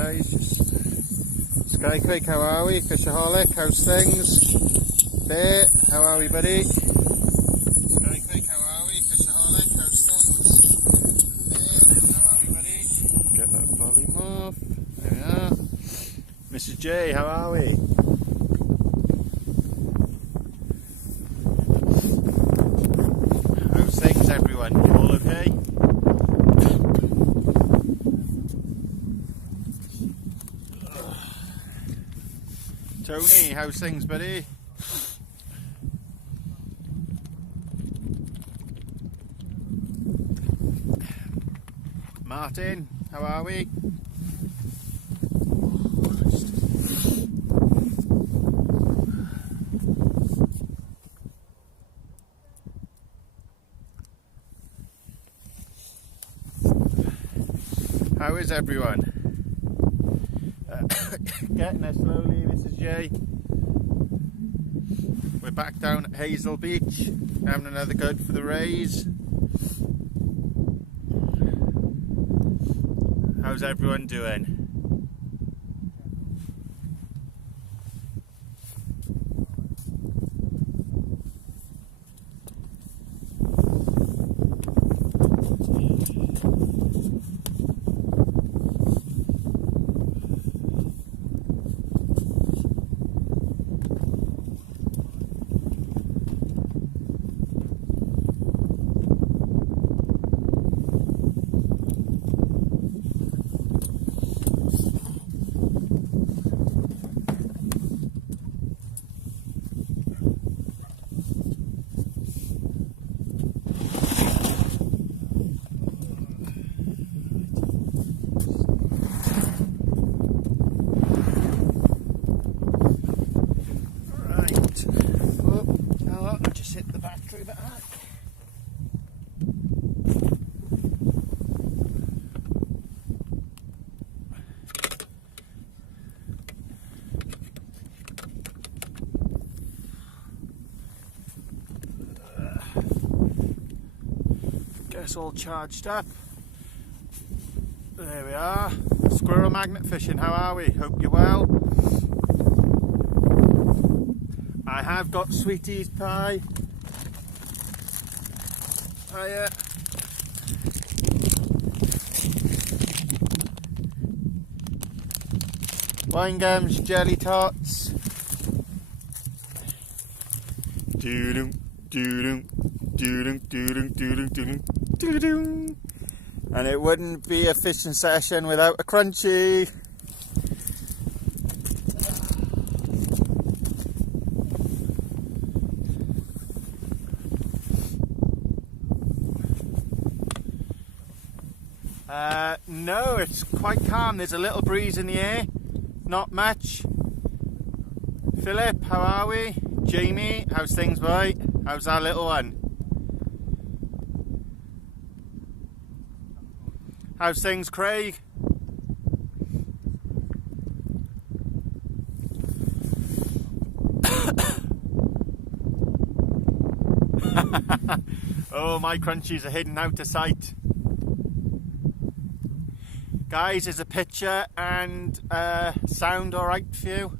guys, just Skyquake, how are we? Fishaholic, how's things? Bear, how are we, buddy? Skyquake, how are we? Fishaholic, how's things? Bear, how are we, buddy? Get that volume off. There we are. Mrs. J, how are we? How's things, everyone? You all okay? Tony, how's things, buddy? Martin, how are we? How is everyone? Getting there slowly, Mrs. J. We're back down at Hazel Beach, having another go for the rays. How's everyone doing? It's all charged up. There we are. Squirrel magnet fishing, how are we? Hope you're well. I have got Sweetie's pie. Hiya. Wine gums, jelly tots. Doo-doo, doo-doo, doo-doo, doo-doo, doo-doo, doo-doo. And it wouldn't be a fishing session without a crunchy. No, it's quite calm. There's a little breeze in the air, not much. Philip, how are we? Jamie, how's things, boy? How's our little one? How's things, Craig? Oh, my crunchies are hidden out of sight. Guys, is a picture and sound alright for you?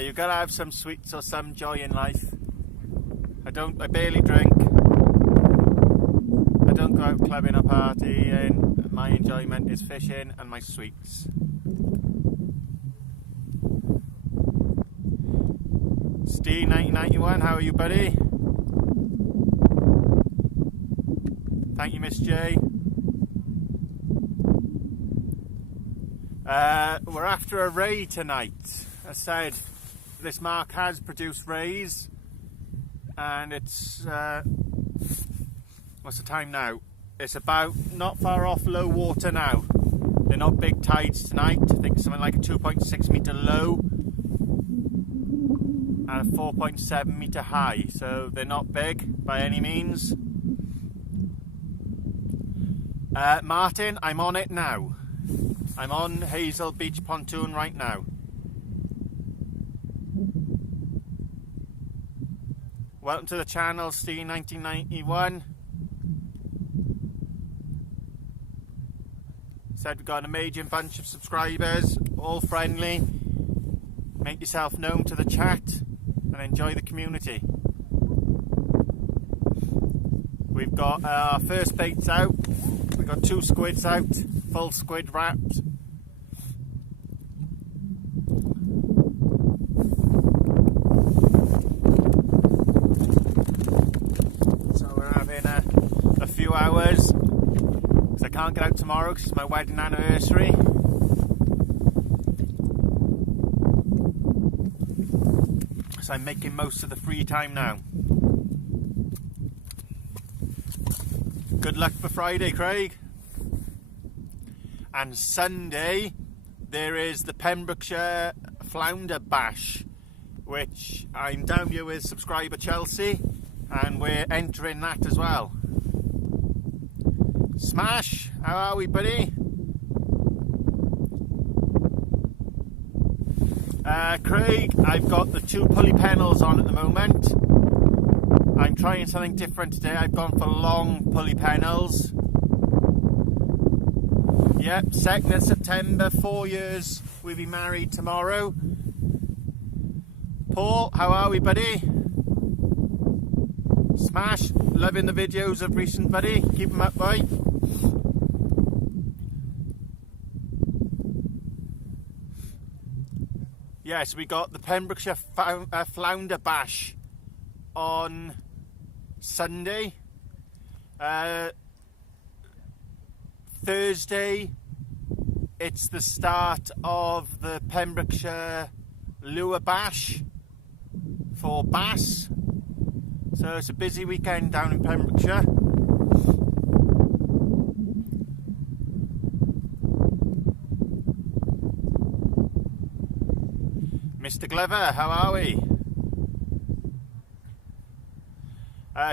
You've got to have some sweets or some joy in life. I barely drink. I don't go out clubbing or partying. My enjoyment is fishing and my sweets. Steve 1991, how are you, buddy? Thank you, Miss J. We're after a ray tonight. As I said, this mark has produced rays, and it's what's the time now? It's about not far off low water now. They're not big tides tonight. I think something like a 2.6 metre low and a 4.7 metre high, so they're not big by any means. Martin, I'm on it now. I'm on Hazel Beach pontoon right now. Welcome to the channel, Steve1991. Said we've got an amazing bunch of subscribers, all friendly. Make yourself known to the chat and enjoy the community. We've got our first baits out. We've got 2 squids out, full squid wrapped. So we're having a few hours. Because I can't get out tomorrow because it's my wedding anniversary. So I'm making most of the free time now. Good luck for Friday, Craig. And Sunday there is the Pembrokeshire Flounder Bash, which I'm down here with subscriber Chelsea, and we're entering that as well. Smash, how are we, buddy? Craig, I've got the 2 pulley pennels on at the moment. I'm trying something different today. I've gone for long pulley pennels. Yep, 2nd of September, 4 years. We'll be married tomorrow. Paul, how are we, buddy? Smash, loving the videos of recent, buddy. Keep them up, boy. Yes, we got the Pembrokeshire Flounder Bash on Sunday. Thursday, it's the start of the Pembrokeshire Lure Bash for bass. So it's a busy weekend down in Pembrokeshire. Mr. Glover, how are we?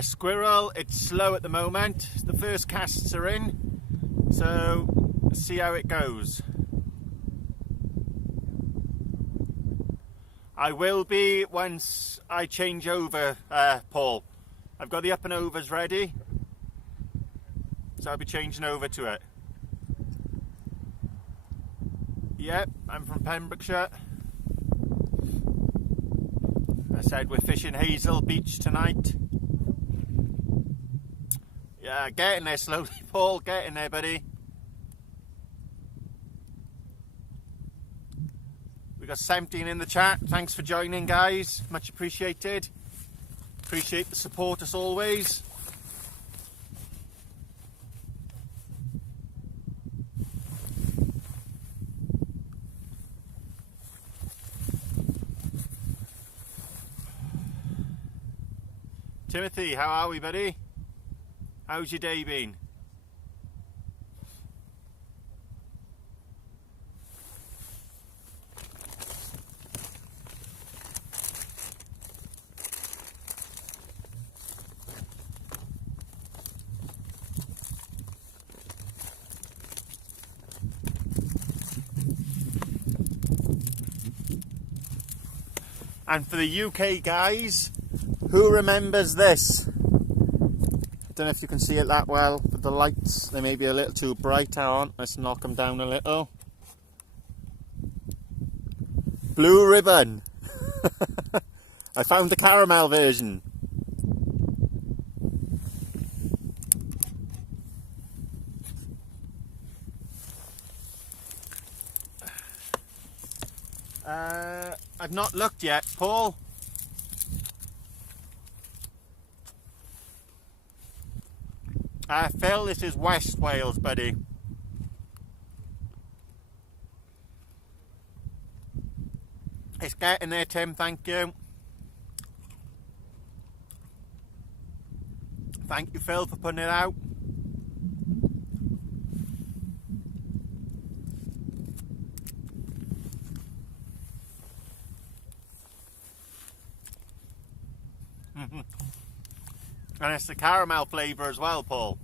Squirrel, it's slow at the moment. The first casts are in, so see how it goes. I will be once I change over, Paul. I've got the up and overs ready, so I'll be changing over to it. Yep, I'm from Pembrokeshire. I said we're fishing Hazel Beach tonight. Yeah, getting there slowly, Paul. Getting there, buddy. We got 17 in the chat. Thanks for joining, guys. Much appreciated. Appreciate the support as always. Timothy, how are we, buddy? How's your day been? And for the UK guys, who remembers this? I don't know if you can see it that well, but the lights, they may be a little too bright. On. Let's knock them down a little. Blue Ribbon. I found the caramel version. I've not looked yet, Paul. Phil, this is West Wales, buddy. It's getting there, Tim, thank you. Thank you, Phil, for putting it out. And it's the caramel flavour as well, Paul.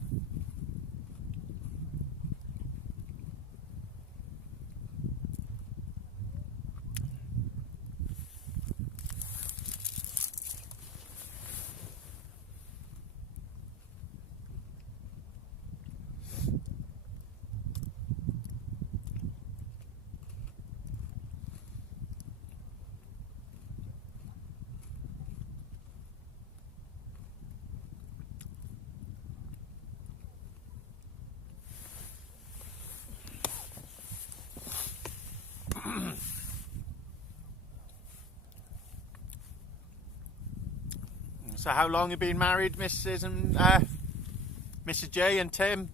So how long have you been married, Mrs. J and Tim?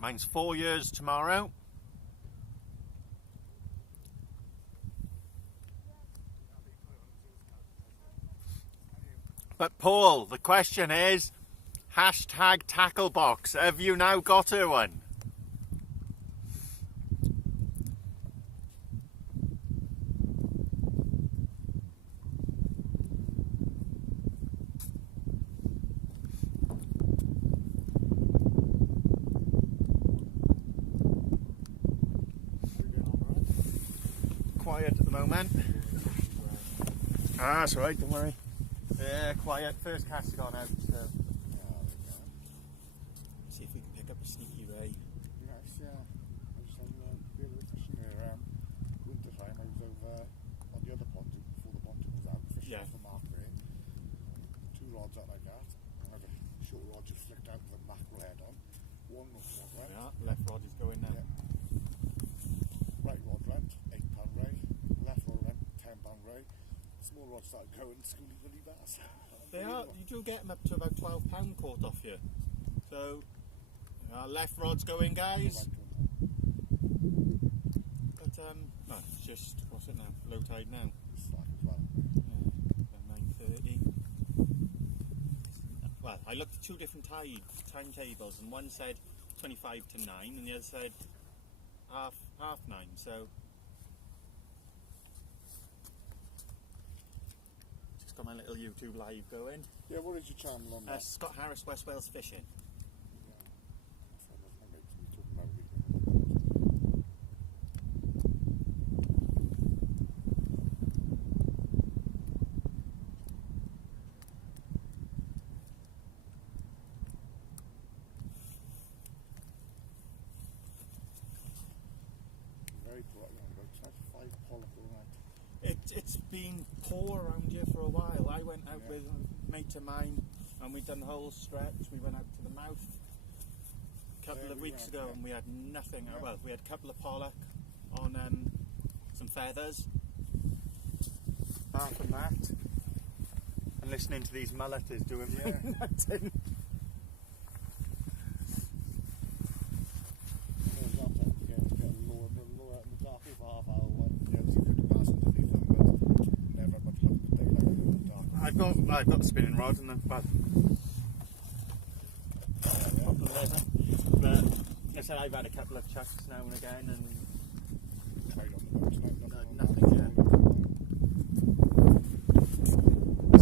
Mine's 4 years tomorrow. But Paul, the question is, hashtag tackle box. Have you now got her one? Quiet at the moment. Ah, that's alright, don't worry. Yeah, quiet. First cast has gone out, so. See if we can pick up a sneaky ray. Yes, yeah. I was on the other fishing here, winter time. I was over on the other pontoon before the pontoon was out, fishing off the mark ray. 2 rods out like that. I had a short rod just flicked out with a mackerel head on. One rod went. Yeah, left rod is going now. Yeah. Right rod went, £8 ray. Left rod went, £10 ray. Small rod started going, schooly willy bass. They are, you do get them up to about £12 caught off here. So, left rod's going, guys. But, no, it's just, what's it now? Low tide now. It's slack as well. 9:30. Well, I looked at 2 different timetables, and one said 25 to 9, and the other said half 9. So, just got my little YouTube live going. Yeah, what is your channel on that? Scott Harris, West Wales Fishing. Very bright on the road. It's like 5 pollock all night. It's been poor around here for a while. I went out with a mate of mine and we'd done the whole stretch. We went out to the mouth a couple of weeks ago and we had nothing. Yeah. Well, we had a couple of pollock on some feathers. Apart from that, and listening to these mulleters doing nothing. I've got the spinning rod and then but I said I've had a couple of chucks now and again and nothing yet.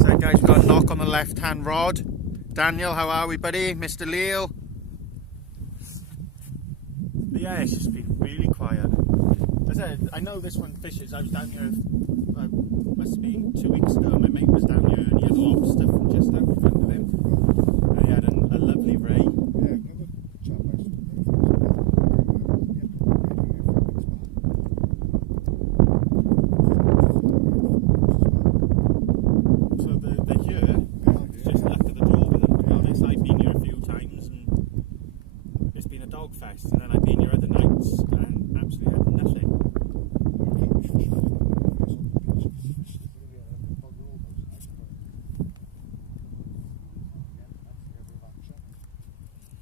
So guys, we've got a knock on the left hand rod. Daniel, how are we, buddy? Mr. Leal. But yeah, it's just been really quiet. As I said, I know this one fishes. I was down here, must have been 2 weeks ago. My mate was down here and he had a lobster from just out in front of him. And he had a lovely ray. Yeah, another chap I used to So they're here. It's just luck of the draw with them, to be honest. I've been here a few times and it's been a dog fest. And then I've been here other nights and absolutely had nothing.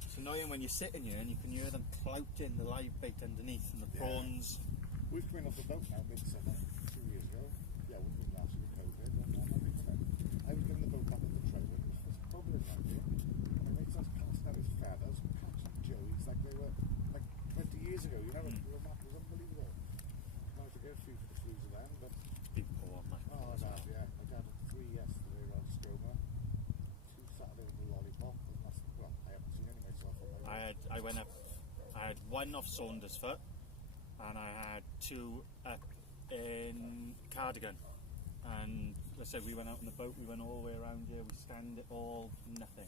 It's annoying when you're sitting here and you can hear them clouting the live bait underneath and the prawns. We've been off the boat now midsummer 2 years ago. Yeah, we've been last with COVID and I was getting the boat back with the trailer and it was probably a night here. And my mate starts casting out his feathers and catching joeys like they were like 20 years ago. You know, it was unbelievable. Managed to get a few for the freezer then, but Big poor on my oh, my dad, yeah. My dad had 3 yesterday around Skoma, 2 Saturday with the lollipop, and that's, well, I haven't seen any myself on my road. I went up, I had 1 off Saundersfoot and I had 2 up in Cardigan. And let's say we went out on the boat, we went all the way around here, we scanned it all, nothing.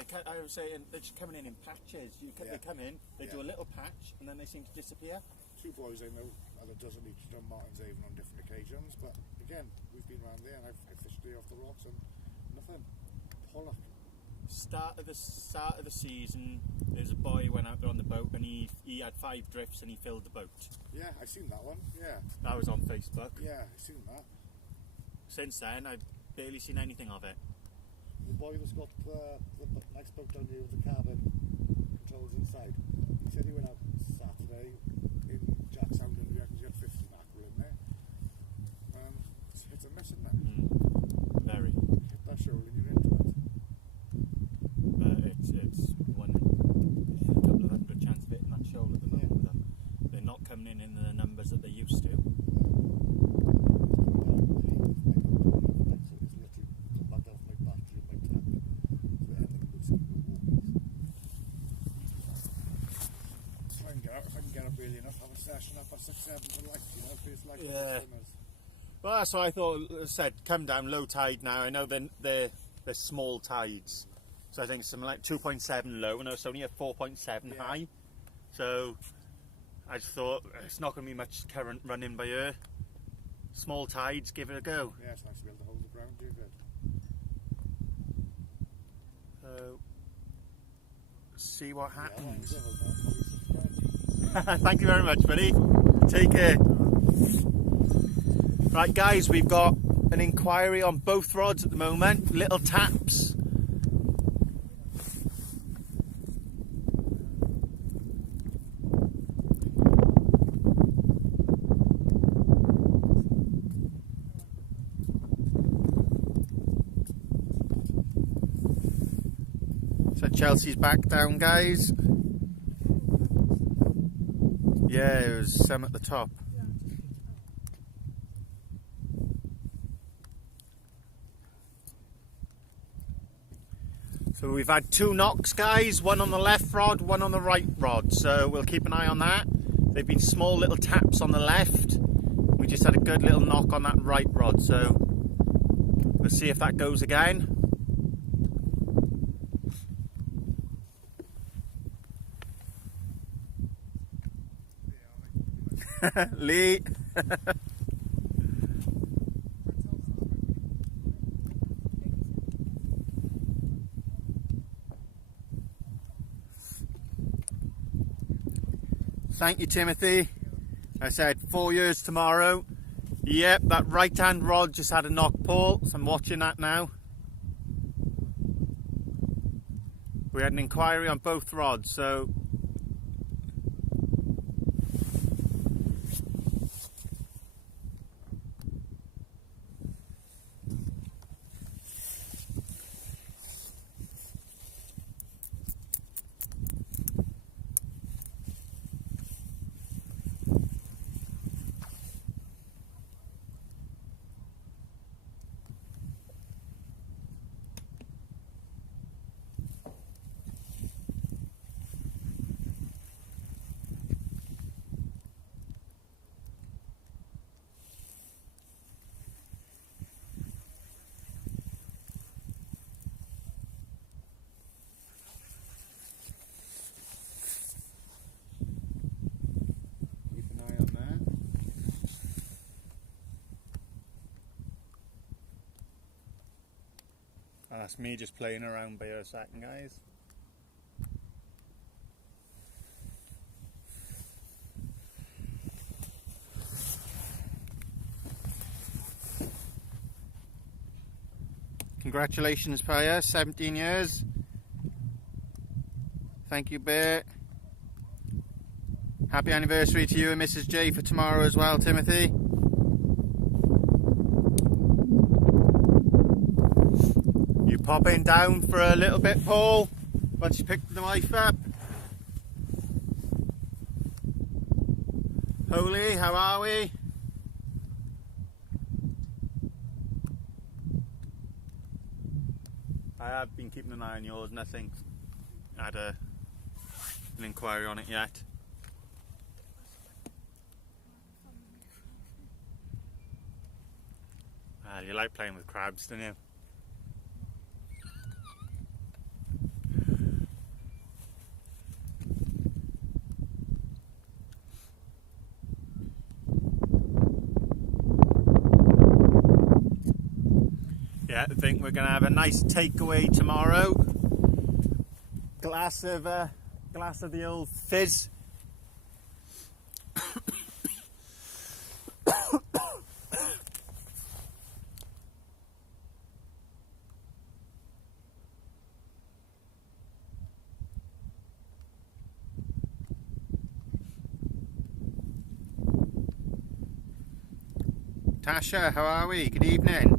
I was saying, they're just coming in patches. They come in, they do a little patch, and then they seem to disappear. 2 boys I know, a dozen each, done Martin's Haven on different occasions, but again, we've been around there and I've fished there off the rocks and nothing. Pollock. Start of the season, there's a boy went out there on the boat and he had 5 drifts and he filled the boat. Yeah, I seen that one. Yeah, That was on Facebook. yeah, I seen that. Since then, I've barely seen anything of it. The boy that's got the next boat down here with the cabin controls inside. He said he went out Saturday in Jack Sound and he reckons he got 50 mackerel in there. It's a mess, isn't it? Very. Hit that shoal and you're into it. It's one a couple of hundred chance of hitting that shoal at the moment. Yeah. They're not coming in the numbers that they used to. Yeah. Well, that's what I thought. Said come down low tide now. I know they're small tides, so I think something like 2.7 low, and it's only at 4.7 high. So I just thought it's not going to be much current running by here. Small tides, give it a go. Yeah, it's nice to be able to hold the ground, do good. See what happens. Yeah, Thank you very much, buddy. Take care. Right, guys, we've got an inquiry on both rods at the moment. Little taps. So Chelsea's back down, guys. Yeah, it was some at the top. So we've had 2 knocks, guys, one on the left rod, one on the right rod, so we'll keep an eye on that. They've been small little taps on the left. We just had a good little knock on that right rod, so we'll see if that goes again. Lee. Thank you, Timothy. I said 4 years tomorrow. Yep, that right hand rod just had a knock, Paul, so I'm watching that now. We had an inquiry on both rods, so that's me just playing around by a second, guys. Congratulations, Paya, 17 years. Thank you, Bear. Happy anniversary to you and Mrs. J for tomorrow as well, Timothy. You popping down for a little bit, Paul, once you pick the wife up? Holy, how are we? I have been keeping an eye on yours, nothing had an inquiry on it yet. You like playing with crabs, don't you? Yeah, I think we're going to have a nice takeaway tomorrow. glass of the old fizz. Tasha, how are we? Good evening.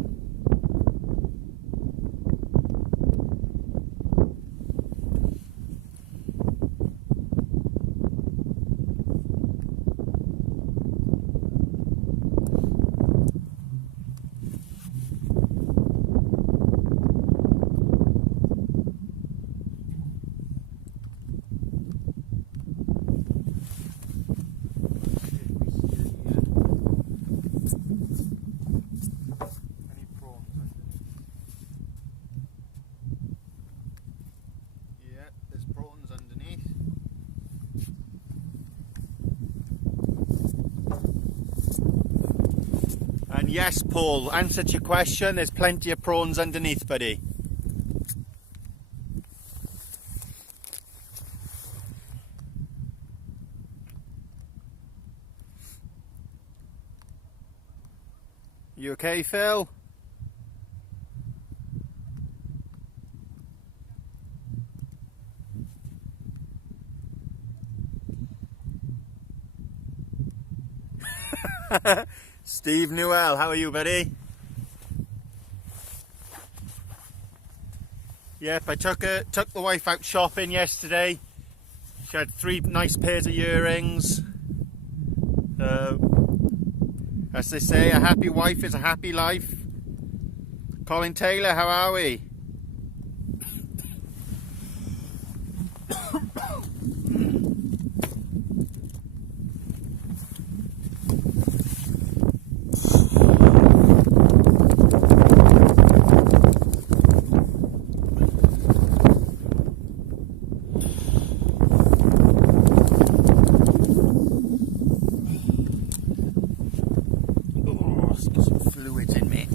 Any prawns underneath? Yeah, there's prawns underneath. And yes, Paul, answer to your question, there's plenty of prawns underneath, buddy. You okay, Phil? Steve Newell, how are you, buddy? Yep, I took the wife out shopping yesterday. She had 3 nice pairs of earrings. As they say, a happy wife is a happy life. Colin Taylor, how are we? Oh, let's get some fluids in me.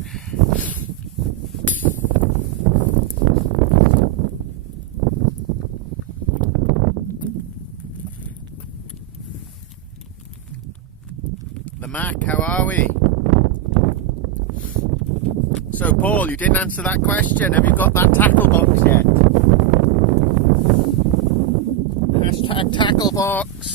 The Mac, how are we? So Paul, you didn't answer that question. Have you got that tackle box yet? Hashtag tackle box.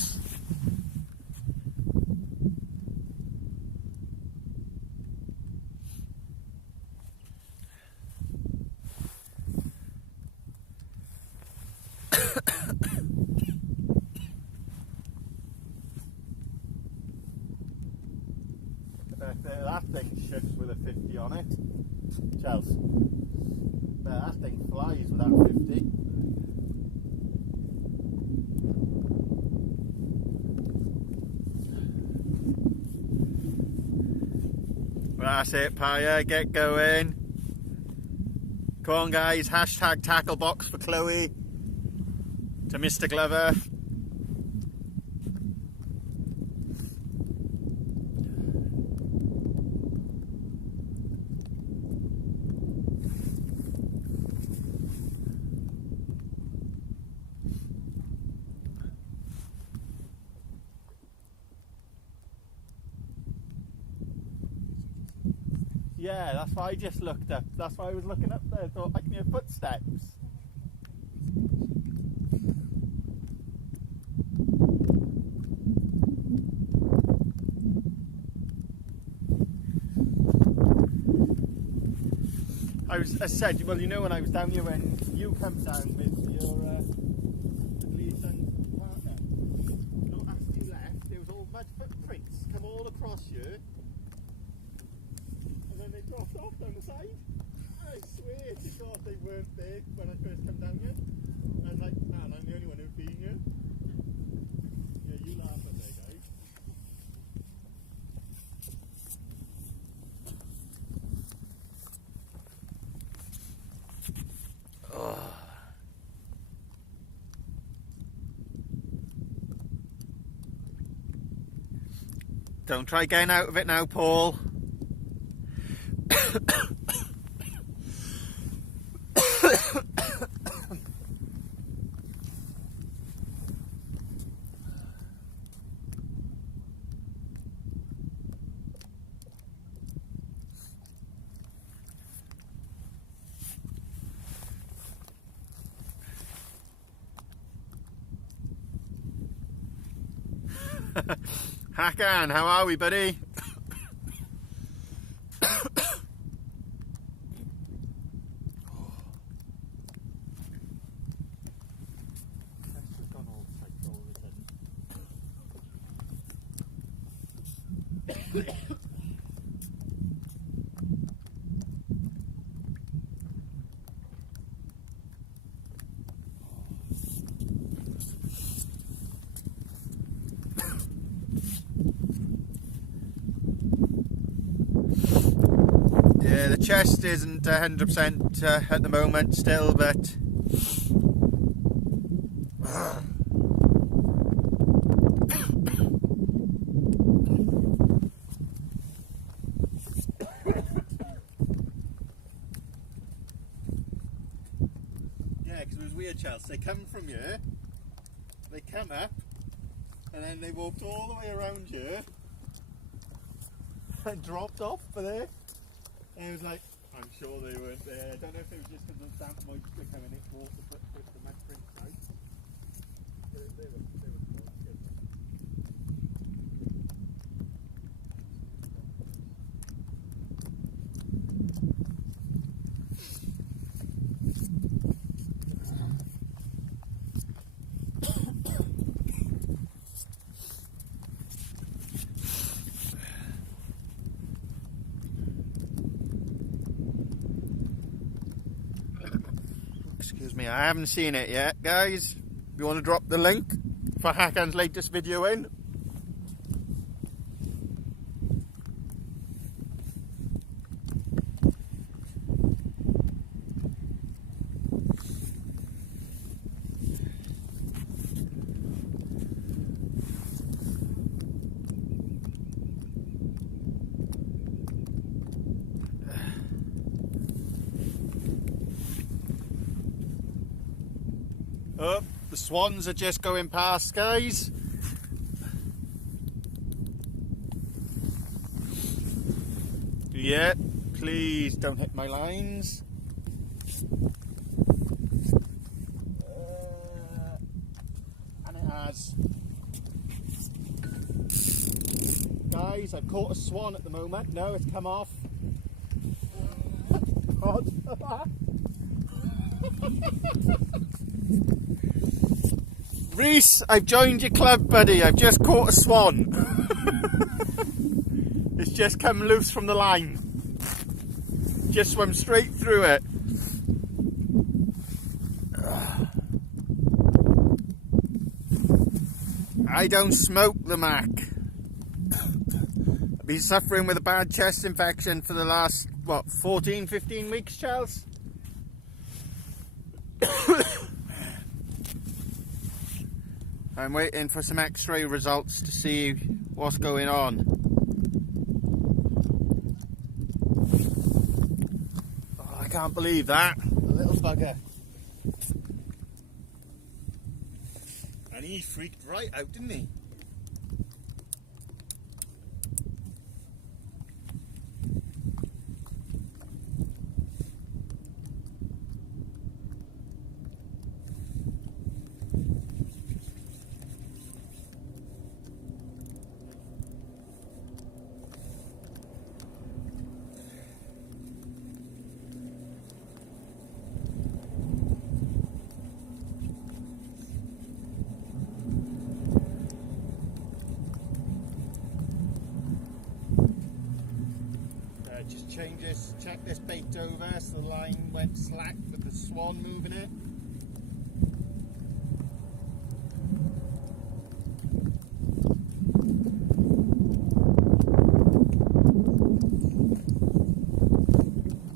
That thing shifts with a 50 on it. Chelsea. That thing flies with that 50. That's it, Paya, get going. Come on, guys, hashtag tackle box for Chloe. To Mr. Glover. Yeah, that's why I just looked up. That's why I was looking up there. I thought I can hear footsteps. I said, well, you know, when I was down here, when you come down with your Lee's and partner, not after you left, there was all mud footprints come all across you, and then they dropped off down the side. I swear to God they weren't there when I first come down here. I was like, man, I'm the only one who's been here. Yeah, you laugh at there, guys. Don't try getting out of it now, Paul. Hakan, how are we, buddy? Yeah, the chest isn't 100% at the moment still, but yeah, because it was weird, Chelsea. They come from here, they come up, and then they walked all the way around here and dropped off for there. And I was like, I'm sure they weren't there. I don't know if it was just because of the damp moisture coming in, water put the mud prints out. They were Excuse me, I haven't seen it yet, guys. You want to drop the link for Hakan's latest video in? Oh, the swans are just going past, guys. Yeah, please don't hit my lines. And it has. Guys, I've caught a swan at the moment. No, it's come off. God. Reese, I've joined your club, buddy. I've just caught a swan. It's just come loose from the line. Just swam straight through it. I don't smoke the Mac. I've been suffering with a bad chest infection for the last, what, 14, 15 weeks, Charles? I'm waiting for some x-ray results to see what's going on. Oh, I can't believe that. The little bugger. And he freaked right out, didn't he? Just change this, check this bait over so the line went slack with the swan moving it.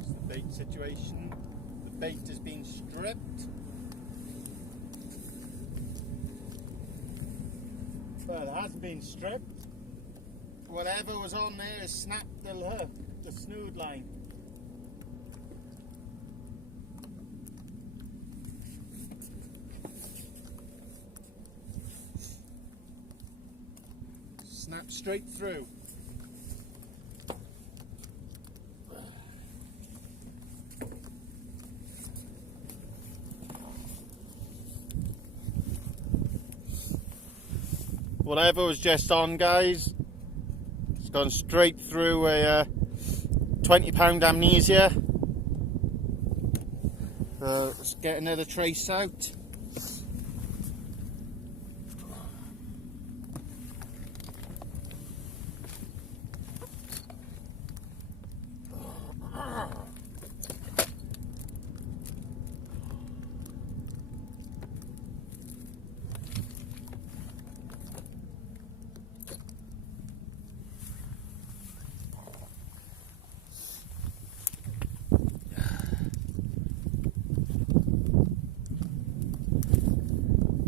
It's the bait situation. The bait has been stripped. Well, it hasn't been stripped. Whatever was on there has snapped the hook. The snood line. Snap straight through. whatever was just on, guys. It's gone straight through a 20-pound amnesia. Let's get another trace out.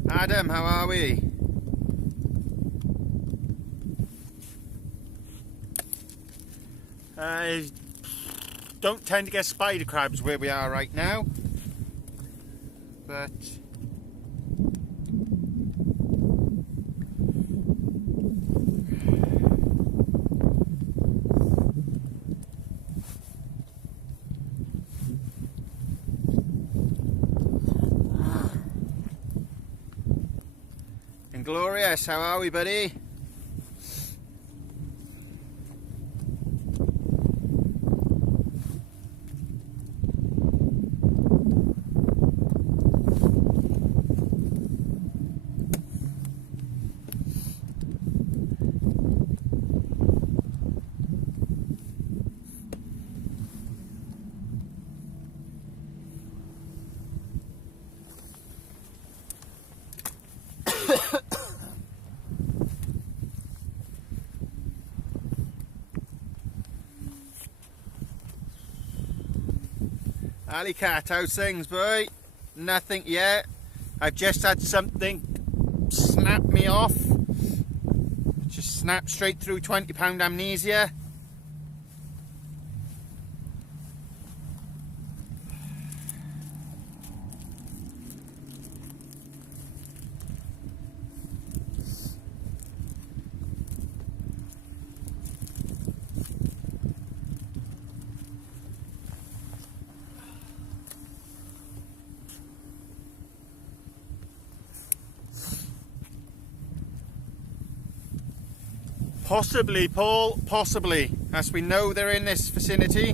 Adam, how are we? Don't tend to get spider crabs where we are right now, but Glorious, how are we, buddy? Alley Cat, how's things, boy? Nothing yet. I've just had something snap me off. Just snapped straight through 20-pound amnesia. Possibly, Paul, possibly, as we know they're in this vicinity.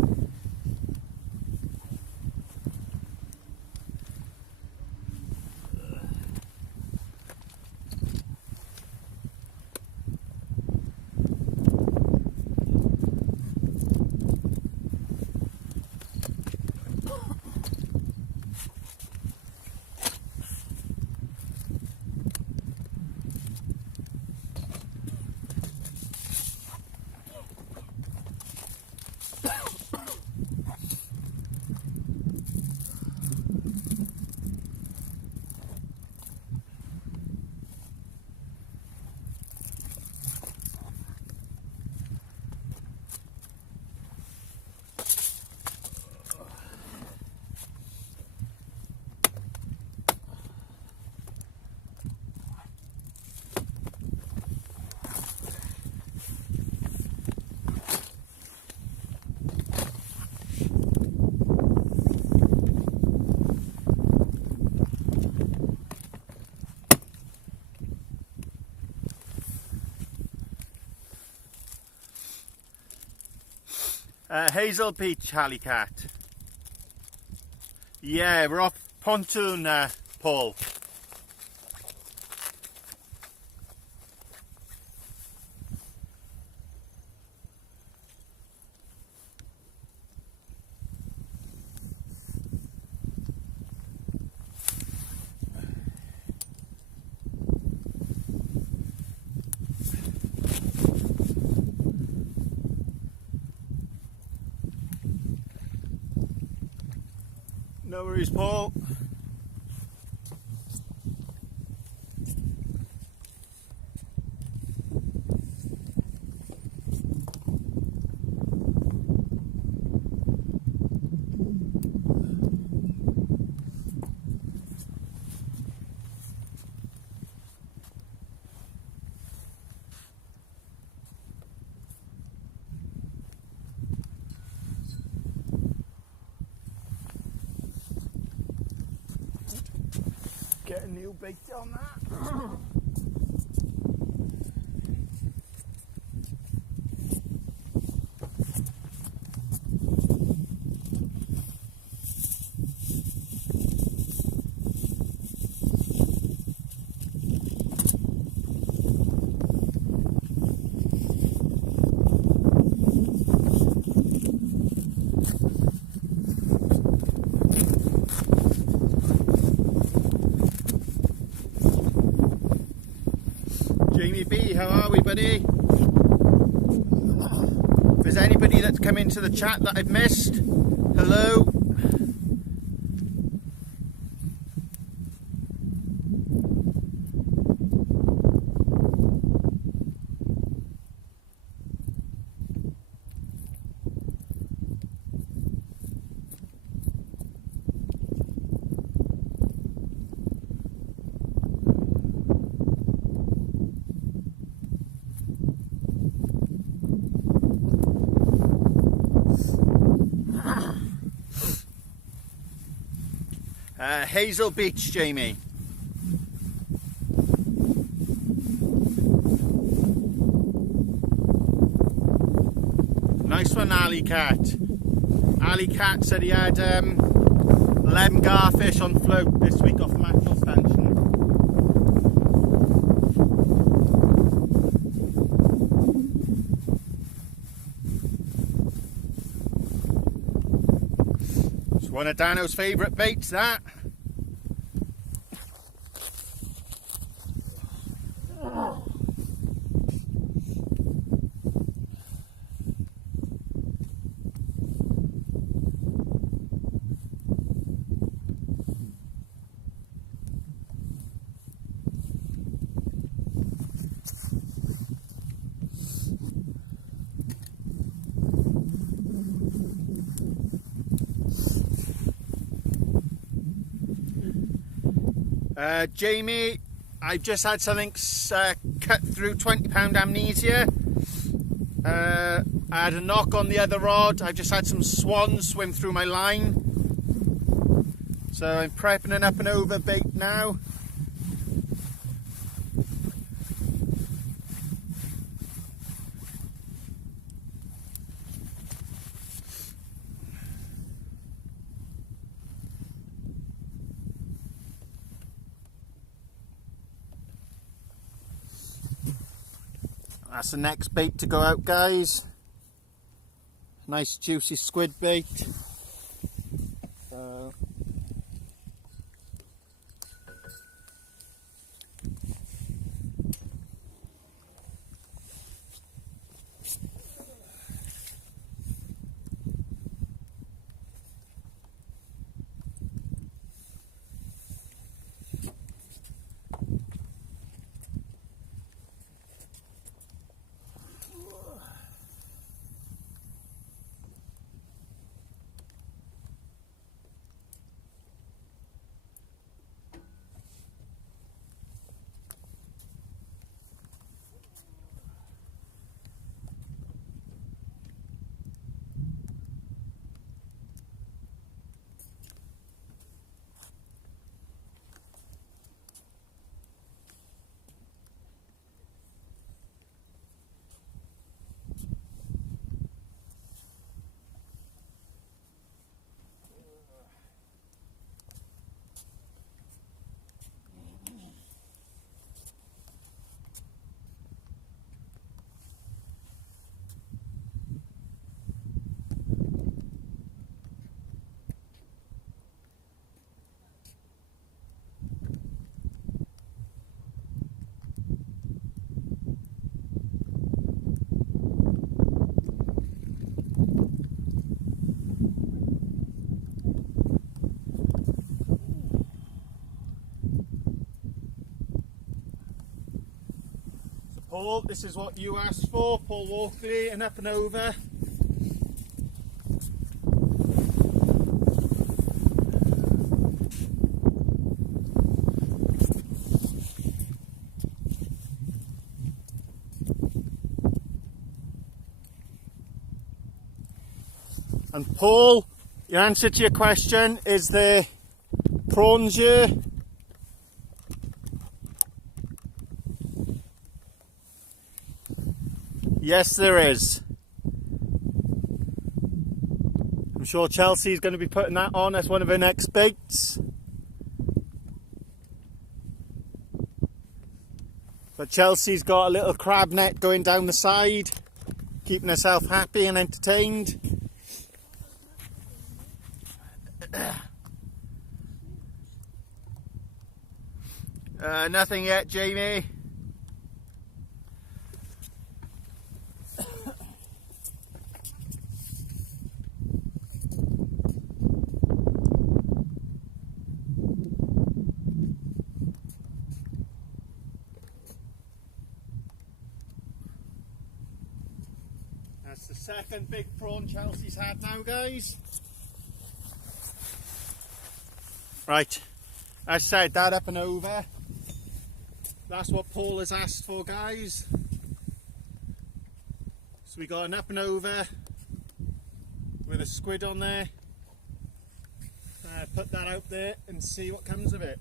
Hazel Beach, Alley Cat. Yeah, we're off pontoon, Paul. No worries, Paul. Get a new bait on that. how are we, buddy? If there's anybody that's come into the chat that I've missed, hello. Hazel Beach, Jamie. Nice one, Ali Cat. Ali Cat said he had 11 garfish on float this week off the mackerel stanchion. It's one of Dano's favourite baits, that. Jamie, I've just had something cut through 20-pound amnesia. I had a knock on the other rod. I've just had some swans swim through my line. So I'm prepping an up and over bait now. That's the next bait to go out, guys. Nice juicy squid bait. Paul, this is what you asked for, Paul Walkley, and up and over. And Paul, your answer to your question, is there prawns here? Yes, there is. I'm sure Chelsea's going to be putting that on as one of her next baits. But Chelsea's got a little crab net going down the side, keeping herself happy and entertained. Nothing yet, Jamie. second big prawn Chelsea's had now, guys. Right, as said, that up and over. That's what Paul has asked for, guys. So we got an up and over with a squid on there. Put that out there and see what comes of it.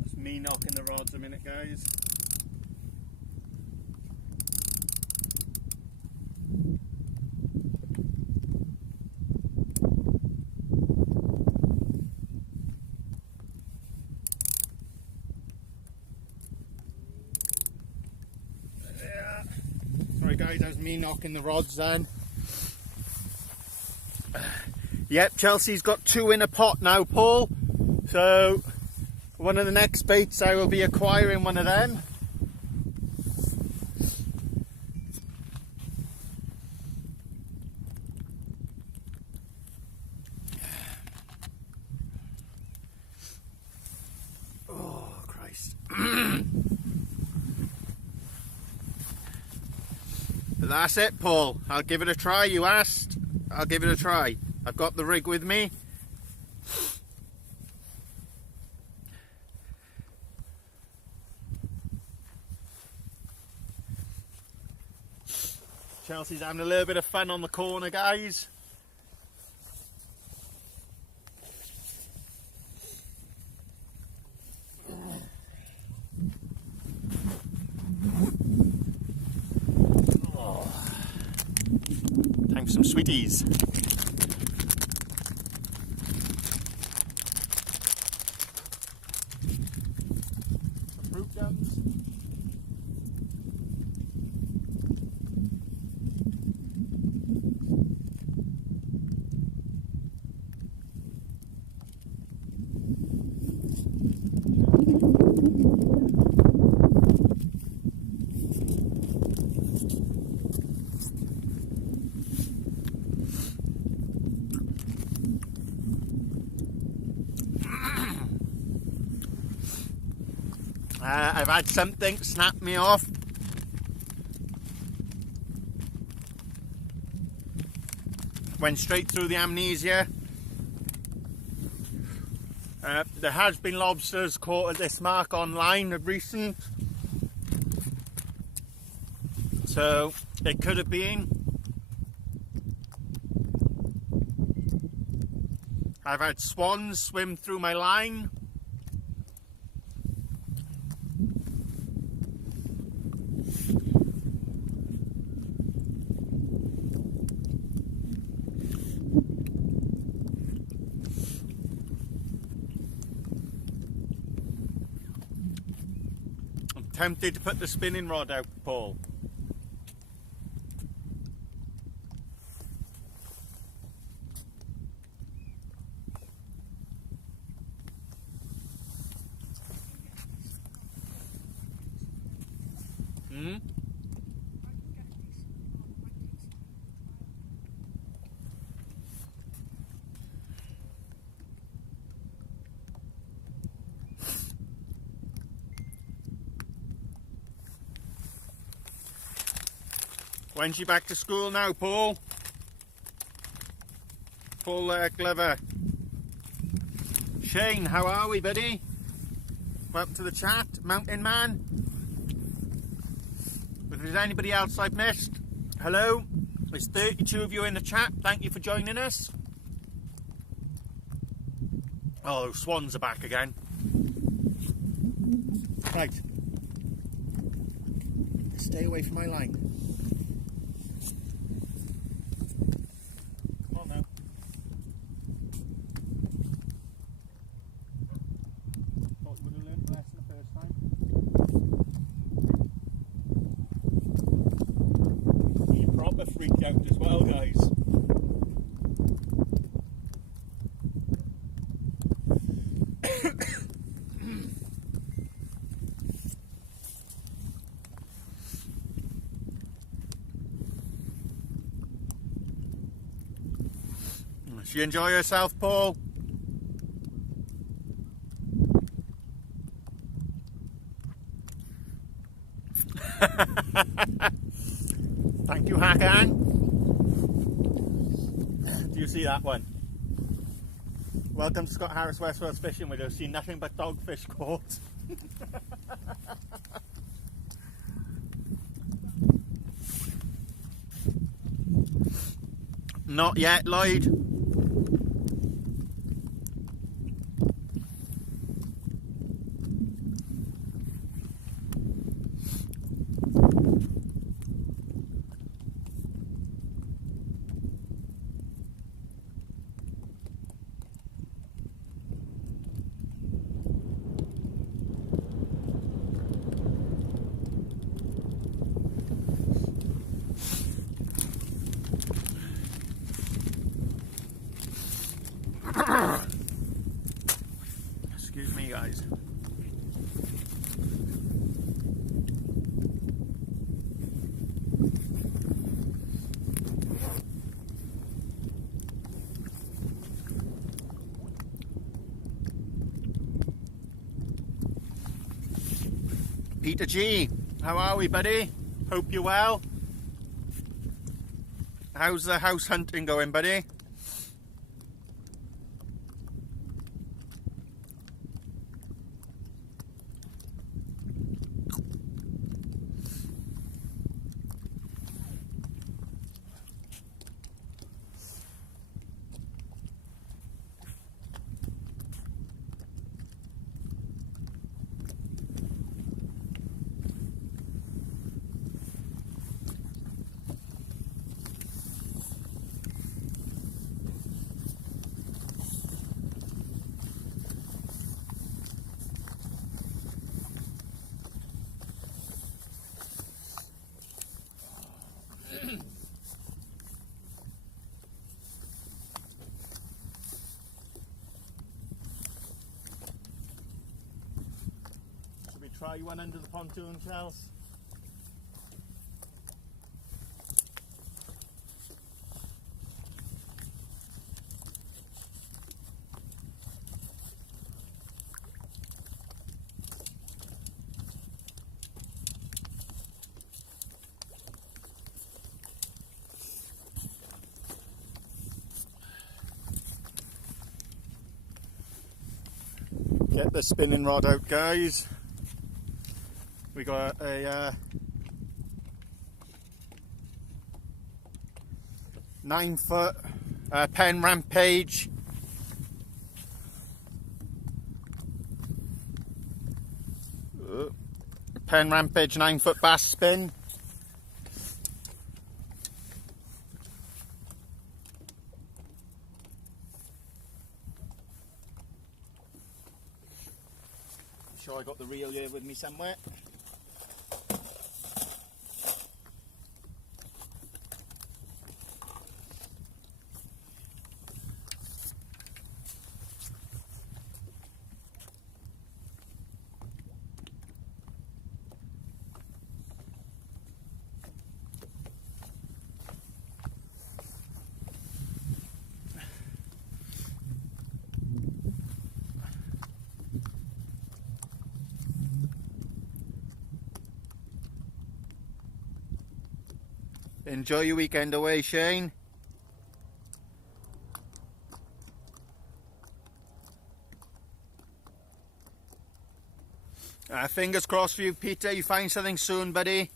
That's me knocking the rods a minute, guys. Yeah. Sorry guys, that was me knocking the rods then. Yep, Chelsea's got 2 in a pot now, Paul. So one of the next baits I will be acquiring one of them. Oh Christ. But that's it, Paul. I'll give it a try. You asked. I'll give it a try. I've got the rig with me. Chelsea's having a little bit of fun on the corner, guys. Oh. Time for some sweeties. Some fruit gums. I've had something snap me off. Went straight through the amnesia. There has been lobsters caught at this mark online of recent. So it could have been. I've had swans swim through my line. Tempted to put the spinning rod out, Paul. When's she back to school now, Paul? Paul Glover. Shane, how are we, buddy? Welcome to the chat, Mountain Man. If there's anybody else I've missed, hello. There's 32 of you in the chat. Thank you for joining us. Oh, those swans are back again. Right. Stay away from my line. out as well, guys. She enjoy herself, Paul? Thank you, Hakan. Do you see that one? Welcome to Scott Harris Westworld Fishing. We've seen nothing but dogfish caught. Not yet, Lloyd. Excuse me, guys. Peter G, how are we, buddy? Hope you're well. How's the house hunting going, buddy? Should we try one under the pontoon shells? Get the spinning rod out, guys. We got a 9-foot Penn Rampage. Penn Rampage 9-foot bass spin. Sure I got the reel here with me somewhere. Enjoy your weekend away, Shane. Fingers crossed for you, Peter. You find something soon, buddy.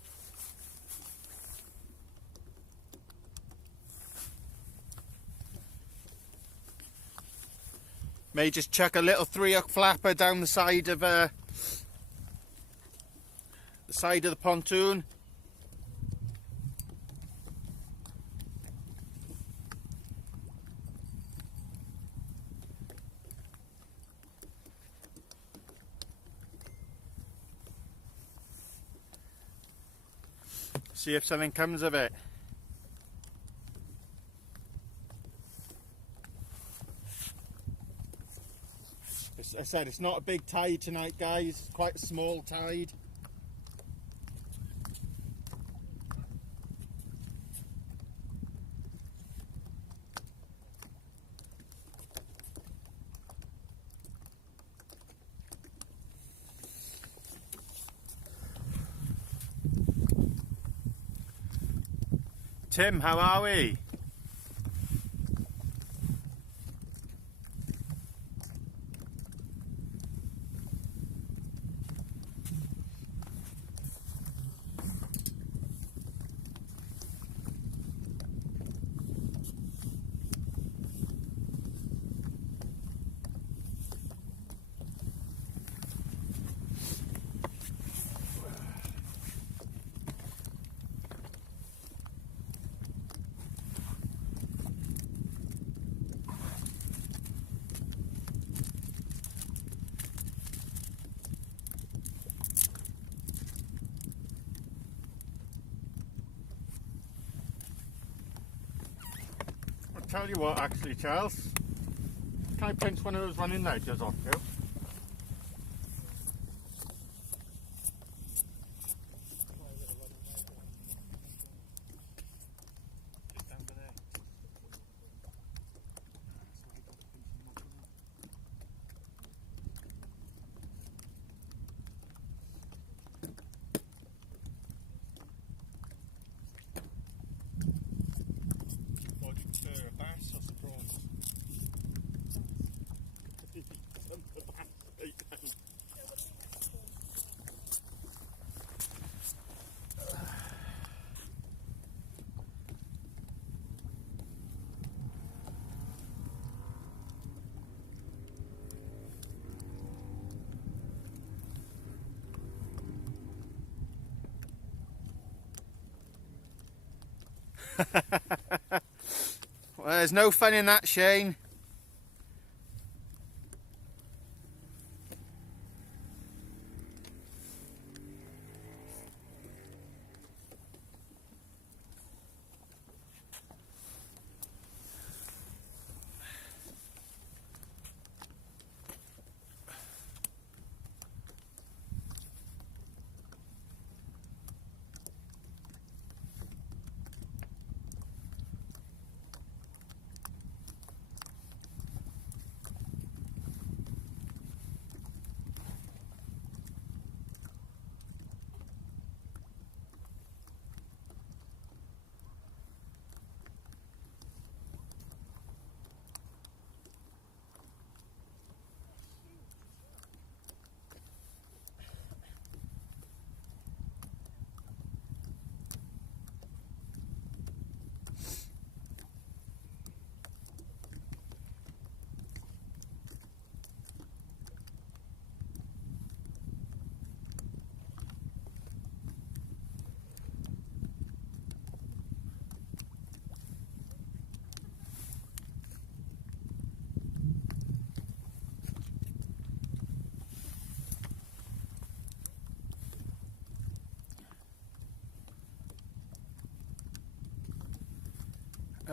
May just chuck a little 3-hook flapper down the side of the pontoon. See if something comes of it. As I said, it's not a big tide tonight, guys. It's quite a small tide. Tim, how are we? Tell you what, actually, Charles, can I pinch one of those running ledges off you? Well, there's no fun in that, Shane.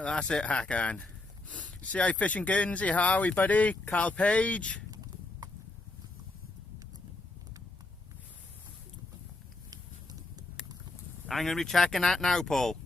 That's it, Hakan. CI Fishing Guernsey, how are we, buddy? Carl Page. I'm going to be checking that now, Paul.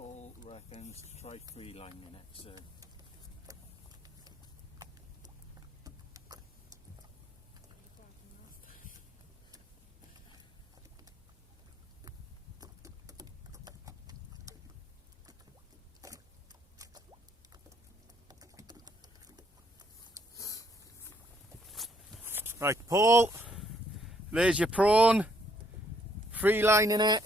Paul reckons to try free lining it, so. Right, Paul, there's your prawn, free lining it.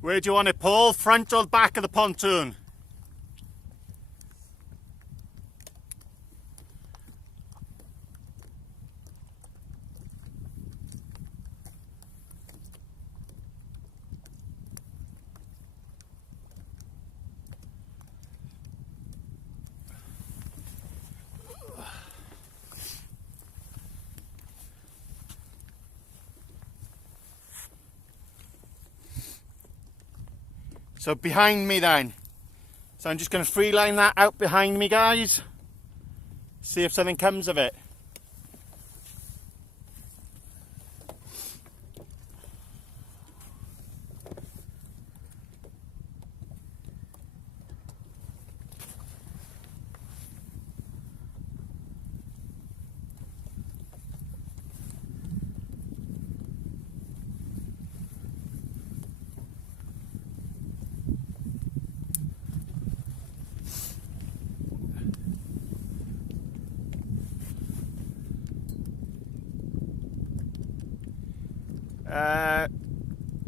Where do you want it, Paul? Front or back of the pontoon? So behind me then. So I'm just going to free line that out behind me, guys. See if something comes of it.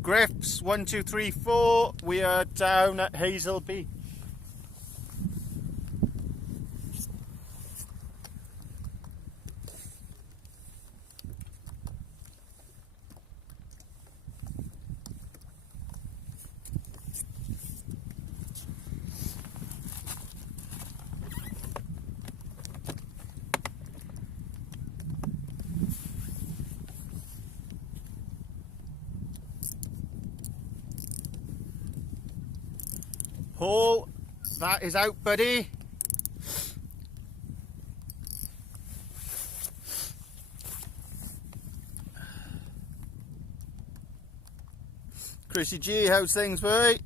Griffs 1, 2, 3, 4. We are down at Hazel Beach. Paul, that is out, buddy. Chrissy G, how's things, boy?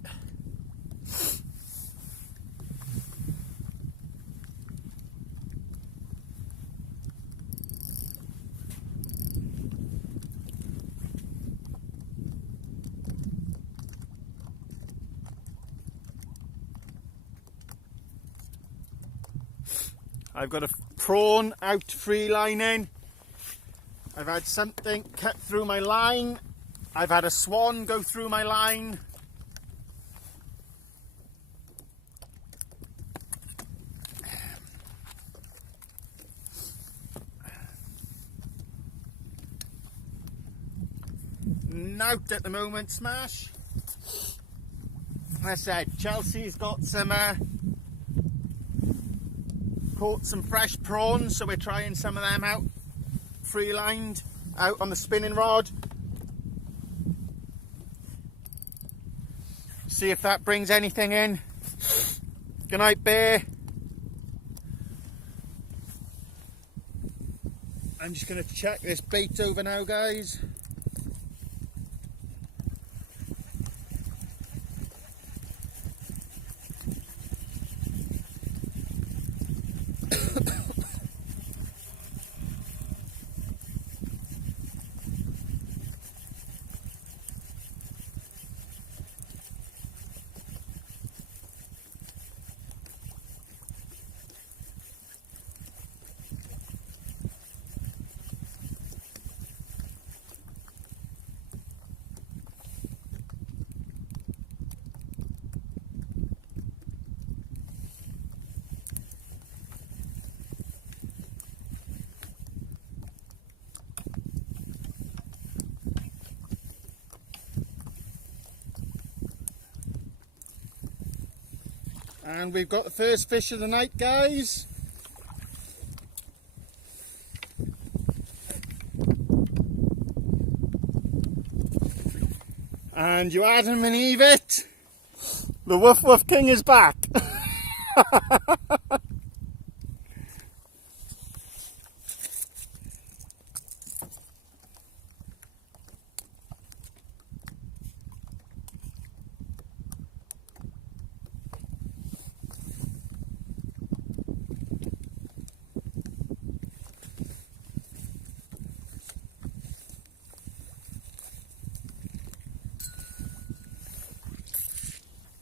I've got a prawn out free lining. I've had something cut through my line. I've had a swan go through my line. Nout at the moment, Smash. Like I said, Chelsea's got some caught some fresh prawns, so we're trying some of them out free lined out on the spinning rod. See if that brings anything in. Good night, Bear. I'm just going to check this bait over now, guys. And we've got the first fish of the night, guys. And you Adam and Eve it. The Woof Woof King is back.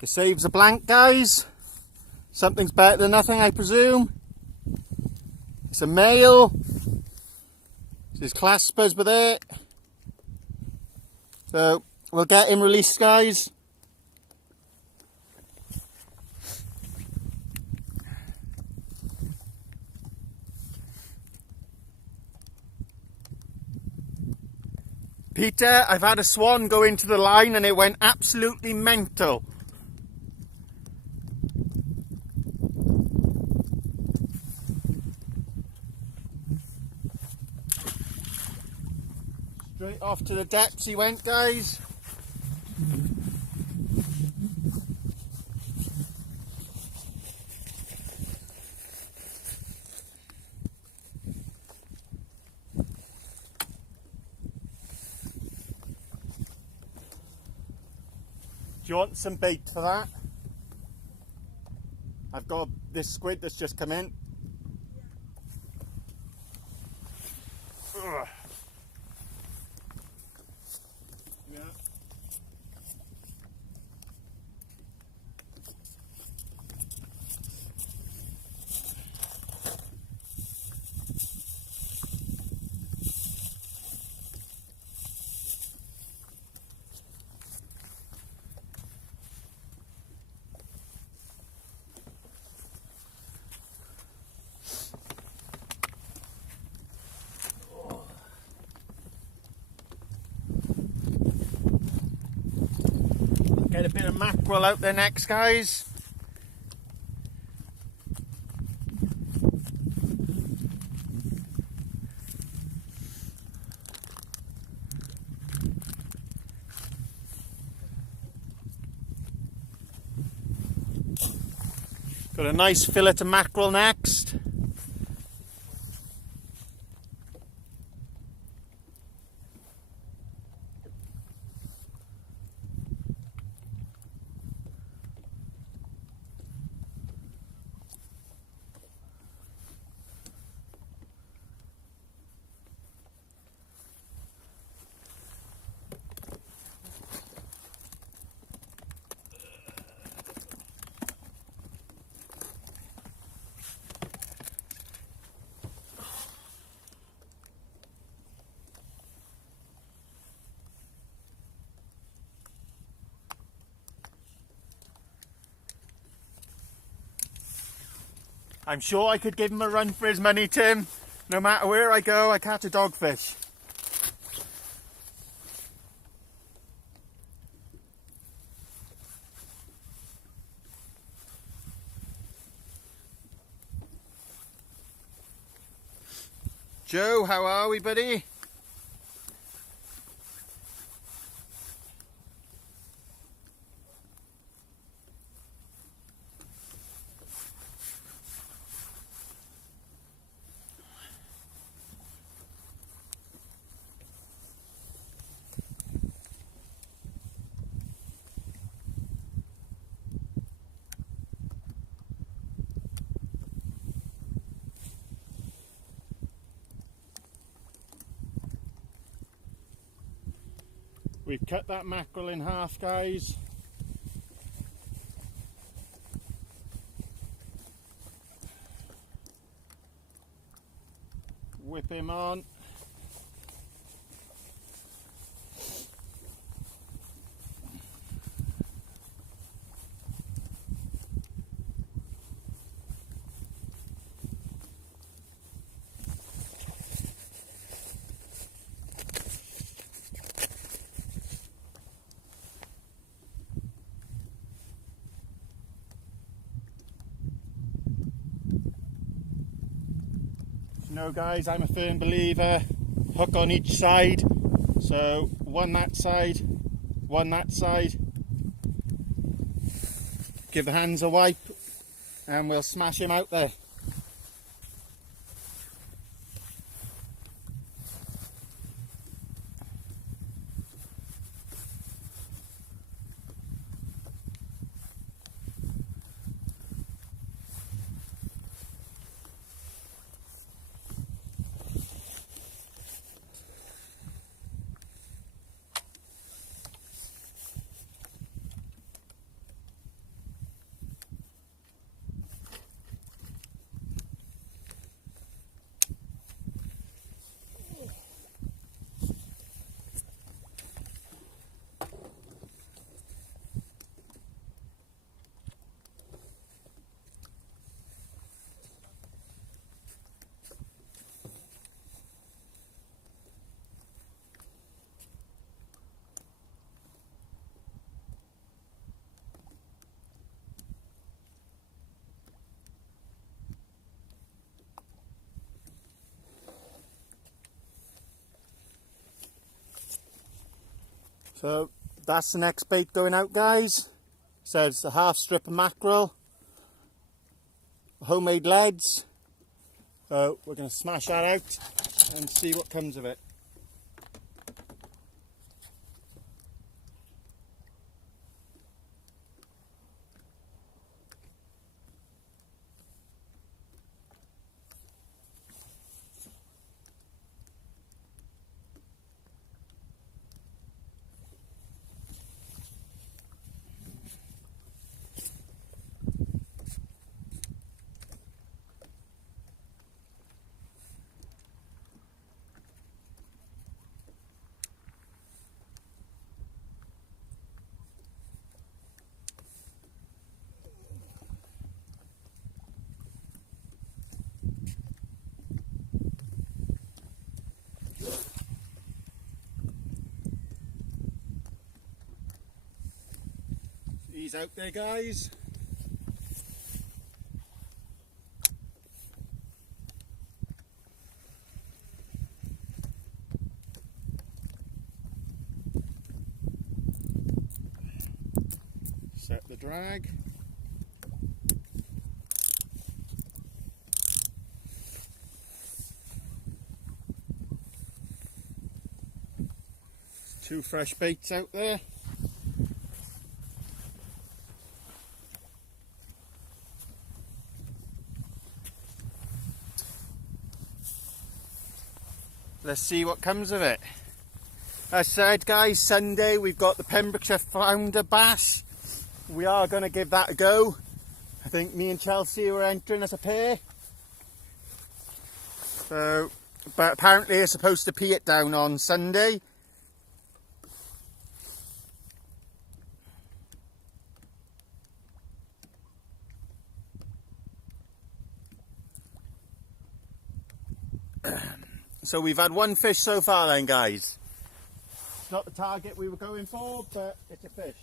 It saves a blank, guys. Something's better than nothing, I presume. It's a male. His claspers with it. So we'll get him released, guys. Peter, I've had a swan go into the line and it went absolutely mental. Straight off to the depths he went, guys. Do you want some bait for that? I've got this squid that's just come in. Ugh. Yeah. Get a bit of mackerel out there next, guys. Got a nice fillet of mackerel next. I'm sure I could give him a run for his money, Tim. No matter where I go, I catch a dogfish. Joe, how are we, buddy? We've cut that mackerel in half, guys. Whip him on. You know, guys, I'm a firm believer, hook on each side. So one that side, one that side. Give the hands a wipe and we'll smash him out there. So that's the next bait going out, guys. Says a half strip of mackerel, homemade leads. So we're going to smash that out and see what comes of it. He's out there, guys. Set the drag. Two fresh baits out there. Let's see what comes of it. As said, guys, Sunday we've got the Pembrokeshire Flounder Bash. We are going to give that a go. I think me and Chelsea were entering as a pair. So, but apparently it's supposed to pee it down on Sunday. So we've had one fish so far then, guys. It's not the target we were going for, but it's a fish.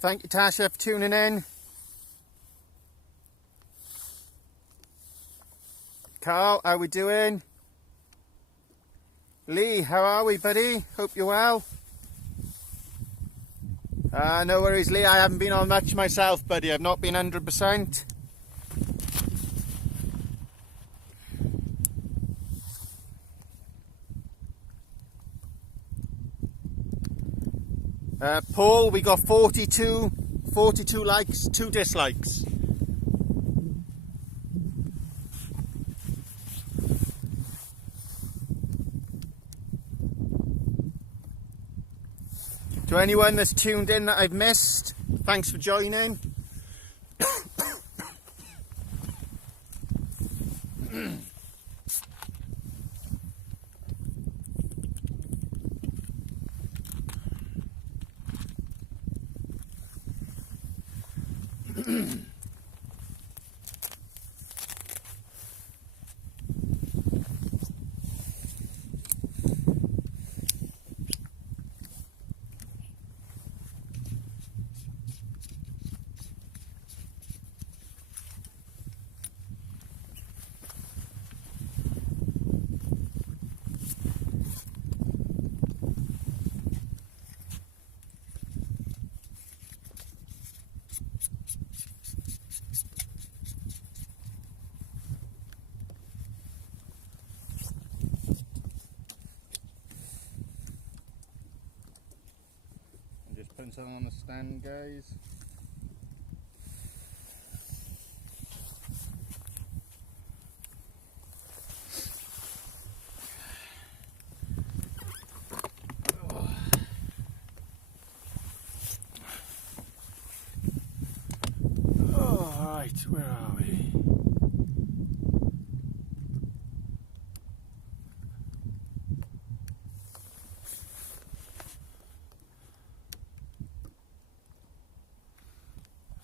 Thank you, Tasha, for tuning in. Carl, how we doing? Lee, how are we, buddy? Hope you're well. No worries, Lee. I haven't been on much myself, buddy. I've not been 100%. Paul, we got 42 likes, 2 dislikes. To anyone that's tuned in that I've missed, thanks for joining. Putting something on the stand, guys. Oh, right, where are we?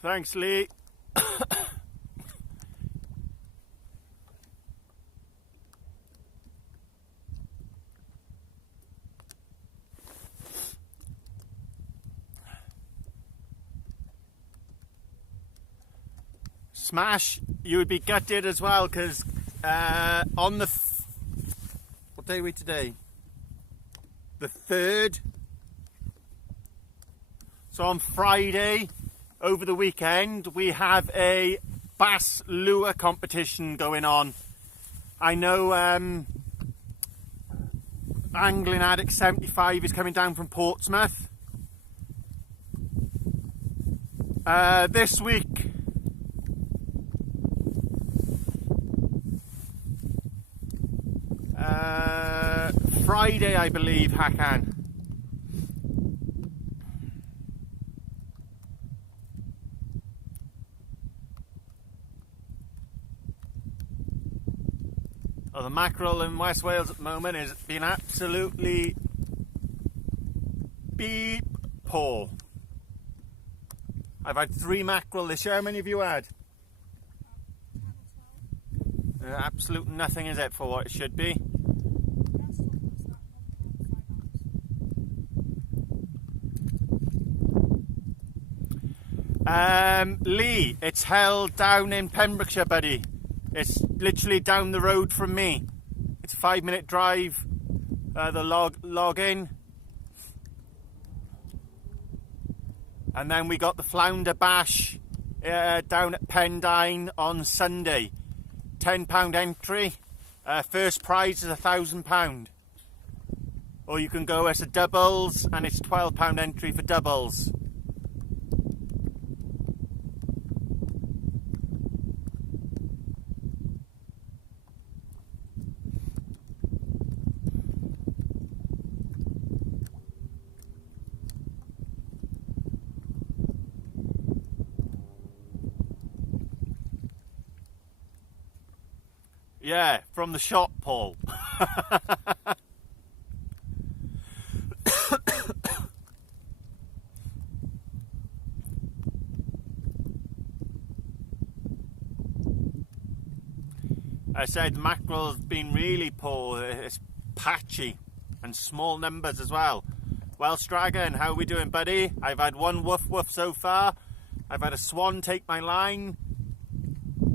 Thanks, Lee. Smash, you would be gutted as well, because on the what day are we today? The 3rd. So on Friday, over the weekend, we have a bass lure competition going on. I know Angling Addict 75 is coming down from Portsmouth. This week, Friday, I believe, Hakan. Oh, the mackerel in West Wales at the moment is being absolutely beep poor. I've had 3 mackerel this year. How many have you had? Absolute nothing, is it, for what it should be? Lee, it's held down in Pembrokeshire, buddy. It's literally down the road from me. It's a 5-minute drive. The log in. And then we got the Flounder Bash down at Pendine on Sunday. £10 entry. First prize is £1,000. Or you can go as a doubles, and it's £12 entry for doubles. Yeah, from the shop, Paul. I said mackerel's been really poor. It's patchy and small numbers as well. Welsh Dragon, how are we doing, buddy? I've had 1 woof woof so far. I've had a swan take my line,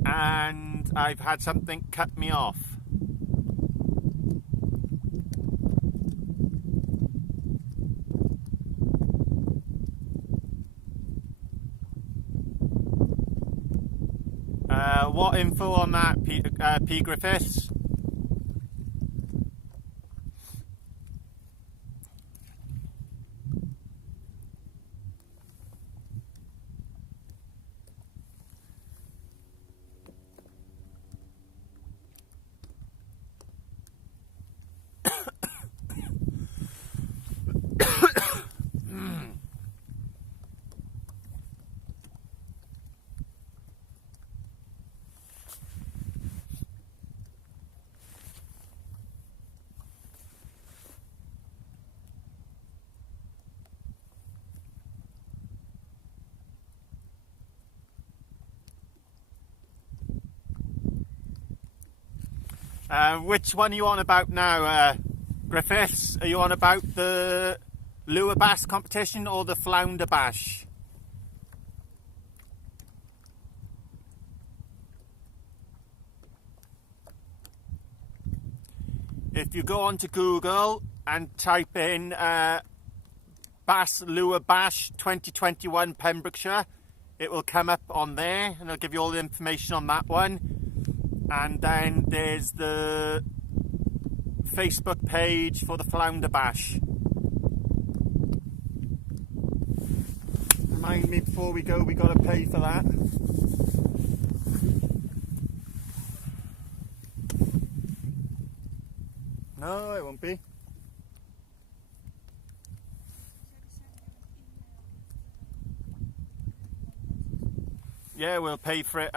and I've had something cut me off. What info on that, P. Griffiths? Which one are you on about now, Griffiths? Are you on about the lure bass competition or the flounder bash? If you go onto Google and type in Bass Lure Bash 2021 Pembrokeshire, it will come up on there and it'll give you all the information on that one. And then there's the Facebook page for the Flounder Bash. Remind me before we go, we got to pay for that. No, it won't be. Yeah, we'll pay for it.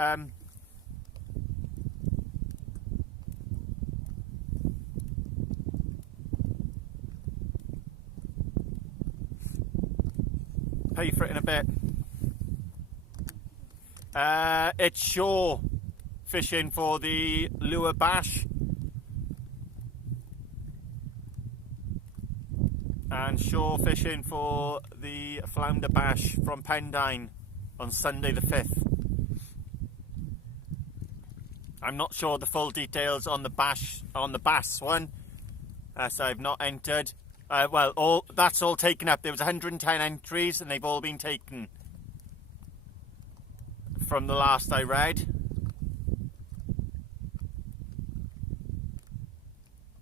Pay for it in a bit. It's shore fishing for the lure bash. And shore fishing for the flounder bash from Pendine on Sunday the 5th. I'm not sure the full details on the bass one, so I've not entered. That's all taken up. There was 110 entries and they've all been taken from the last I read.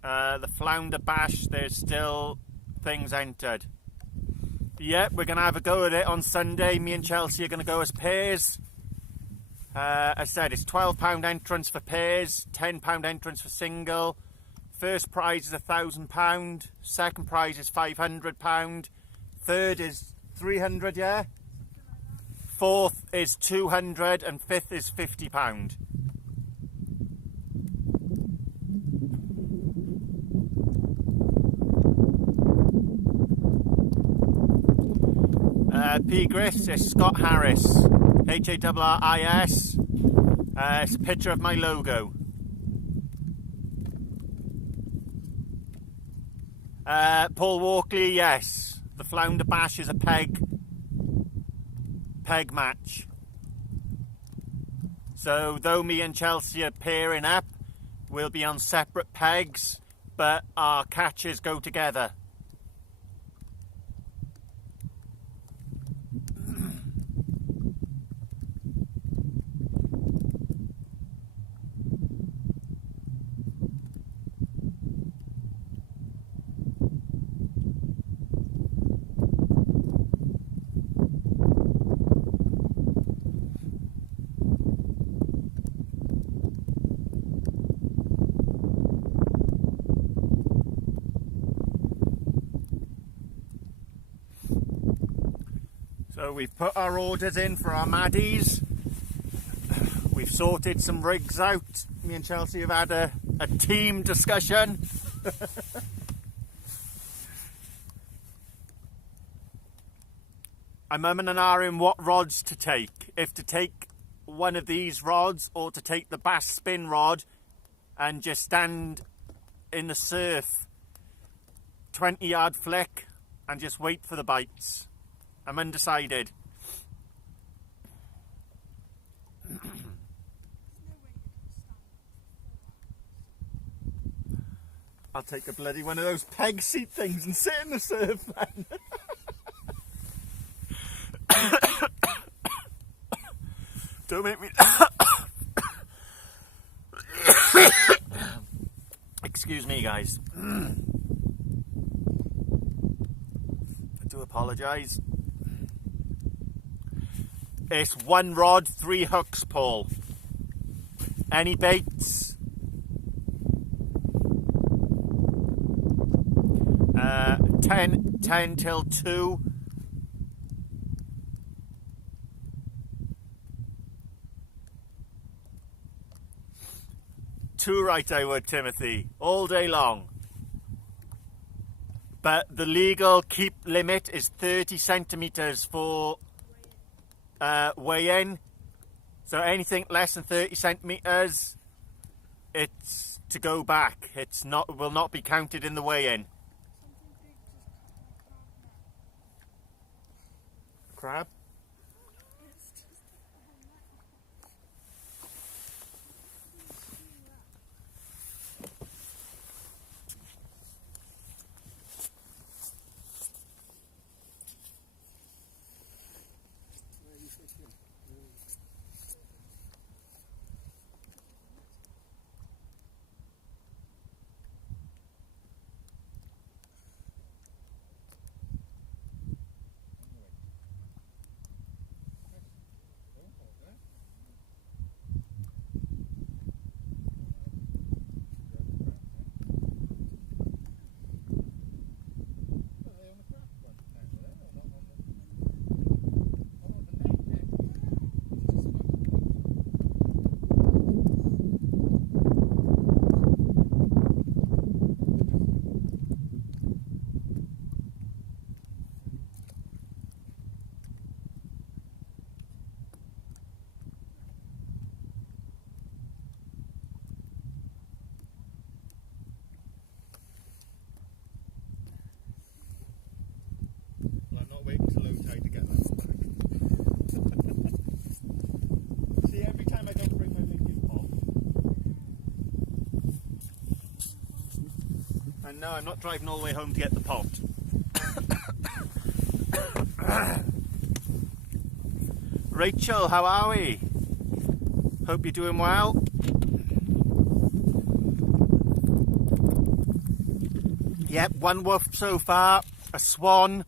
The flounder bash, there's still things entered. Yep, we're going to have a go at it on Sunday. Me and Chelsea are going to go as pairs. As I said, it's £12 entrance for pairs, £10 entrance for single. First prize is £1,000, second prize is £500, third is £300, yeah? Fourth is £200 and fifth is £50. P. Griffiths is Scott Harris, Harris. It's a picture of my logo. Paul Walkley, yes. The Flounder Bash is a peg match. So though me and Chelsea are pairing up, we'll be on separate pegs, but our catches go together. So we've put our orders in for our maddies. We've sorted some rigs out. Me and Chelsea have had a team discussion. I'm umming and ahhing what rods to take. If to take one of these rods or to take the bass spin rod and just stand in the surf 20-yard flick and just wait for the bites. I'm undecided. I'll take a bloody one of those peg seat things and sit in the surf then. Don't make me... Excuse me, guys. I do apologise. It's one rod, 3 hooks, Paul. Any baits? 10 till 2. Two right I would, Timothy, all day long. But the legal keep limit is 30 centimetres for weigh-in. So anything less than 30 centimetres, it's to go back. It's not, will not be counted in the weigh-in. Crab? I'm not waiting till low tide to get that one back. See, every time I don't bring my fingers off. And no, I'm not driving all the way home to get the pot. Rachel, how are we? Hope you're doing well. Yep, one wolf so far. A swan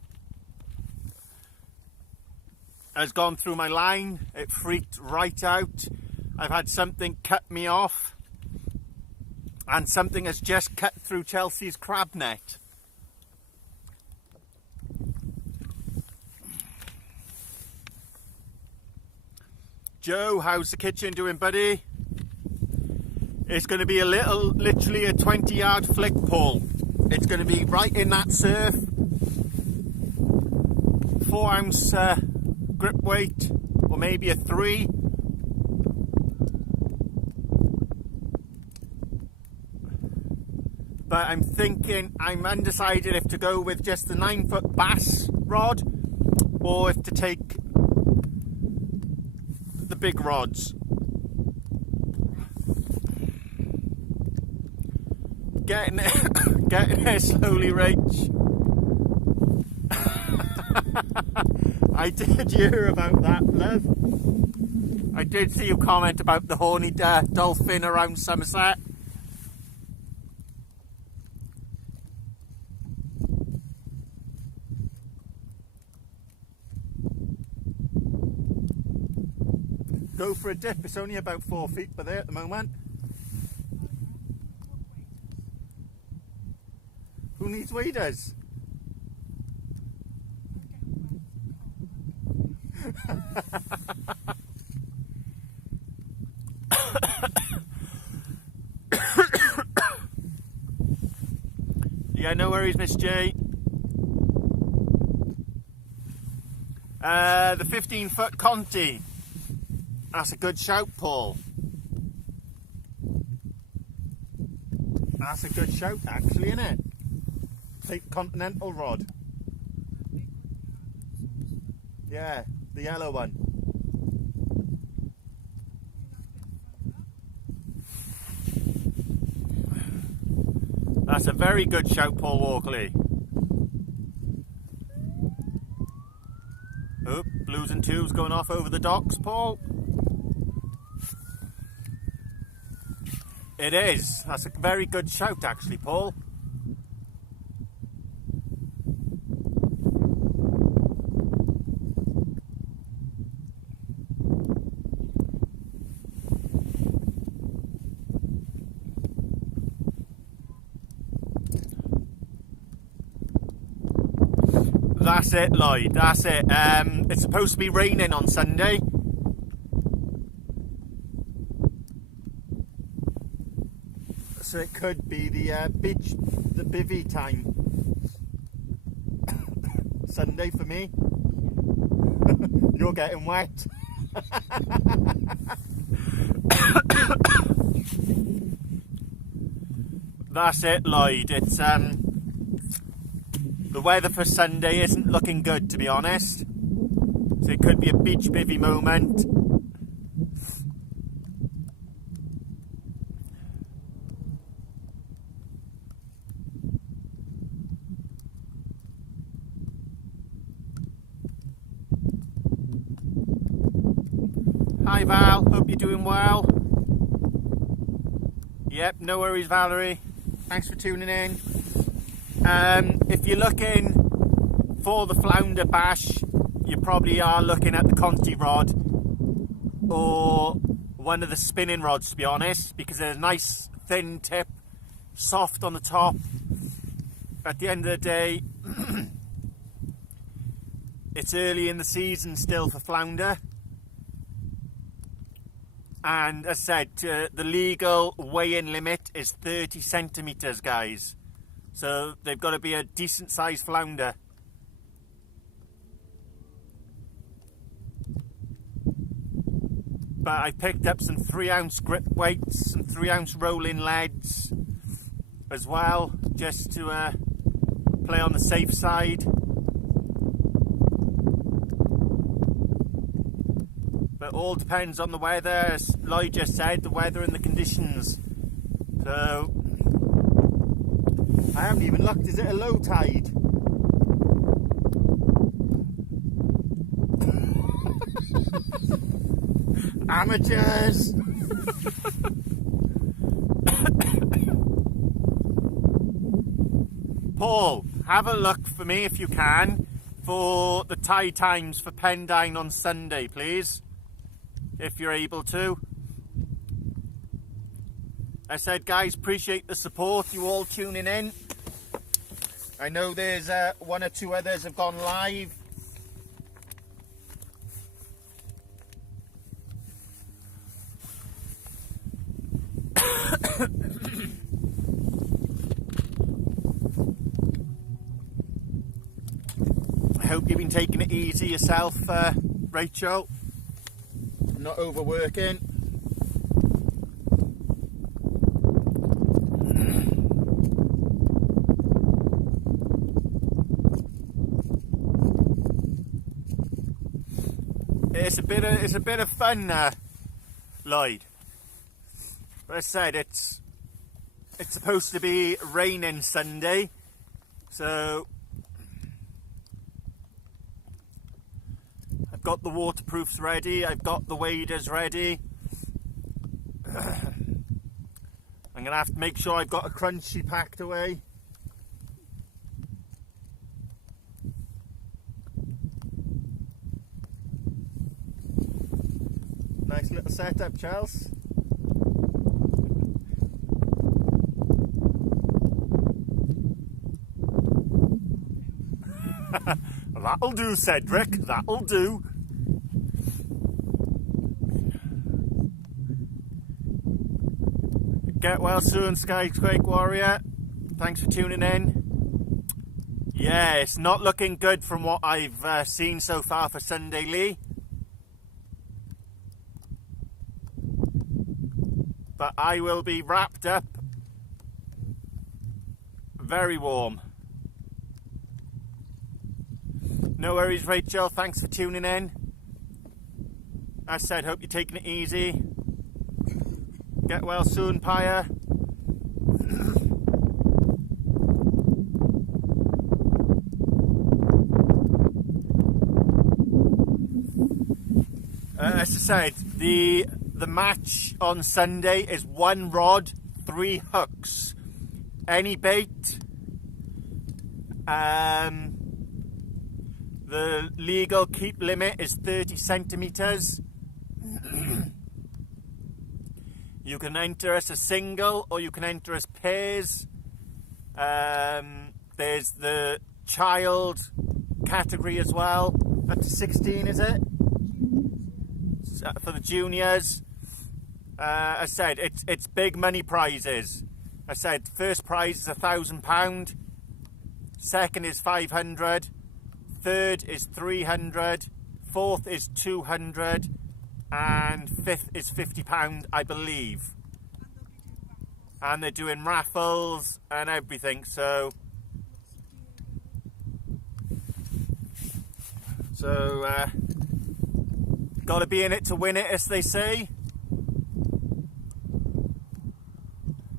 has gone through my line. It freaked right out. I've had something cut me off, and something has just cut through Chelsea's crab net. Joe, how's the kitchen doing, buddy? It's going to be literally a 20-yard flick pull. It's going to be right in that surf. 4-ounce grip weight, or maybe a 3. But I'm thinking, I'm undecided if to go with just the 9-foot bass rod, or if to take the big rods. Getting there slowly, Rach. I did hear about that, love. I did see you comment about the horny dolphin around Somerset. Go for a dip. It's only about 4 feet by there at the moment. Who needs waders? Yeah, no worries, Miss J. The 15-foot Conti. That's a good shout, Paul. That's a good shout, actually, isn't it? Take Continental rod. Yeah, the yellow one. That's a very good shout, Paul Walkley. Oop, blues and twos going off over the docks, Paul. It is. That's a very good shout, actually, Paul. That's it, Lloyd. That's it. It's supposed to be raining on Sunday. So it could be the bivvy time. Sunday for me. You're getting wet. That's it, Lloyd. It's the weather for Sunday isn't looking good, to be honest. So it could be a beach bivvy moment. Hi Val, hope you're doing well. Yep, no worries Valerie. Thanks for tuning in. If you're looking for the flounder bash, you probably are looking at the Conti rod or one of the spinning rods, to be honest, because they're a nice thin tip, soft on the top. At the end of the day, it's early in the season still for flounder. And as I said, the legal weigh-in limit is 30 centimetres, guys. So they've got to be a decent sized flounder. But I picked up some 3-ounce grip weights, some 3-ounce rolling leads as well, just to play on the safe side. But all depends on the weather, as Lloyd just said, the weather and the conditions. So I haven't even looked. Is it a low tide? Amateurs! Paul, have a look for me if you can for the tide times for Pendine on Sunday, please, if you're able to. I said, guys, appreciate the support, you all tuning in. I know there's one or two others have gone live. I hope you've been taking it easy yourself, Rachel. Not overworking. It's a bit of fun, Lloyd. But as I said, it's supposed to be raining Sunday, so I've got the waterproofs ready, I've got the waders ready. I'm gonna have to make sure I've got a crunchy packed away. Nice little setup, Charles. That'll do, Cedric, that'll do. Get well soon, Skyquake Warrior. Thanks for tuning in. Yeah, it's not looking good from what I've seen so far for Sunday, Lee. But I will be wrapped up very warm. No worries, Rachel. Thanks for tuning in. As I said, hope you're taking it easy. Get well soon, Pyre. As I said, the match on Sunday is 1 rod, 3 hooks. Any bait. The legal keep limit is 30 centimetres. You can enter as a single or you can enter as pairs. There's the child category as well, up to 16, is it? For the juniors. As I said, it's big money prizes. I said first prize is £1,000, second is 500, third is 300, fourth is 200, and fifth is £50, I believe. and they're doing raffles and everything. So got to be in it to win it, as they say.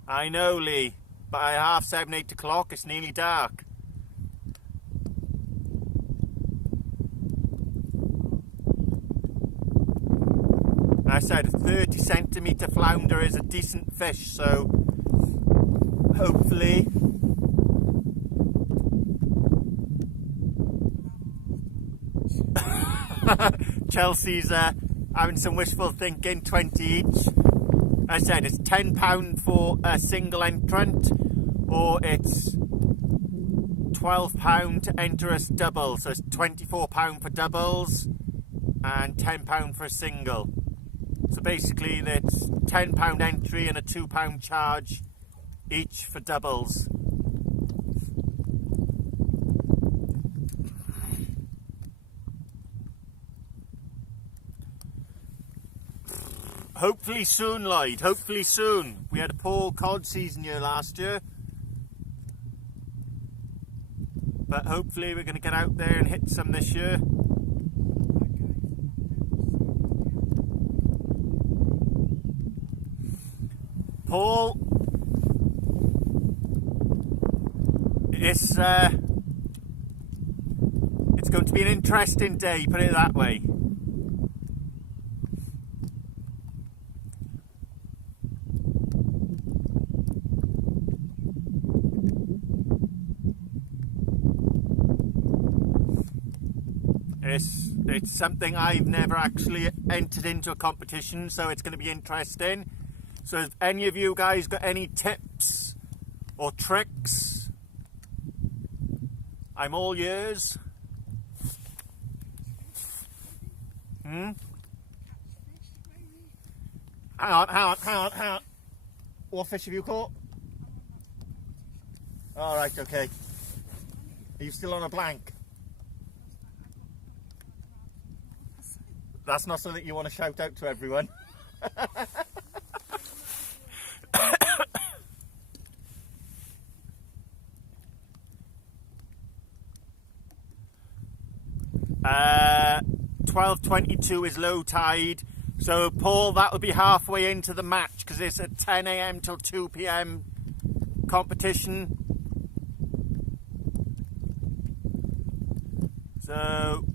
I know, Lee. By 7:30, 8 o'clock, it's nearly dark. I said a 30 centimetre flounder is a decent fish, so hopefully Chelsea's having some wishful thinking, 20 each. I said it's £10 for a single entrant, or it's £12 to enter a double, so it's £24 for doubles and £10 for a single. So basically that's £10 entry and a £2 charge each for doubles. Hopefully soon, Lloyd, hopefully soon. We had a poor cod season here last year, but hopefully we're going to get out there and hit some this year. Paul, it's going to be an interesting day, put it that way. It's something I've never actually entered into a competition, so it's going to be interesting. So if any of you guys got any tips or tricks, I'm all ears. Hang on. What fish have you caught? All right, okay. Are you still on a blank? That's not something you want to shout out to everyone. Uh, 12:22 is low tide. So, Paul, that'll be halfway into the match because it's a 10 a.m. till 2 p.m. competition. So,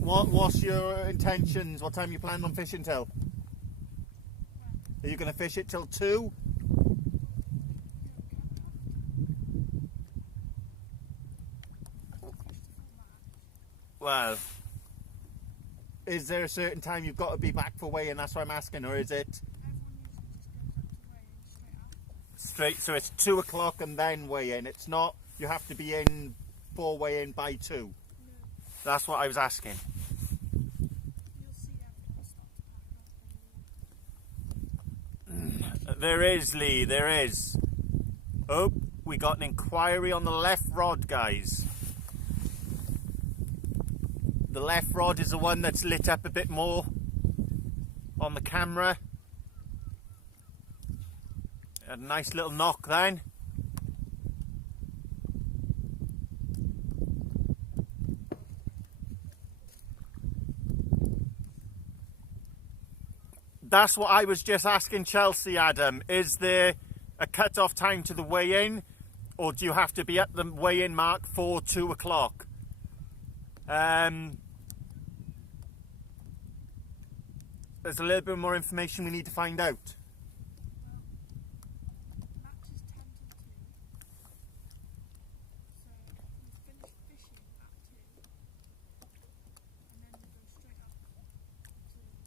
what's your intentions? What time you plan on fishing till? Are you going to fish it till 2? Well, is there a certain time you've got to be back for weigh-in? That's what I'm asking, or is it straight? So it's 2 o'clock and then weigh-in. It's not you have to be in for weigh-in by 2. No. That's what I was asking. There is, Lee. There is. Oh, we got an inquiry on the left rod, guys. The left rod is the one that's lit up a bit more on the camera. Had a nice little knock then. That's what I was just asking Chelsea, Adam. Is there a cut-off time to the weigh-in, or do you have to be at the weigh-in mark for 2 o'clock? There's a little bit more information we need to find out.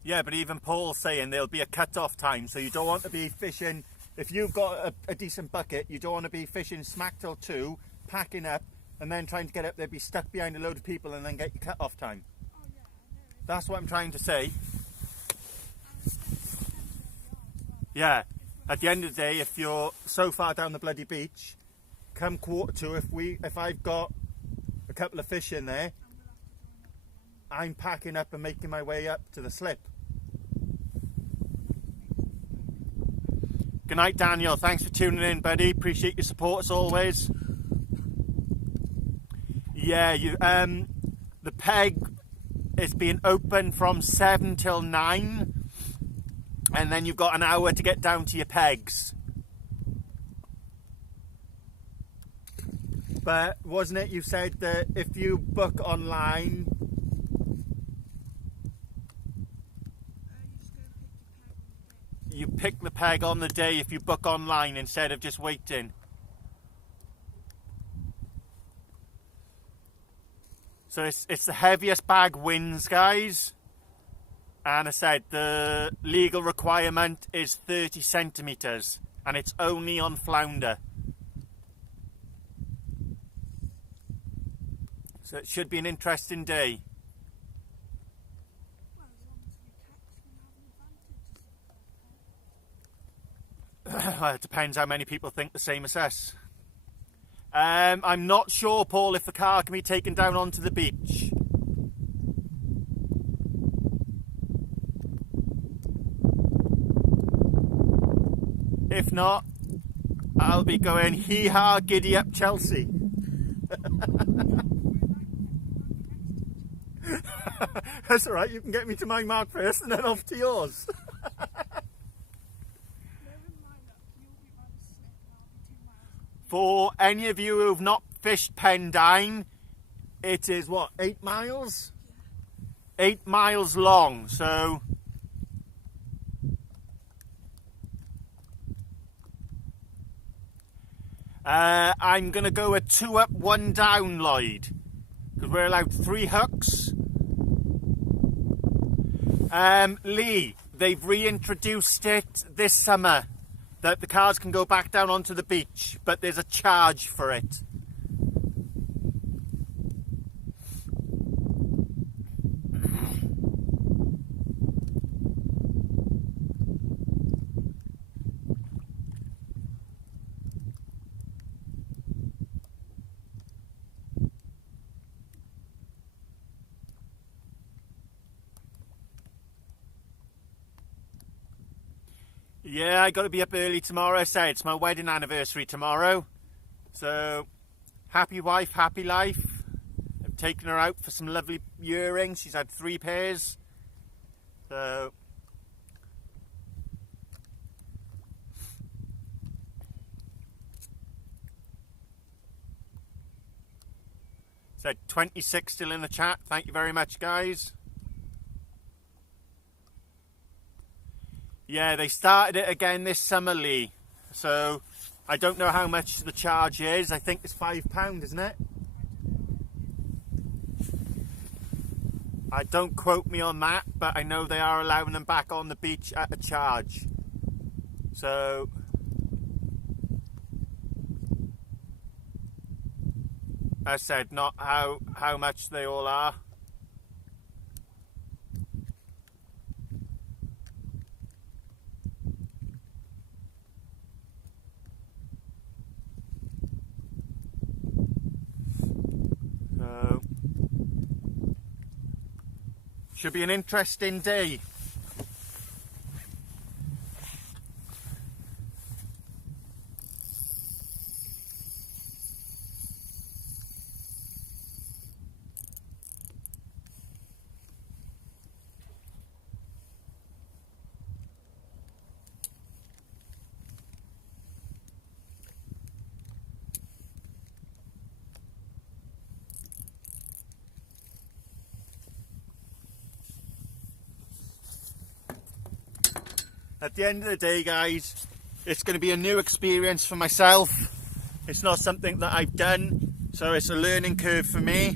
Yeah, but even Paul's saying there'll be a cut-off time, so you don't want to be fishing. If you've got a decent bucket, you don't want to be fishing smack till 2, packing up, and then trying to get up there, be stuck behind a load of people, and then get your cut-off time. Oh, yeah, that's what I'm trying to say. Yeah, at the end of the day, if you're so far down the bloody beach, come 1:45, if I've got a couple of fish in there, I'm packing up and making my way up to the slip. Good night, Daniel. Thanks for tuning in, buddy. Appreciate your support as always. Yeah, the peg is being open from 7 till 9, and then you've got an hour to get down to your pegs. But wasn't it you said that if you book online, you pick the peg on the day if you book online instead of just waiting? So it's the heaviest bag wins, guys. And I said the legal requirement is 30 centimetres, and it's only on flounder. So it should be an interesting day. Well, it depends how many people think the same as us. I'm not sure, Paul, if the car can be taken down onto the beach. If not, I'll be going hee-haw, giddy up Chelsea. That's alright, you can get me to my mark first and then off to yours. For any of you who've not fished Pendine, it is what, 8 miles? 8 miles long, so I'm going to go a 2 up, 1 down, Lloyd, because we're allowed 3 hooks. Lee, they've reintroduced it this summer, that the cars can go back down onto the beach, but there's a charge for it. Yeah, I got to be up early tomorrow. I said it's my wedding anniversary tomorrow. So, happy wife, happy life. I've taken her out for some lovely earrings. She's had 3 pairs. So, said 26 still in the chat. Thank you very much, guys. Yeah, they started it again this summer, Lee. So, I don't know how much the charge is. I think it's £5, isn't it? Don't quote me on that, but I know they are allowing them back on the beach at a charge. So, I said not how much they all are. Should be an interesting day. At the end of the day, guys, it's going to be a new experience for myself. It's not something that I've done, so it's a learning curve for me.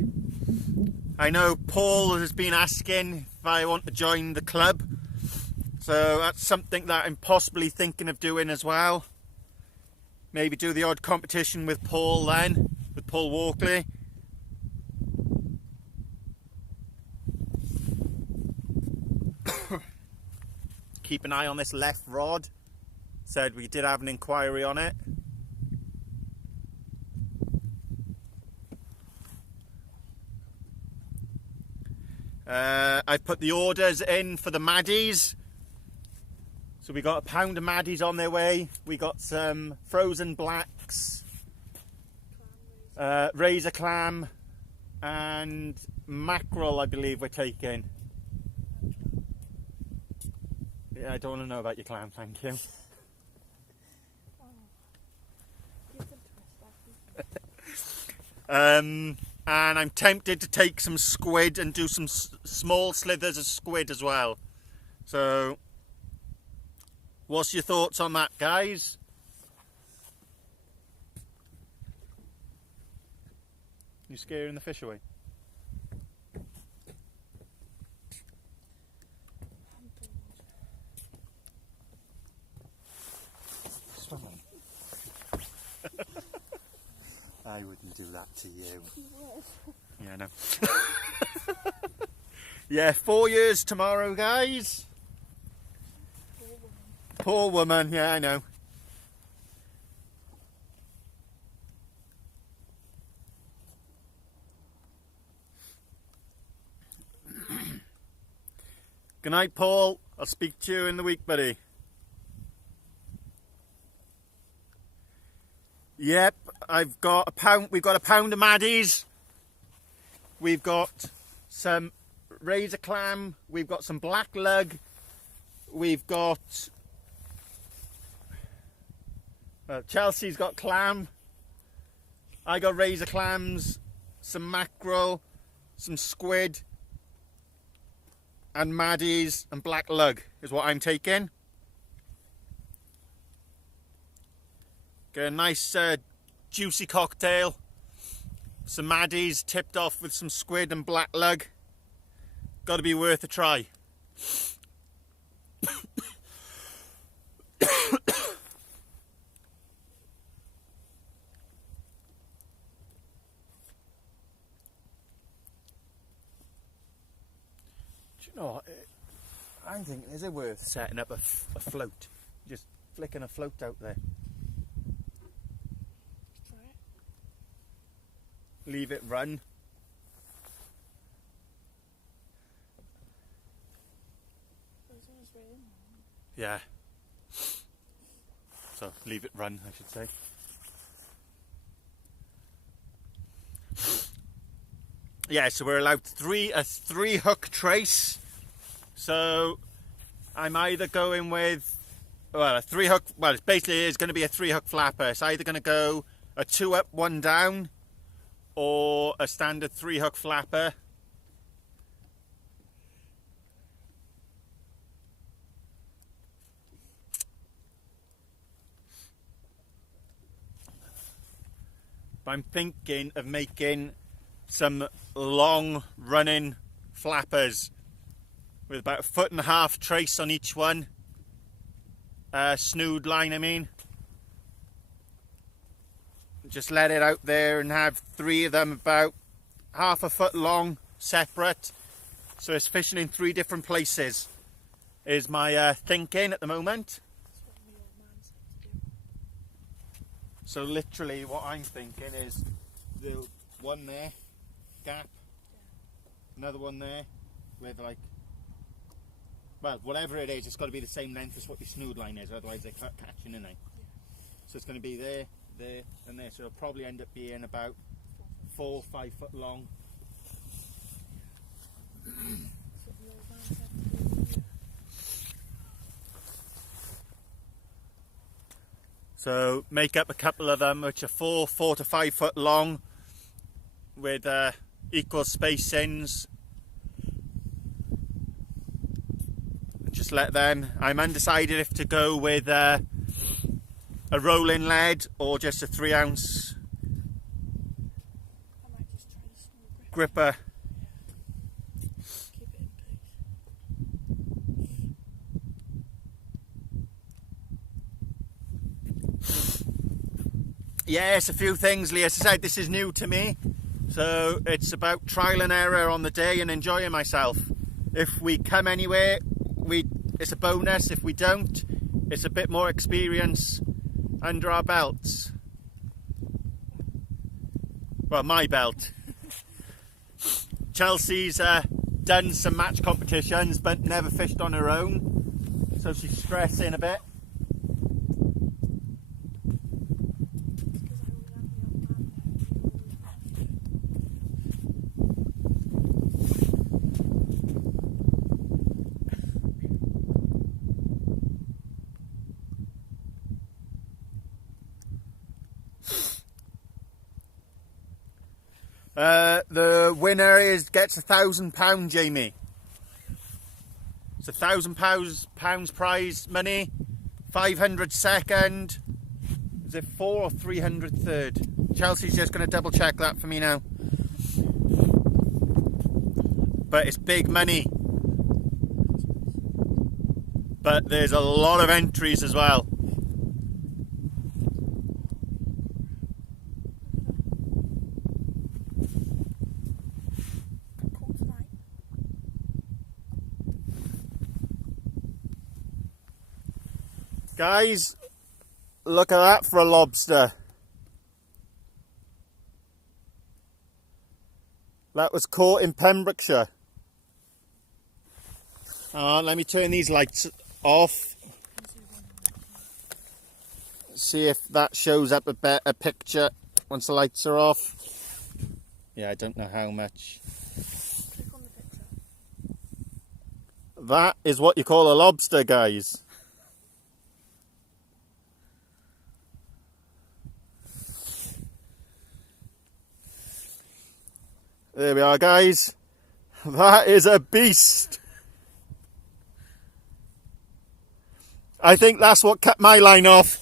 I know Paul has been asking if I want to join the club, so that's something that I'm possibly thinking of doing as well. Maybe do the odd competition with Paul then, with Paul Walkley. Keep an eye on this left rod. Said we did have an inquiry on it. I put the orders in for the Maddies. So we got a pound of maddies on their way. We got some frozen blacks, razor clam, and mackerel, I believe we're taking. Yeah, I don't want to know about your clam, thank you. And I'm tempted to take some squid and do some small slithers of squid as well. So, what's your thoughts on that, guys? You scaring the fish away? Swimming. I wouldn't do that to you. Yeah, I know. Yeah, 4 years tomorrow, guys. Poor woman, yeah, I know. Good night, Paul. I'll speak to you in the week, buddy. Yep, I've got a pound. We've got a pound of maddies. We've got some razor clam. We've got some black lug. We've got Chelsea's got clam. I got razor clams, some mackerel, some squid, and maddies and black lug is what I'm taking. Get a nice juicy cocktail. Some maddies tipped off with some squid and black lug. Got to be worth a try. Do you know what? I'm thinking, is it worth setting up a float? Just flicking a float out there. Leave it run. Yeah. So leave it run, I should say. Yeah, so we're allowed a three hook trace. So I'm either going with a 3 hook. Well, it basically is going to be a 3 hook flapper. It's either going to go a 2 up, 1 down, or a standard 3 hook flapper. I'm thinking of making some long running flappers with about 1.5 foot trace on each one. Snood line, I mean. Just let it out there and have 3 of them about 1/2 foot long, separate. So it's fishing in 3 different places is my thinking at the moment. So literally what I'm thinking is the one there, gap, another one there with like, well, whatever it is, it's got to be the same length as what your snood line is, otherwise they start catching in there. So it's going to be there, there and there, so it'll probably end up being about 4 or 5 foot long. So make up a couple of them which are 4 to 5 foot long with equal spacings. Just let them. I'm undecided if to go with a rolling lead or just a 3 ounce gripper. Yes, a few things, Lee. As I said, this is new to me, so it's about trial and error on the day and enjoying myself. If we come anywhere, it's a bonus. If we don't, it's a bit more experience under our belts. Well, my belt. Chelsea's done some match competitions, but never fished on her own. so she's stressing a bit. The winner gets £1,000, Jamie. It's £1,000 prize money. 500 second. Is it 4 or 300 third? Chelsea's just going to double check that for me now. But it's big money. But there's a lot of entries as well. Guys, look at that for a lobster. That was caught in Pembrokeshire. Let me turn these lights off. See if that shows up a better picture once the lights are off. Yeah, I don't know how much. Click on the picture. That is what you call a lobster, guys. There we are, guys. That is a beast. I think that's what cut my line off.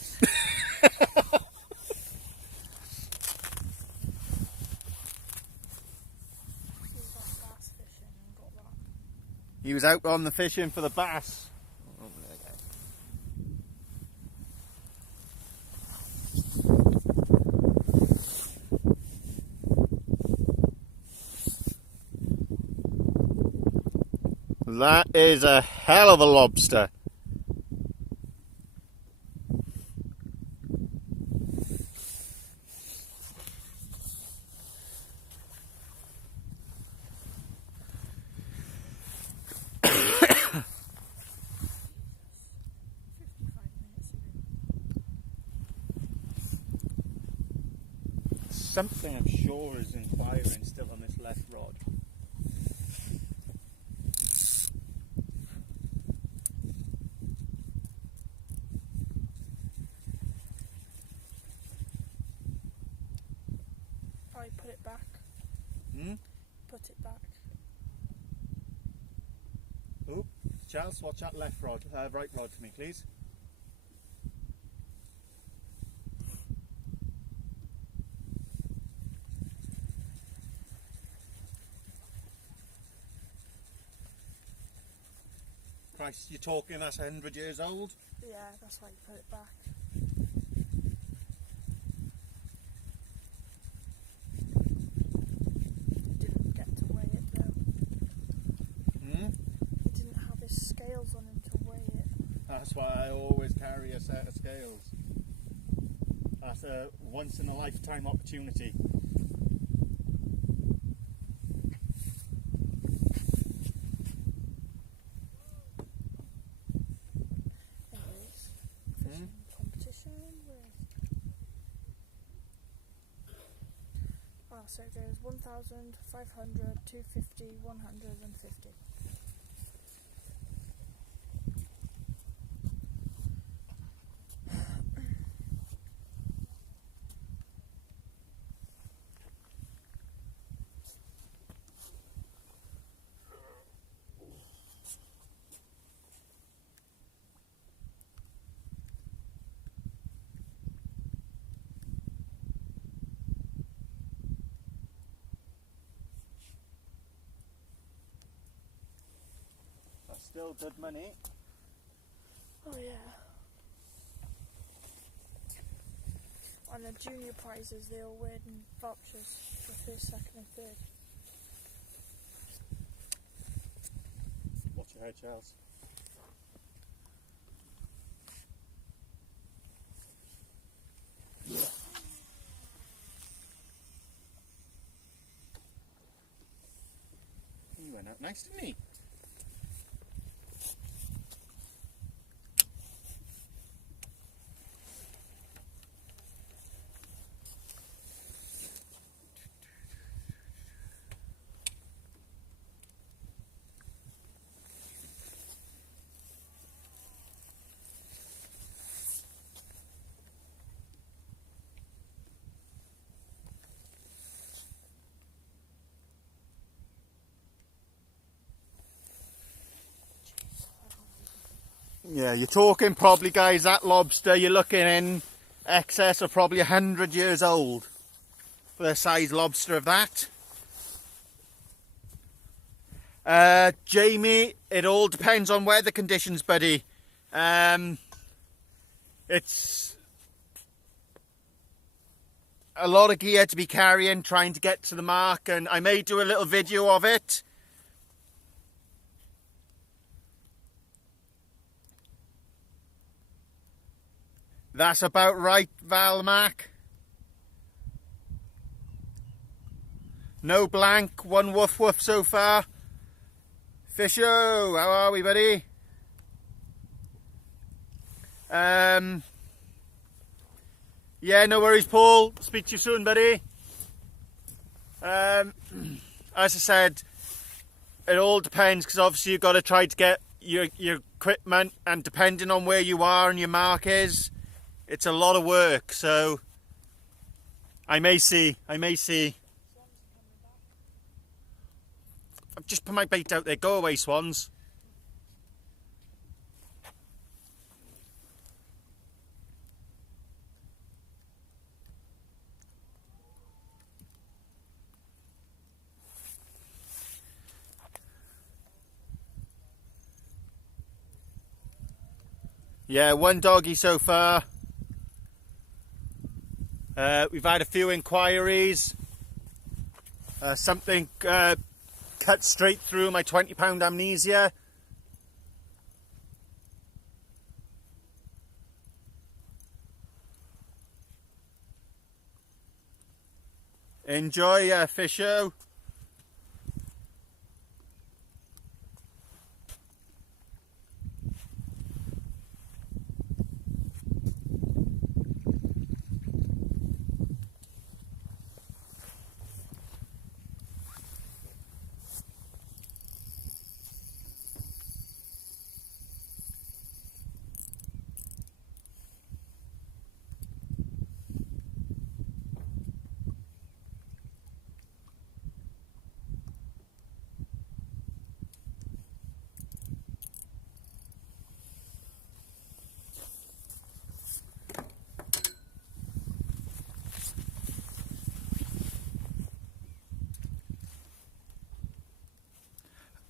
He was out on the fishing for the bass. That is a hell of a lobster. Something I'm sure is inquiring still on this left rod. I put it back. Put it back. Oh, Charles, watch that left rod, right rod for me, please. Christ, you're talking that's 100 years old? Yeah, that's why you put it back. Didn't get to weigh it though. He didn't have his scales on him to weigh it. That's why I always carry a set of scales. That's a once in a lifetime opportunity. Anyways, fishing competition with... Oh, so it goes 1,000, 500, 250, 150. That's still good money. Oh yeah. And the junior prizes, they all win vouchers for first, second and third. Watch your head, Charles. He went out nice, didn't he? Yeah, you're talking probably, guys, that lobster you're looking in excess of probably 100 years old for the size lobster of that. Jamie, it all depends on weather conditions, buddy. It's a lot of gear to be carrying, trying to get to the mark, and I may do a little video of it. That's about right, Valmac. No blank, one woof woof so far. Fisho, how are we, buddy? Yeah, no worries, Paul. Speak to you soon, buddy. As I said, it all depends, because obviously you've got to try to get your equipment, and depending on where you are and your mark is, it's a lot of work. So I may see. I've just put my bait out there. Go away, swans. Yeah, one doggy so far. We've had a few inquiries. Something cut straight through my 20-pound amnesia. Enjoy, Fisho.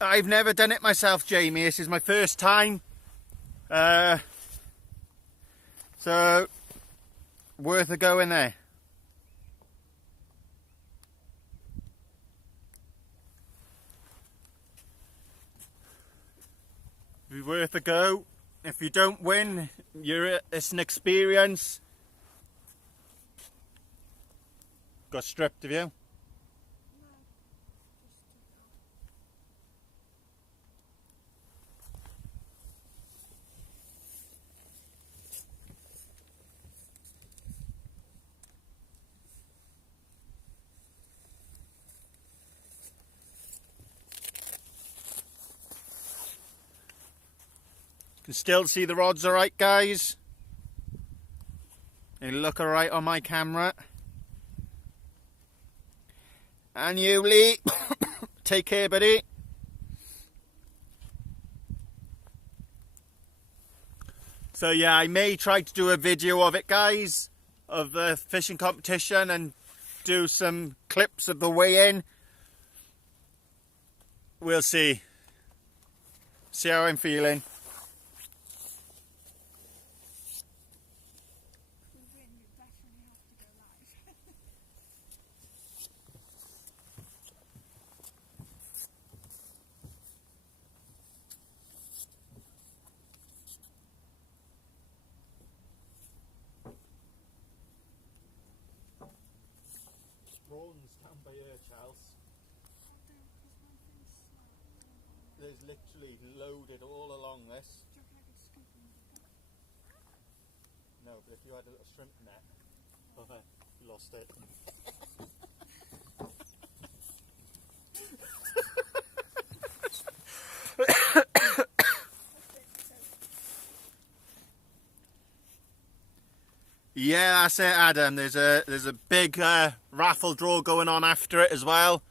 I've never done it myself, Jamie. This is my first time. So, worth a go in there. Be worth a go. If you don't win, it's an experience. Got stripped of you? Can still see the rods alright, guys. They look alright on my camera. And you, Lee. Take care, buddy. So yeah, I may try to do a video of it, guys, of the fishing competition, and do some clips of the weigh-in. We'll see. See how I'm feeling. Prawns down by here, Charles. There's literally loaded all along this. No, but if you had a little shrimp net, you lost it. Yeah, that's it, Adam. There's a big raffle draw going on after it as well.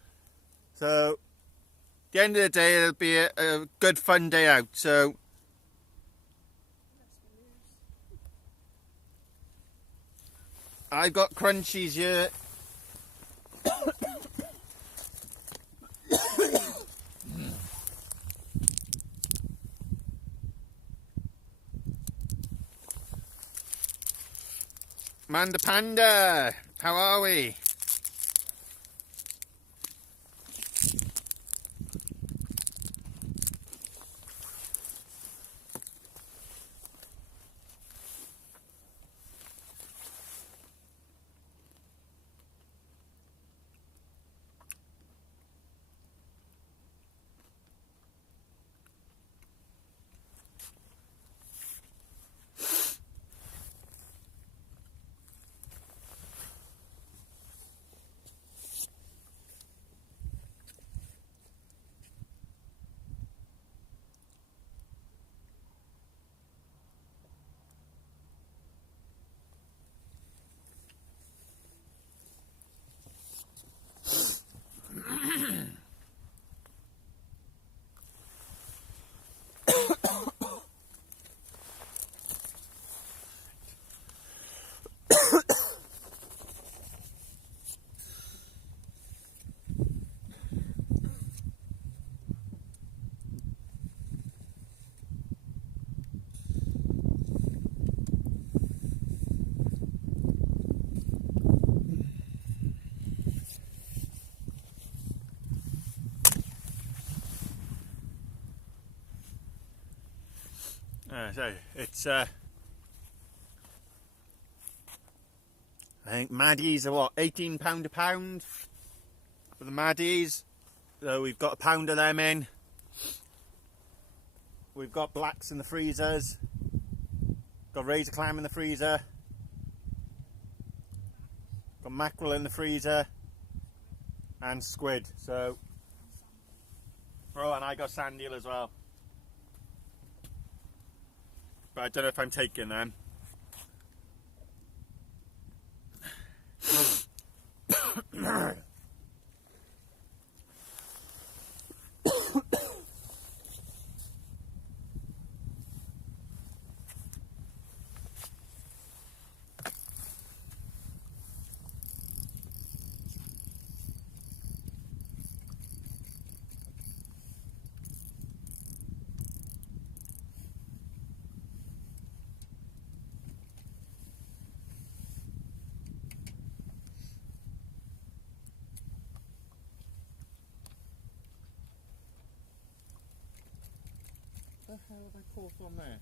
So, at the end of the day, it'll be a good fun day out. So, I've got crunchies here. Manda Panda, how are we? So it's I think Maddies are what, £18 a pound for the Maddies. So we've got a pound of them in. We've got blacks in the freezers. Got razor clam in the freezer. Got mackerel in the freezer. And squid. So, oh, and I got sand eel as well. But I don't know if I'm taking them. What the hell have I caught on there?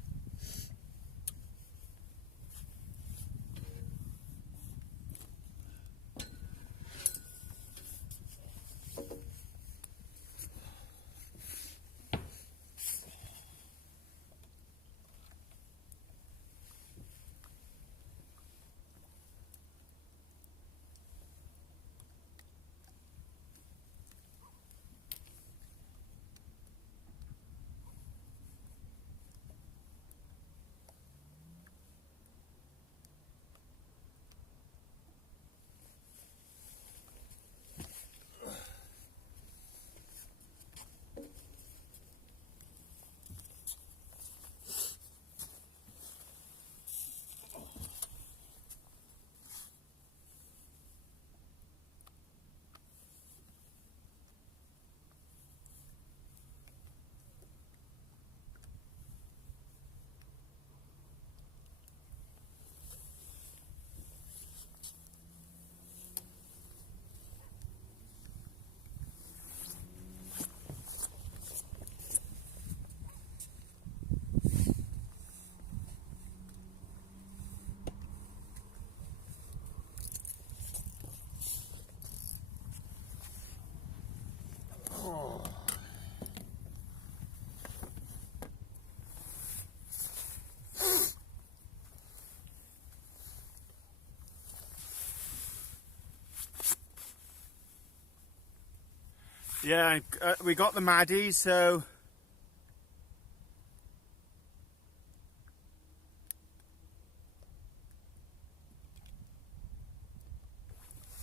Yeah, we got the Maddies, so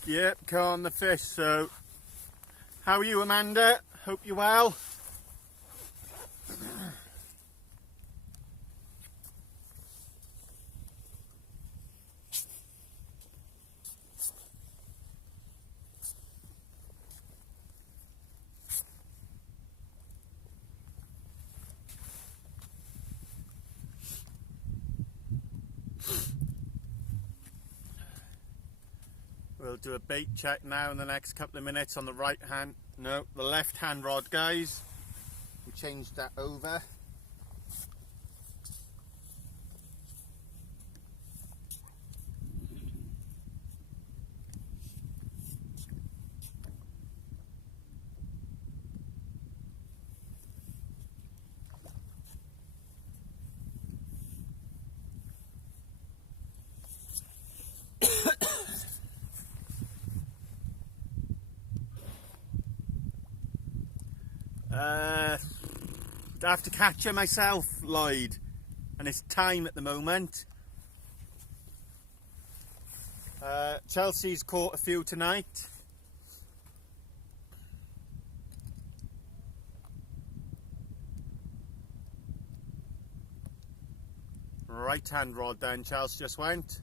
yep, caught on the fish. So how are you, Amanda? Hope you're well. We'll do a bait check now in the next couple of minutes on the right hand, no, the left hand rod, guys. We changed that over. I have to catch her myself, Lloyd, and it's time at the moment. Chelsea's caught a few tonight. Right hand rod then, Chelsea just went.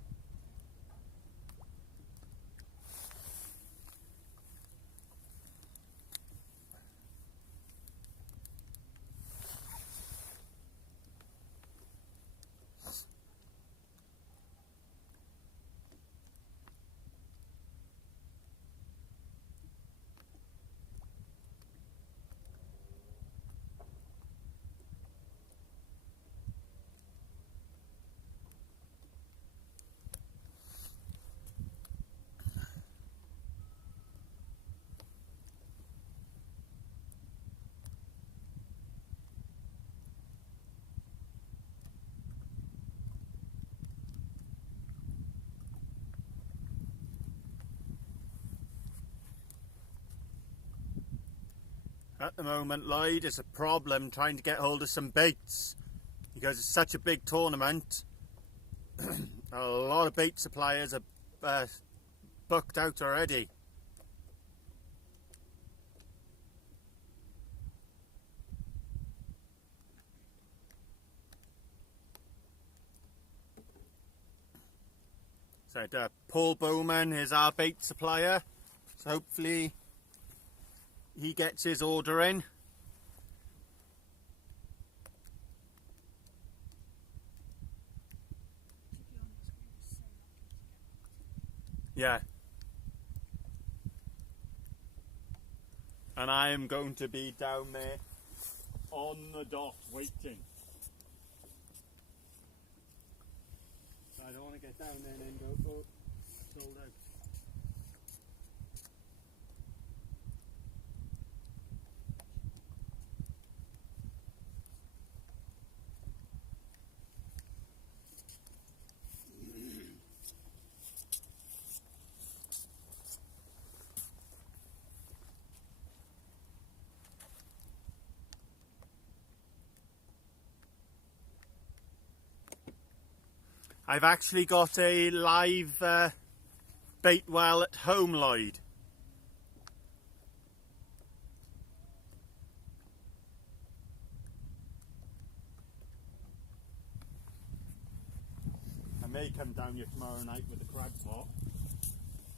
At the moment, Lloyd, it's a problem trying to get hold of some baits because it's such a big tournament. A lot of bait suppliers are booked out already. So Paul Bowman is our bait supplier, so hopefully he gets his order in. Yeah. And I am going to be down there on the dot waiting. I don't want to get down there and then go, oh, sold out. I've actually got a live bait well at home, Lloyd. I may come down here tomorrow night with a crab pot.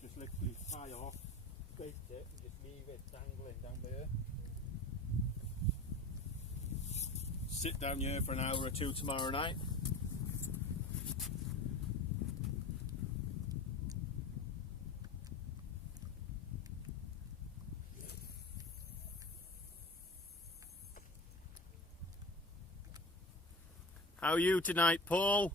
Just literally tie off, bait it, and just leave it dangling down there. Sit down here for an hour or two tomorrow night. How are you tonight, Paul?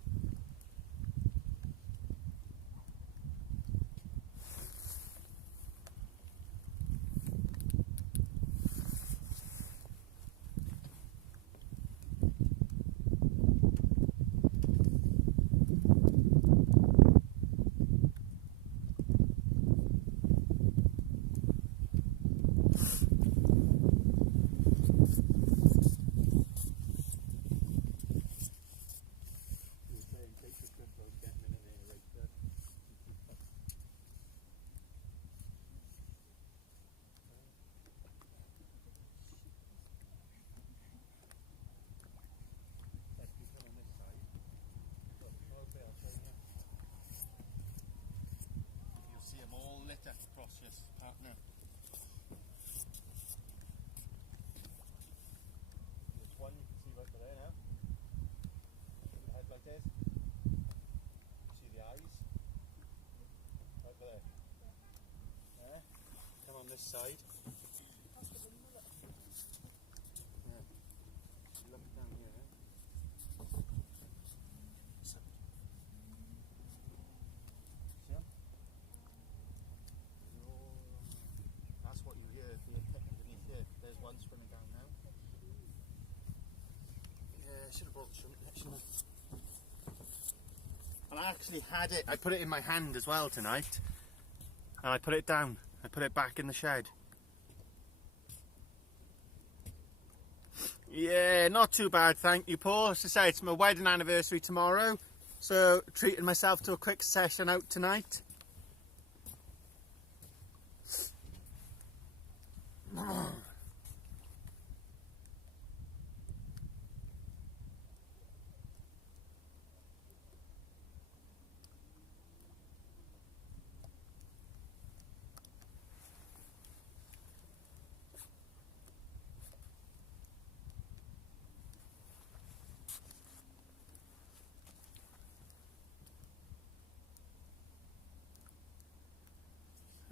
Partner. There's one you can see right there now. See the headlight is? See the eyes? Right there. this side. That's the window that Lump down here. So. That's what you hear being hit underneath here. There's one swimming down now. Yeah, I should have brought the shrimp net, shouldn't I? And I actually had it, I put it in my hand as well tonight. And I put it down. I put it back in the shed. Yeah, not too bad, thank you, Paul. As I say, it's my wedding anniversary tomorrow. So, treating myself to a quick session out tonight.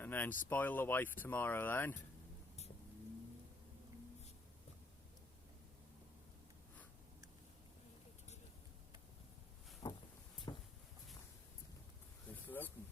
And then spoil the wife tomorrow then. They're still open.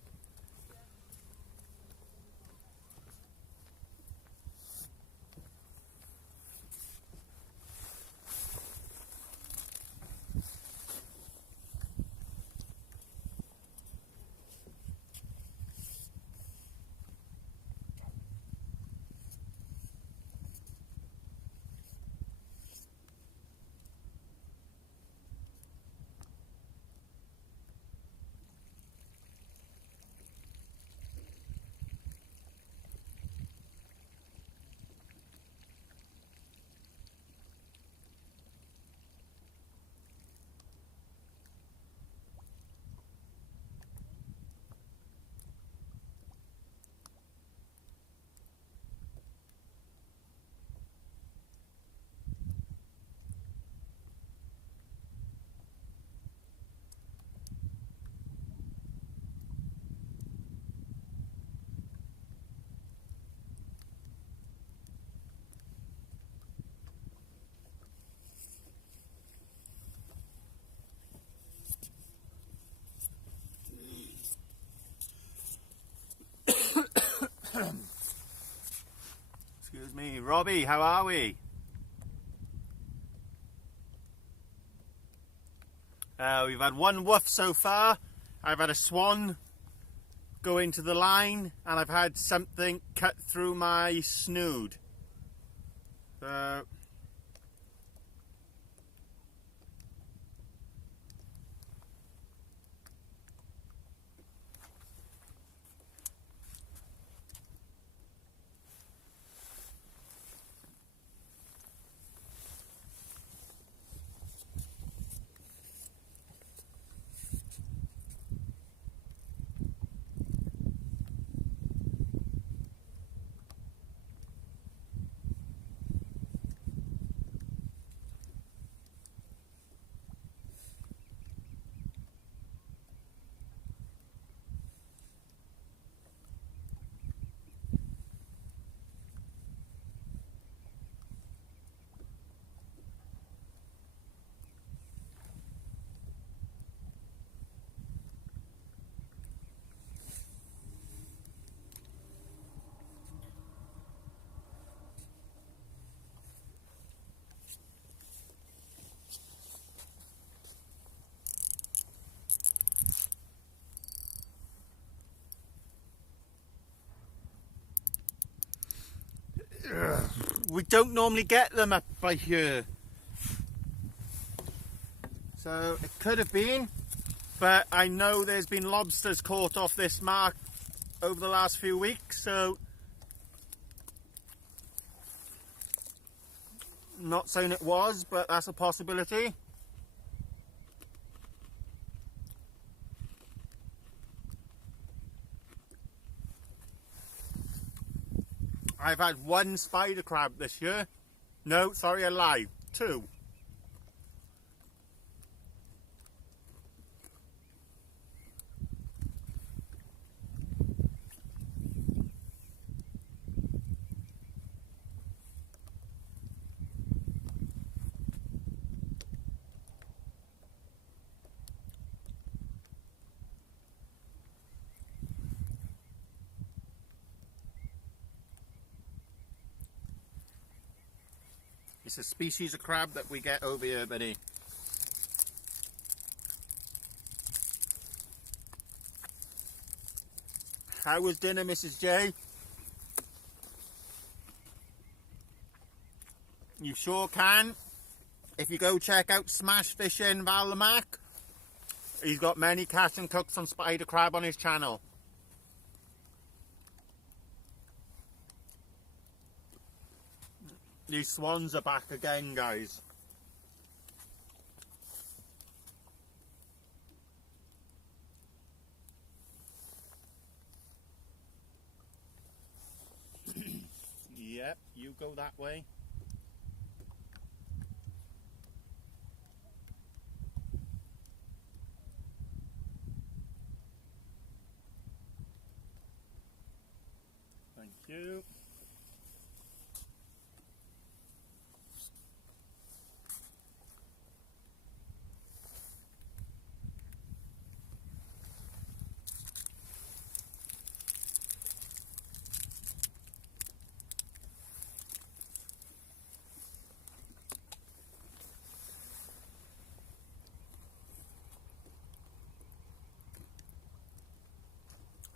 Excuse me, Robbie, how are we? We've had one woof so far. I've had a swan go into the line, and I've had something cut through my snood. We don't normally get them up by here. So it could have been, but I know there's been lobsters caught off this mark over the last few weeks, so not saying it was, but that's a possibility. I've had one spider crab this year. No, sorry, I lied. Two. It's a species of crab that we get over here, buddy. How was dinner, Mrs. J? You sure can. If you go check out Smash Fishing Valamac, he's got many casts and cooks on spider crab on his channel. These swans are back again, guys. Yep, you go that way. Thank you.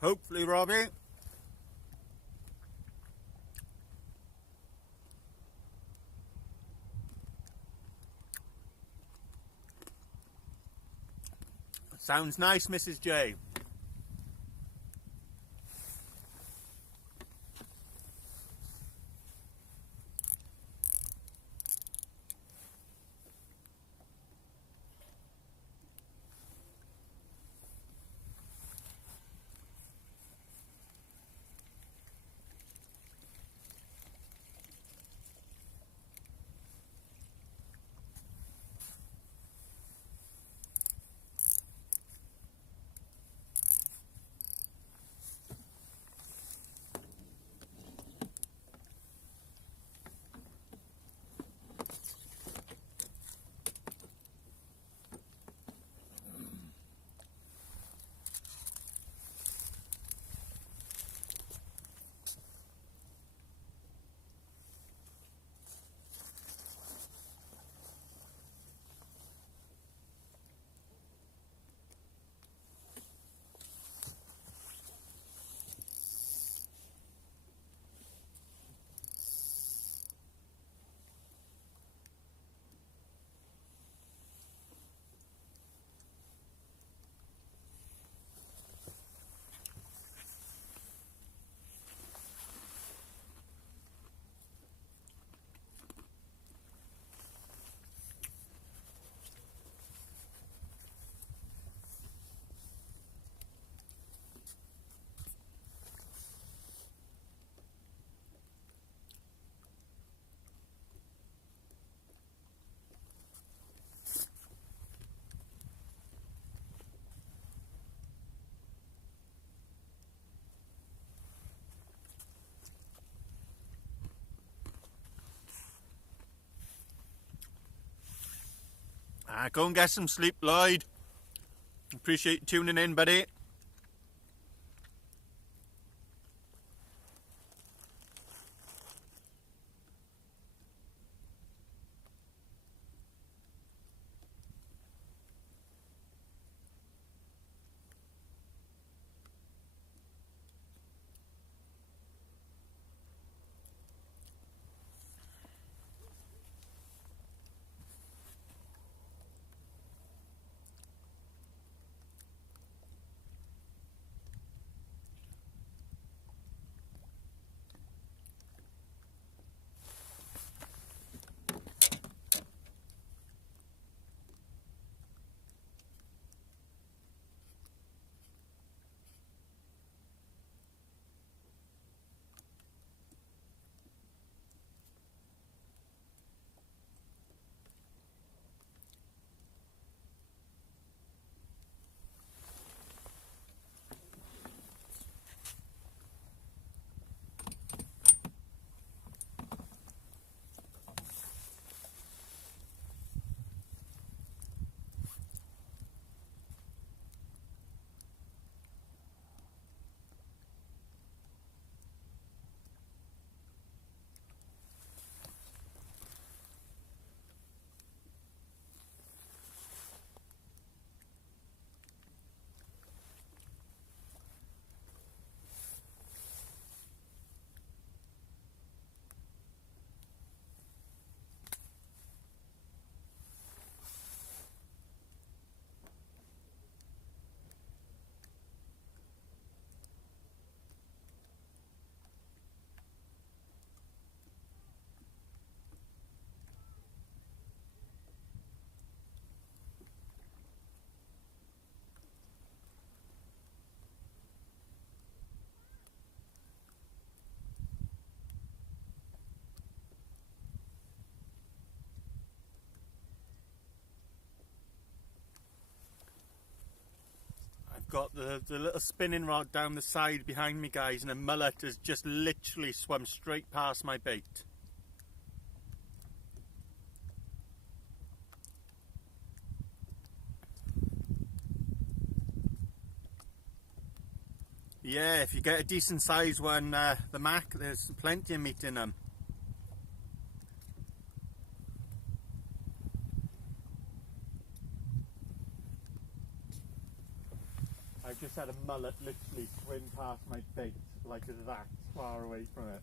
Hopefully, Robbie. Sounds nice, Mrs. J. Go and get some sleep, Lloyd. Appreciate you tuning in, buddy. got the little spinning rod down the side behind me, guys, and a mullet has just literally swum straight past my bait. Yeah, if you get a decent sized one, the Mac, there's plenty of meat in them. I've just had a mullet literally swim past my bait like that far away from it.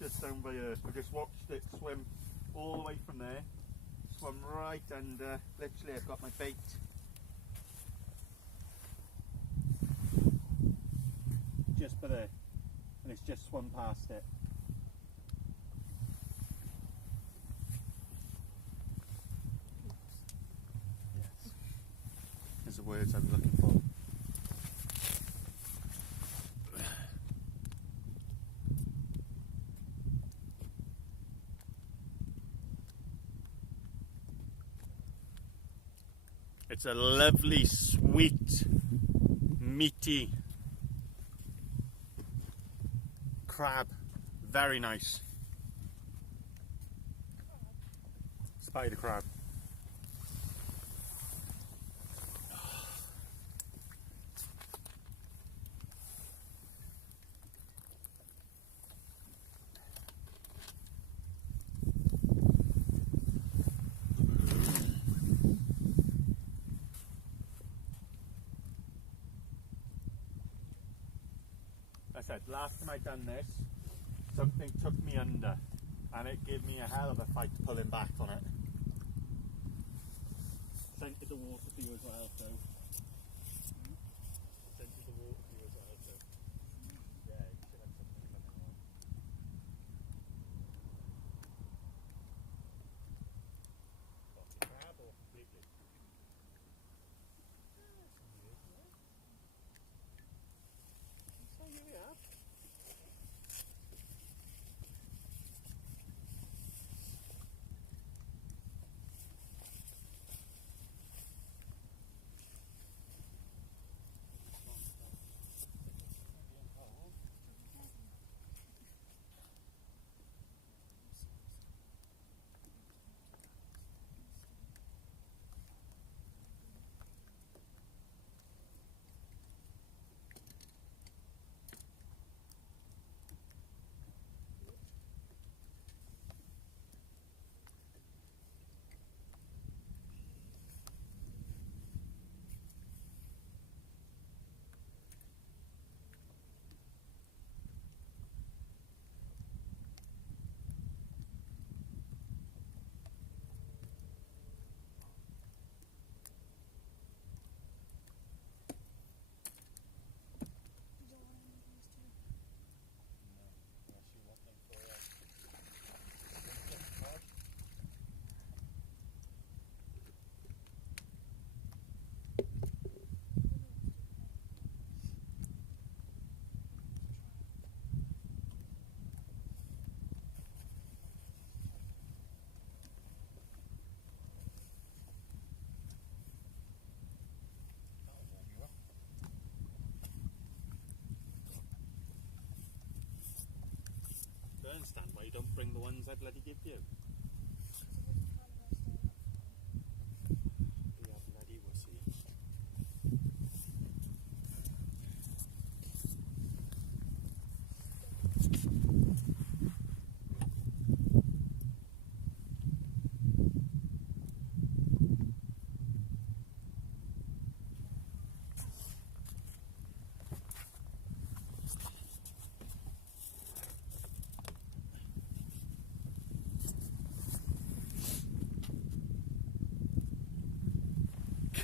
Just down by here. I just watched it swim all the way from there. Swim right under, literally I've got my bait. Just by there. And it's just swum past it. Yes. There's the words I'm looking for. It's a lovely, sweet, meaty crab. Very nice. Spider crab. I said, last time I done this, something took me under, and it gave me a hell of a fight pulling back on it. Scented the water for you as well, so. Scented the water for you as well, so. Yeah, you should have something coming on. What, crab or completely? So here we are. I don't understand why you don't bring the ones I bloody give you. You are bloody wussy.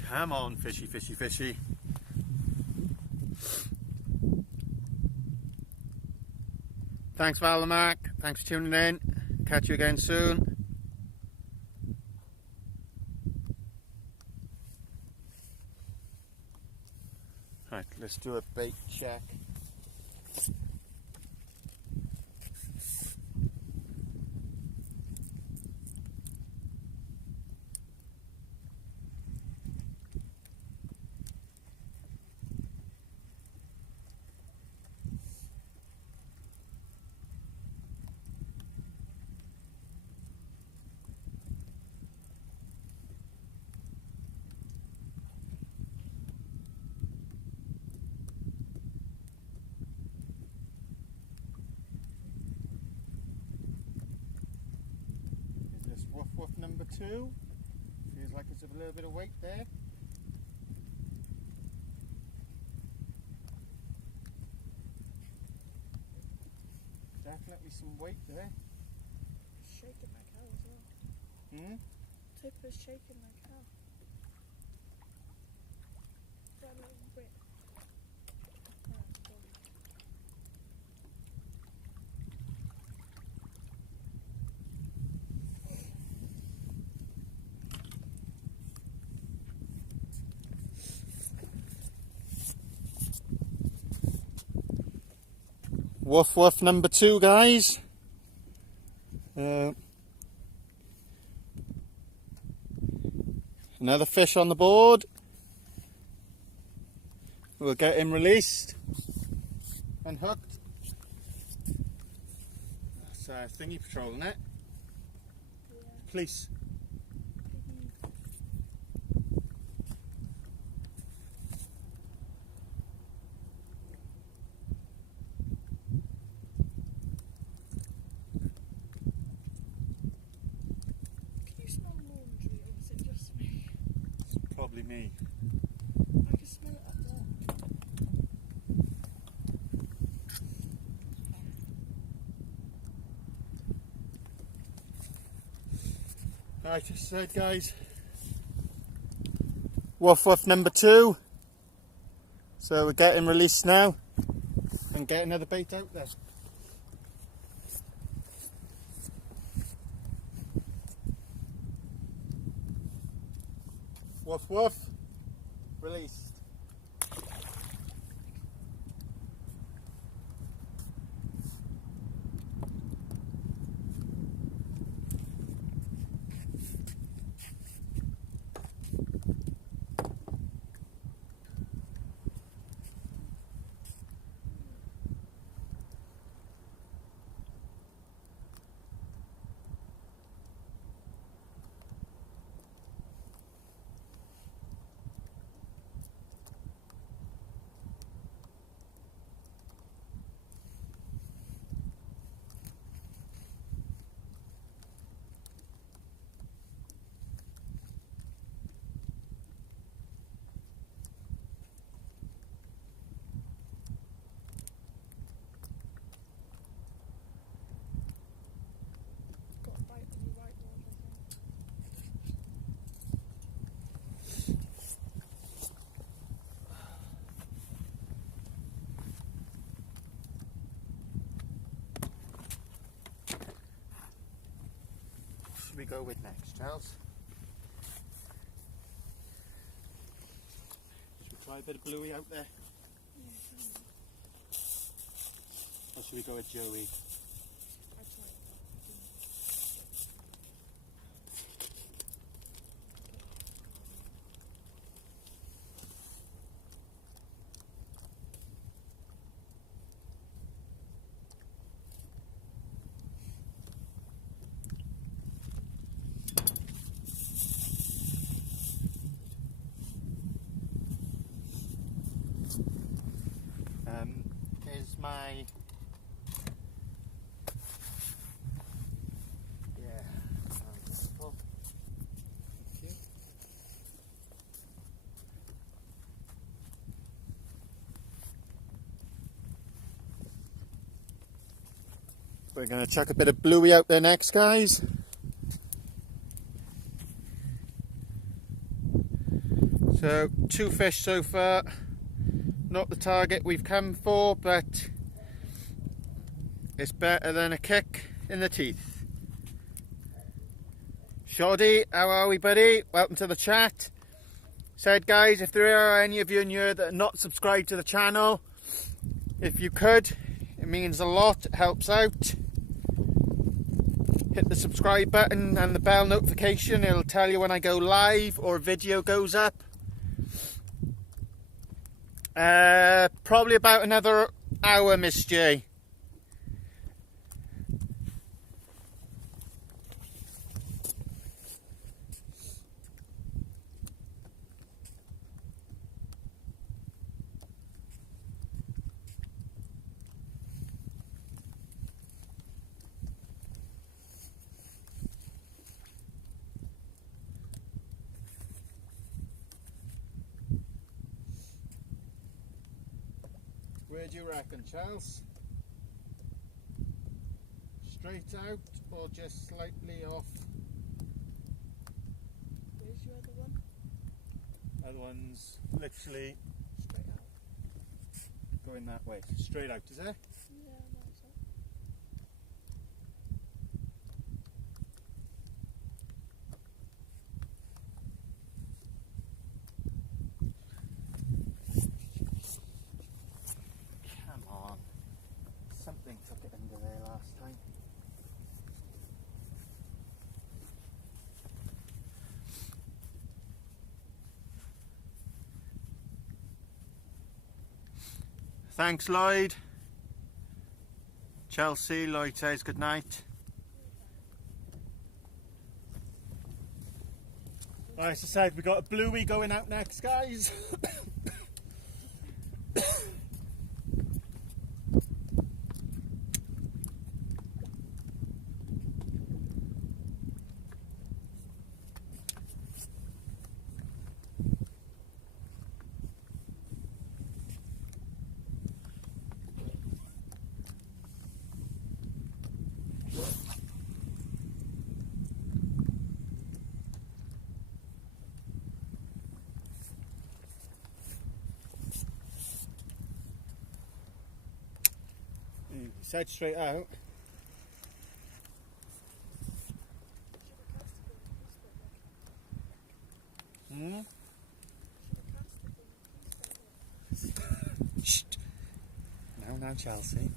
Come on, fishy, fishy, fishy. Thanks, Valamac. Thanks for tuning in. Catch you again soon. Right, let's do a bait check. 2. Feels like there's a little bit of weight there. Definitely some weight there. Shaking like hell as well. Hmm? Tip is shaking like hell. Got a little bit. Alright, cool. Woof woof number 2, guys. Another fish on the board. We'll get him released and hooked. That's Thingy Patrol, isn't it? Yeah. Police. Can you smell laundry or is it just me? It's probably me. I can smell it up there. Like I said, guys, woof woof number 2. So we're getting released now and get another bait out there. Woof woof, released. Got a bite on your right one, I think. What should we go with next, Charles? Should we try a bit of bluey out there? Or should we go with Joey? I tried that. Is my full. Thank you. We're going to chuck a bit of bluey out there next, guys. So 2 fish so far. Not the target we've come for, but it's better than a kick in the teeth. Shoddy, how are we, buddy? Welcome to the chat. Said, guys, if there are any of you in here that are not subscribed to the channel, if you could, it means a lot, it helps out. Hit the subscribe button and the bell notification, it'll tell you when I go live or a video goes up. Probably about another hour, Miss J. Where do you reckon, Charles? Straight out or just slightly off? Where's your other one? Other one's literally Straight out. going that way. Straight out, is it? Yeah, that's it. Come on. Something took it under there last time. Thanks, Lloyd. Chelsea, Lloyd says good night. Right, as I said, we've got a bluey going out next, guys. Said straight out. Hmm? Shh. Now, Chelsea.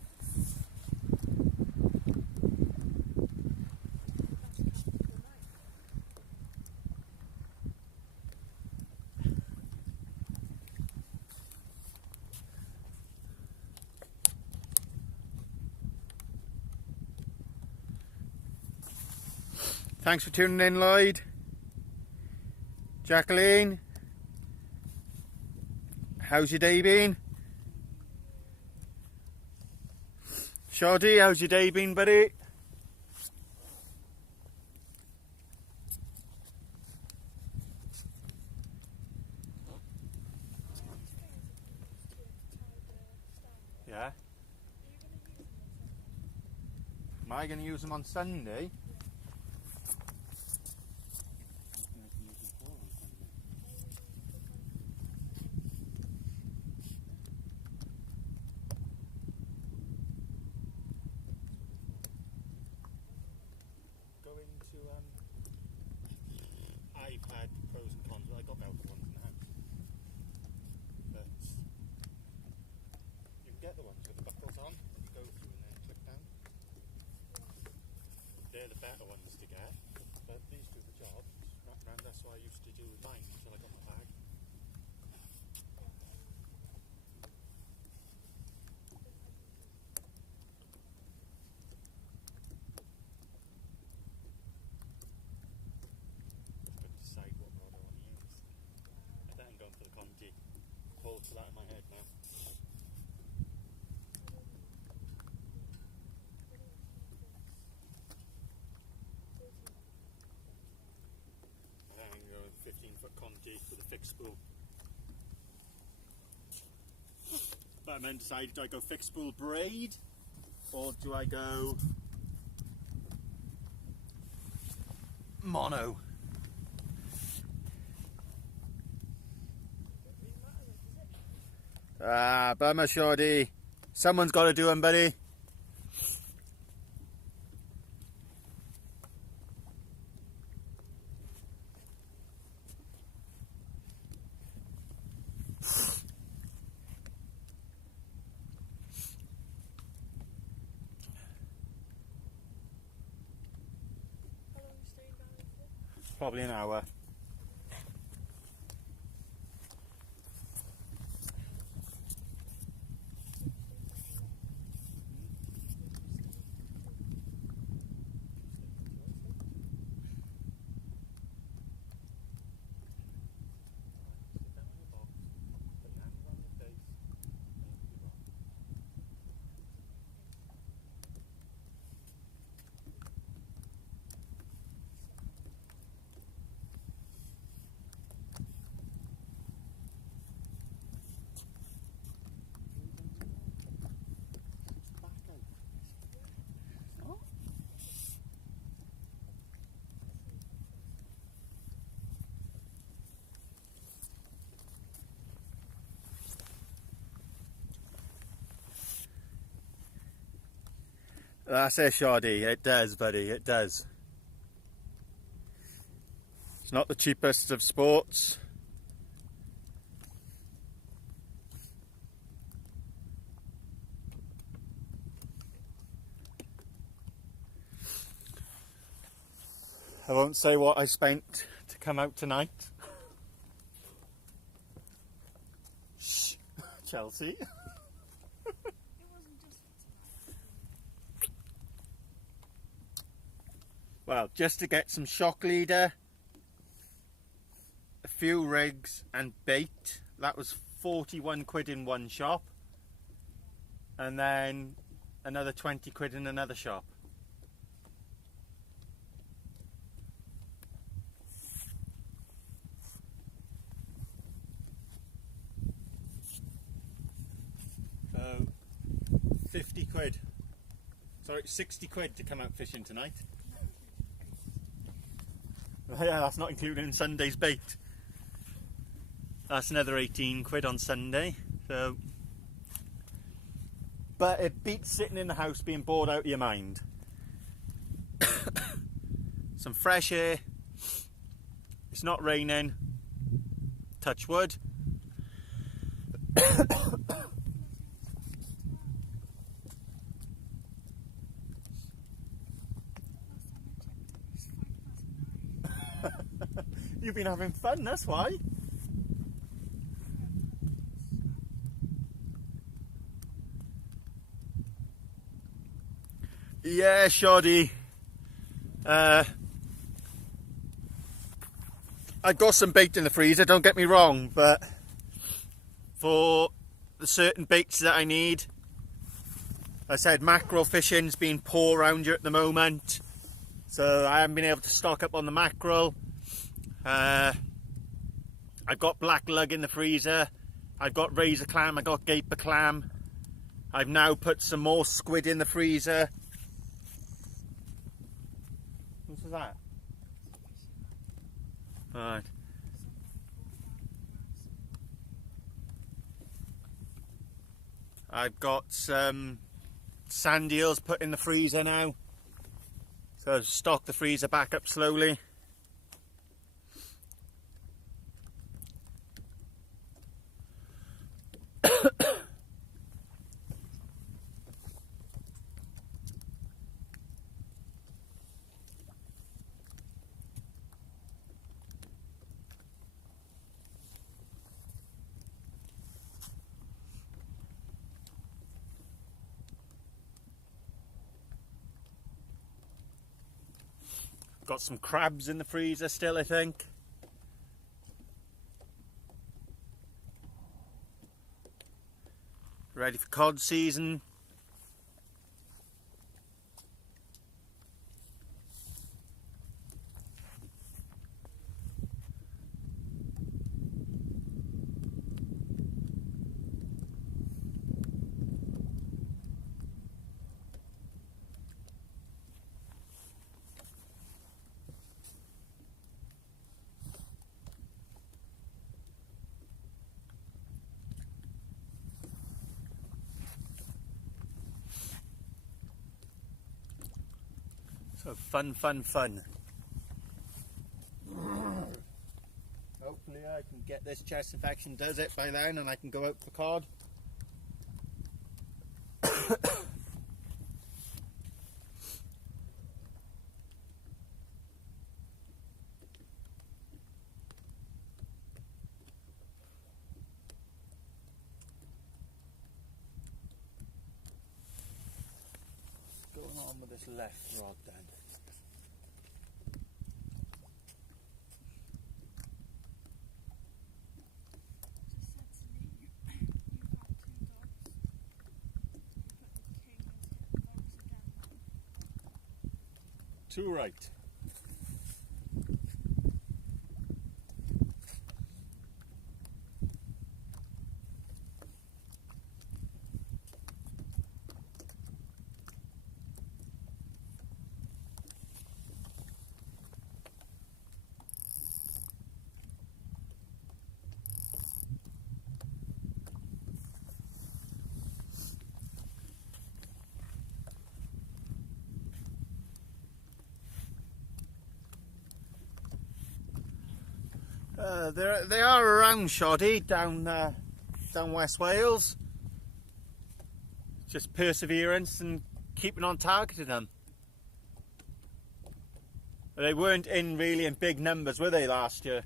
Thanks for tuning in, Lloyd. Jacqueline, how's your day been? Shoddy, how's your day been, buddy? Yeah. Am I going to use them on Sunday? I've had pros and cons, but I got Velcro ones in the house. But you can get the ones with the buckles on that you go through and then click down. They're the better ones to get, but these do the job. Wrap round, that's what I used to do with mine until I got my bag. Decide what rod I want to use. I think I'm going for the Conti. Hold for that in my head now. I think I'm going 15-foot Conti with a fixed spool. But I'm then deciding, do I go fixed spool braid or do I go mono? Ah, bummer, Shorty. Someone's got to do them, buddy. How long are you staying down there for? Probably an hour. That's it, Shoddy. It does, buddy. It does. It's not the cheapest of sports. I won't say what I spent to come out tonight. Shh, Chelsea. It wasn't just for tonight. Well, just to get some shock leader, a few rigs and bait. That was 41 quid in one shop. And then another 20 quid in another shop. So 50 quid. Sorry, 60 quid to come out fishing tonight. Yeah, that's not including Sunday's bait. That's another 18 quid on Sunday. So, but it beats sitting in the house being bored out of your mind. Some fresh air. It's not raining. Touch wood. You've been having fun, that's why. Yeah, Shoddy. I've got some bait in the freezer, don't get me wrong, but for the certain baits that I need, I said mackerel fishing's been poor around here at the moment, so I haven't been able to stock up on the mackerel. I've got black lug in the freezer, I've got razor clam, I've got gaper clam. I've now put some more squid in the freezer. What was that? Right. I've got some sand eels put in the freezer now. So I've stocked the freezer back up slowly. Got some crabs in the freezer still, I think. Ready for cod season. So fun, fun, fun. Hopefully I can get this chest infection does it by then and I can go out for cod. What's going on with this left rod then? Two right. They are around shoddy down West Wales. Just perseverance and keeping on targeting them. They weren't really in big numbers, were they, last year?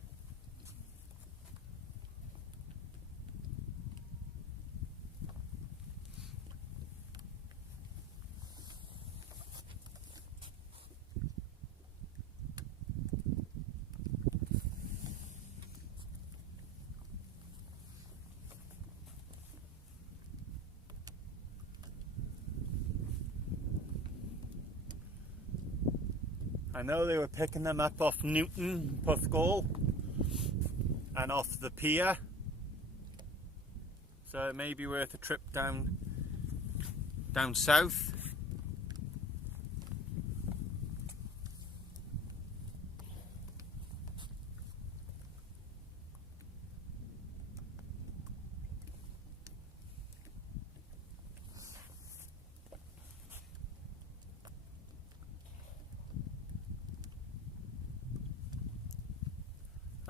I know they were picking them up off Newton, Puffgall, and off the pier, so it may be worth a trip down south.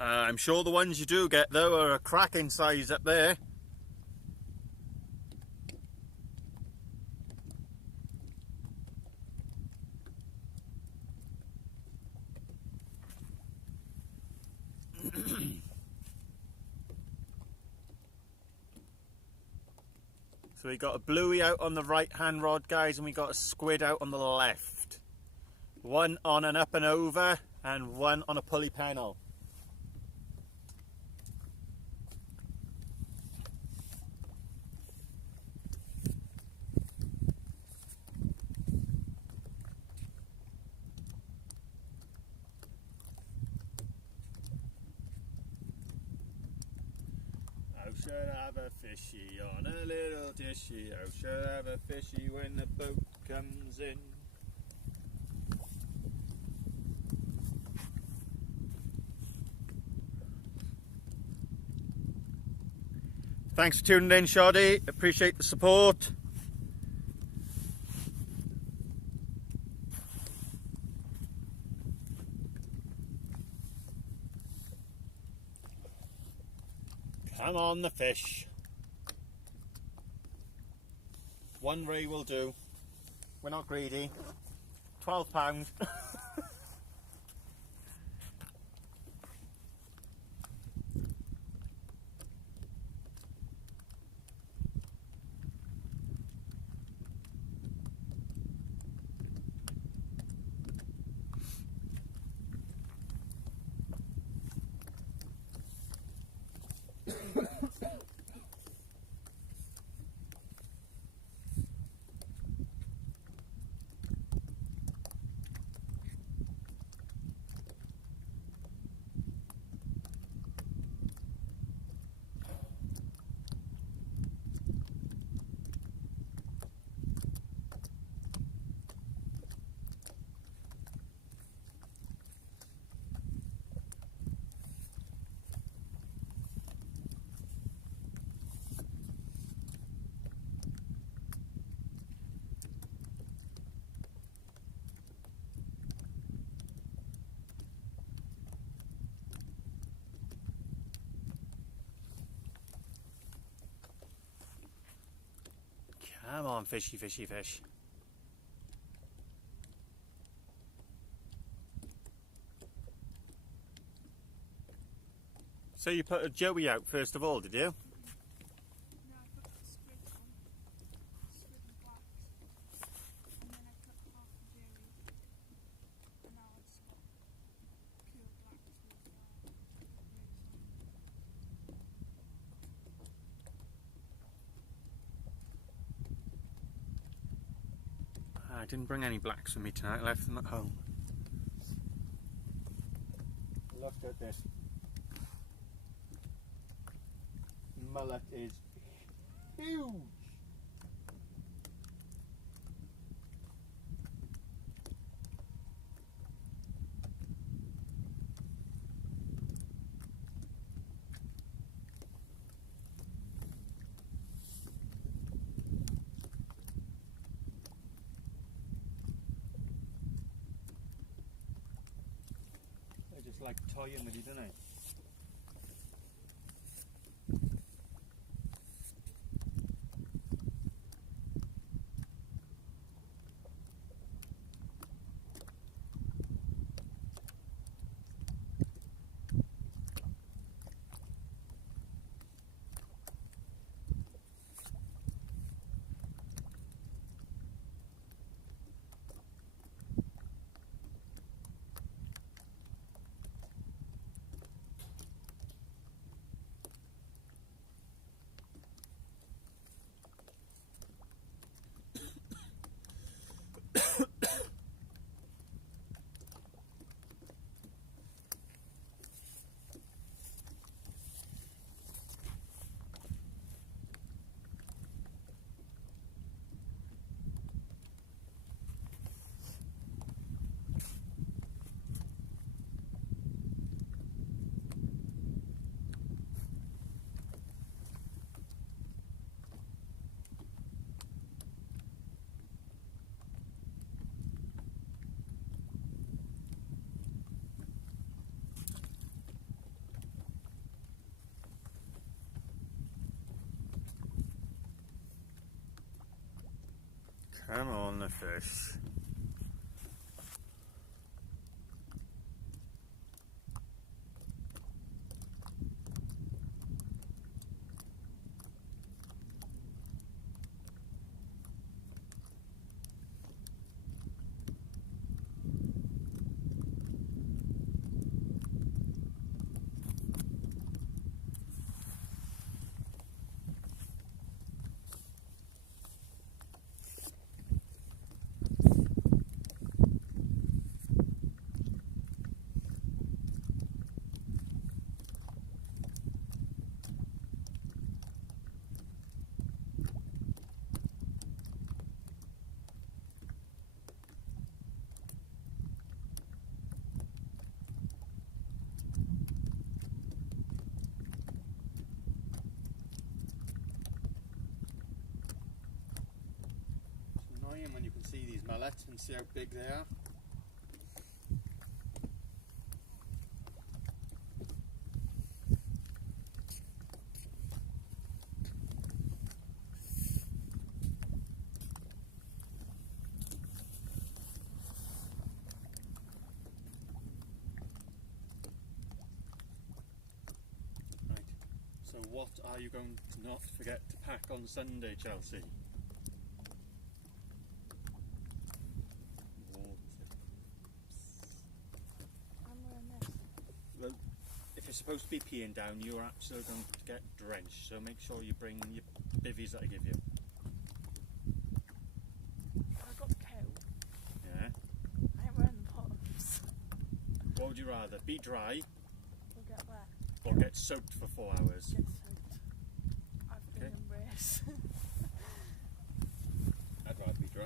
I'm sure the ones you do get though are a cracking size up there. So we got a bluey out on the right hand rod, guys, and we got a squid out on the left. One on an up and over and one on a pulley panel. How should I have a fishy on a little dishy? How should I have a fishy when the boat comes in? Thanks for tuning in, Shoddy. Appreciate the support. Come on, the fish. One ray will do. We're not greedy. £12. Come on, fishy, fishy, fish. So you put a joey out first of all, did you? No, I put the squid on. Squid and blacks. And then I put half the dairy. And now it's got pure blacks with ribs on. I didn't bring any blacks with me tonight, I left them at home. Look at this. Mullet is huge. They just like toying with you, don't they? Come on, the fish. It's annoying when you can see these mullets and see how big they are. Right, so what are you going to not forget to pack on Sunday, Chelsea? I'm wearing this. Well, if you're supposed to be peeing down, you're absolutely going to get drenched, so make sure you bring your bivvies that I give you. I got the coat. Yeah? I ain't wearing the bottoms. What would you rather, be dry We'll get wet. or get soaked for 4 hours? Get soaked. I've been Okay. in race. I'd rather be dry.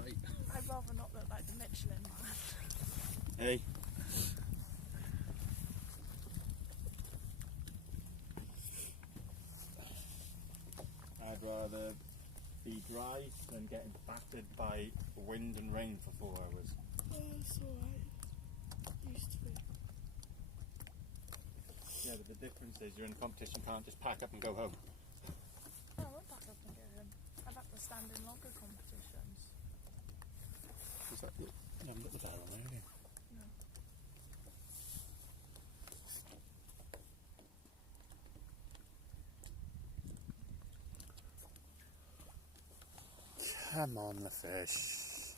I'd rather not look like the Michelin man. Hey? I'd rather be dry than getting battered by wind and rain for 4 hours. Oh, it's alright. Used to be. Yeah, but the difference is you're in competition, you can't just pack up and go home. Oh, I won't back up and go home. I've had to stand in longer competitions. Is that you haven't got the barrel there, have you? No. Come on, the fish.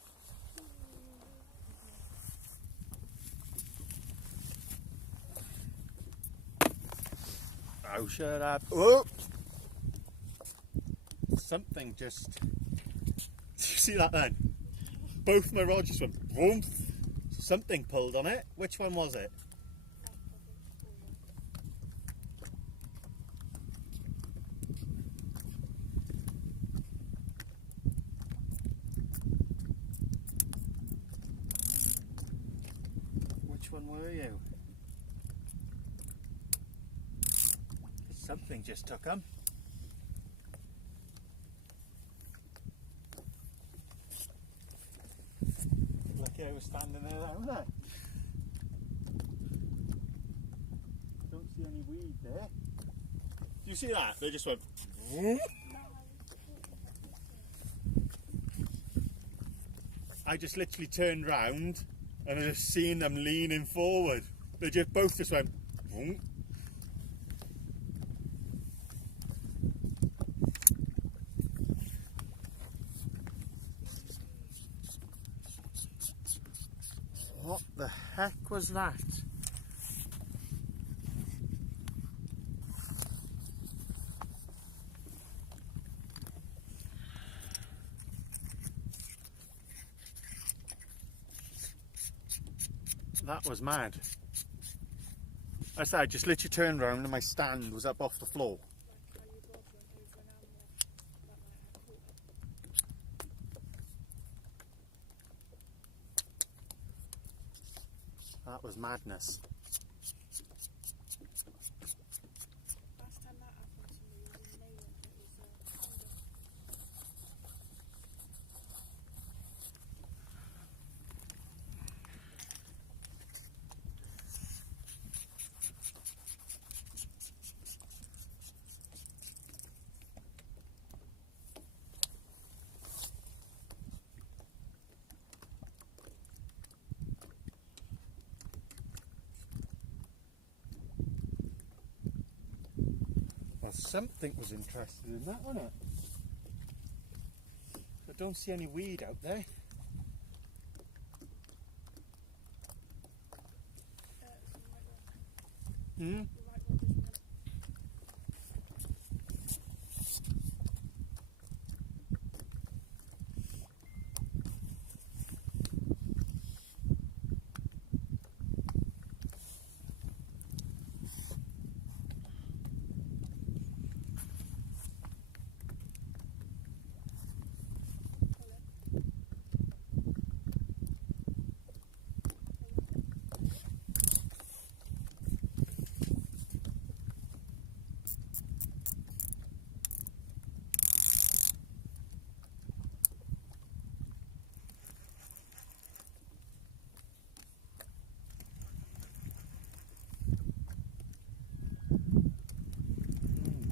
Oh, shut up. Oh! Something just... Did you see that then? Both my rods just went boom. Something pulled on it. Which one was it? Which one were you? Something just took them. Lucky I was standing there, wasn't I? Don't see any weed there. Do you see that? They just went. Whoop. I just literally turned round and I just seen them leaning forward. They just both just went. Whoop. What the heck was that? That was mad. I said I just literally turned around and my stand was up off the floor. That was madness. Last time that happened to me was in Neyland. It was Honda. Well, something was interested in that, wasn't it? I don't see any weed out there. It's the right one. Hmm? The right one is red.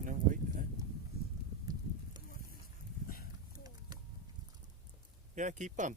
No, wait there. Yeah, keep on.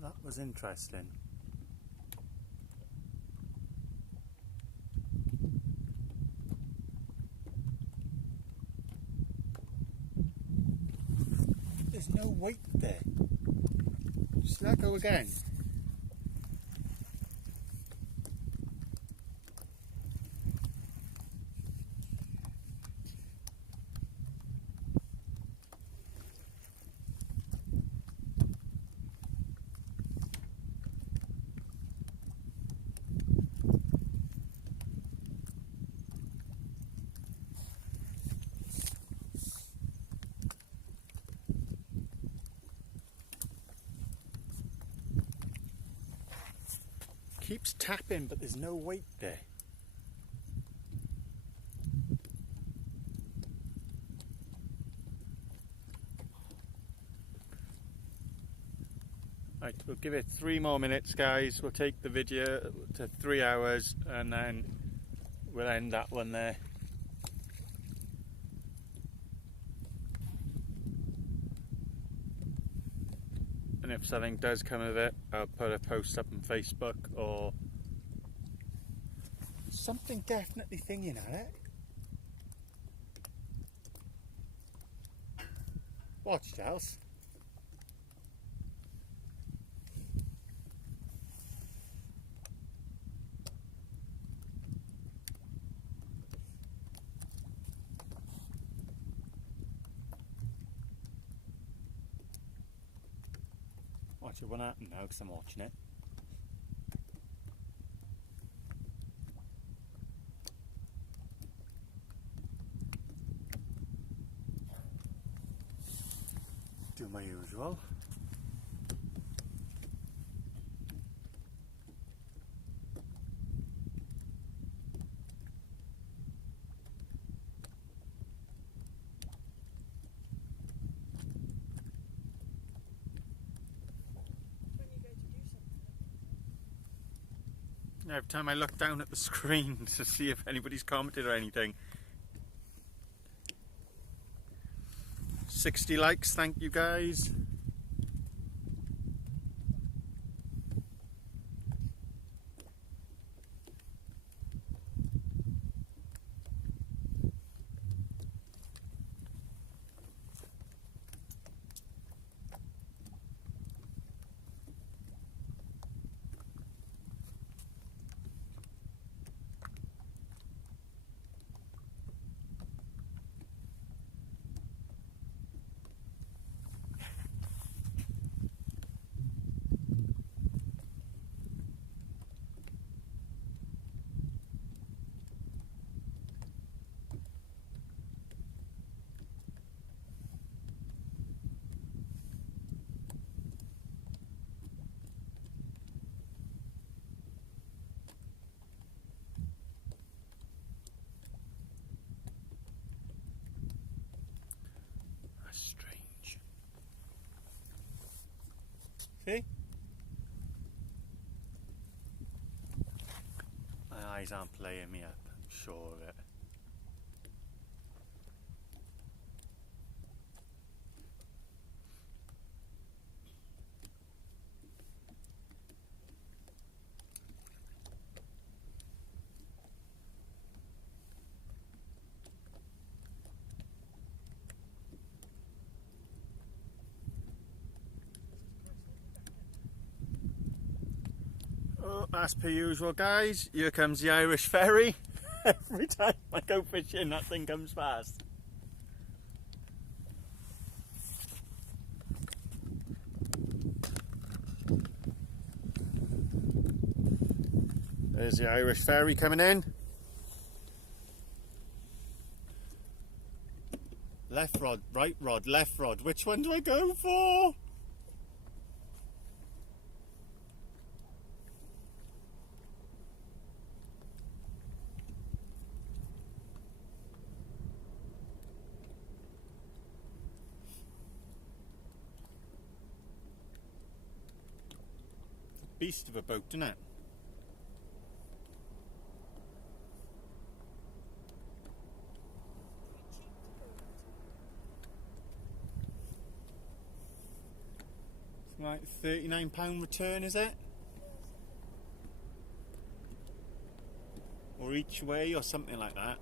That was interesting. There's no weight there. Just let go again. Keeps tapping, but there's no weight there. Right, we'll give it 3 more minutes, guys. We'll take the video to 3 hours and then we'll end that one there. And if something does come of it, I'll put a post up on Facebook or something definitely thinging at it. Watch, Giles. Watch it won't happen now because I'm watching it. Do my usual. When you go to do something. Every time I look down at the screen to see if anybody's commented or anything. 60 likes, thank you guys. eyes aren't playing me up, I'm sure of it. Oh, as per usual, guys, here comes the Irish ferry. Every time I go fishing, that thing comes fast. There's the Irish ferry coming in. Left rod, right rod, left rod. Which one do I go for? Beast of a boat, isn't it? It's like £39 return, is it? Or each way, or something like that.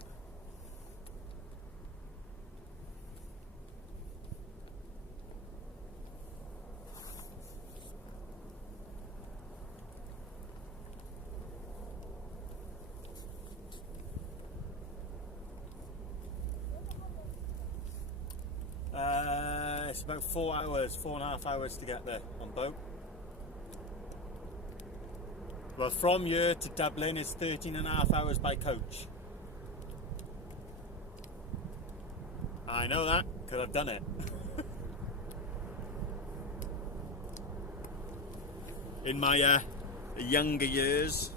It's about 4 hours, 4.5 hours to get there on boat. Well, from here to Dublin is 13.5 hours by coach. I know that, because I've done it. In my younger years.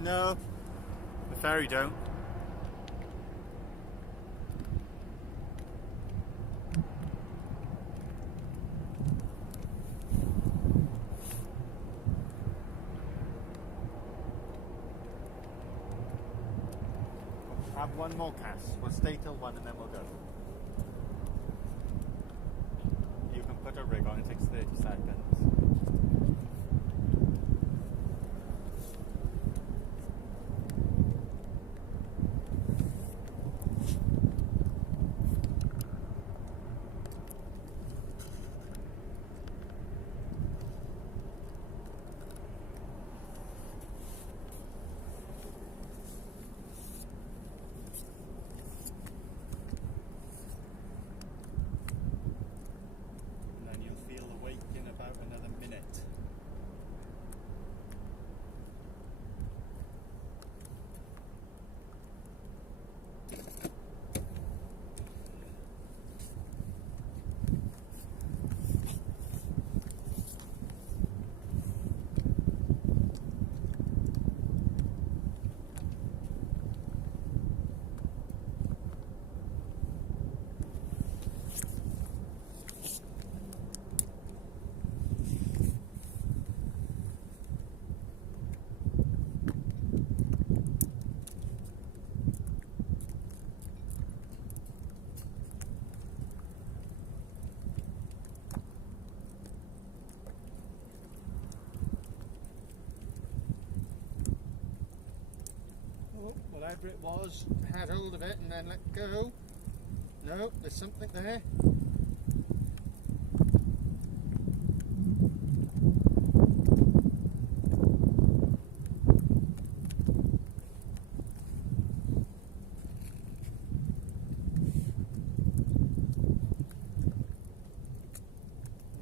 No, the ferry don't. Have one more cast. We'll stay till 1 and then we'll go. You can put a rig on, it takes 30 seconds. Whatever it was, had hold of it and then let go. No, there's something there.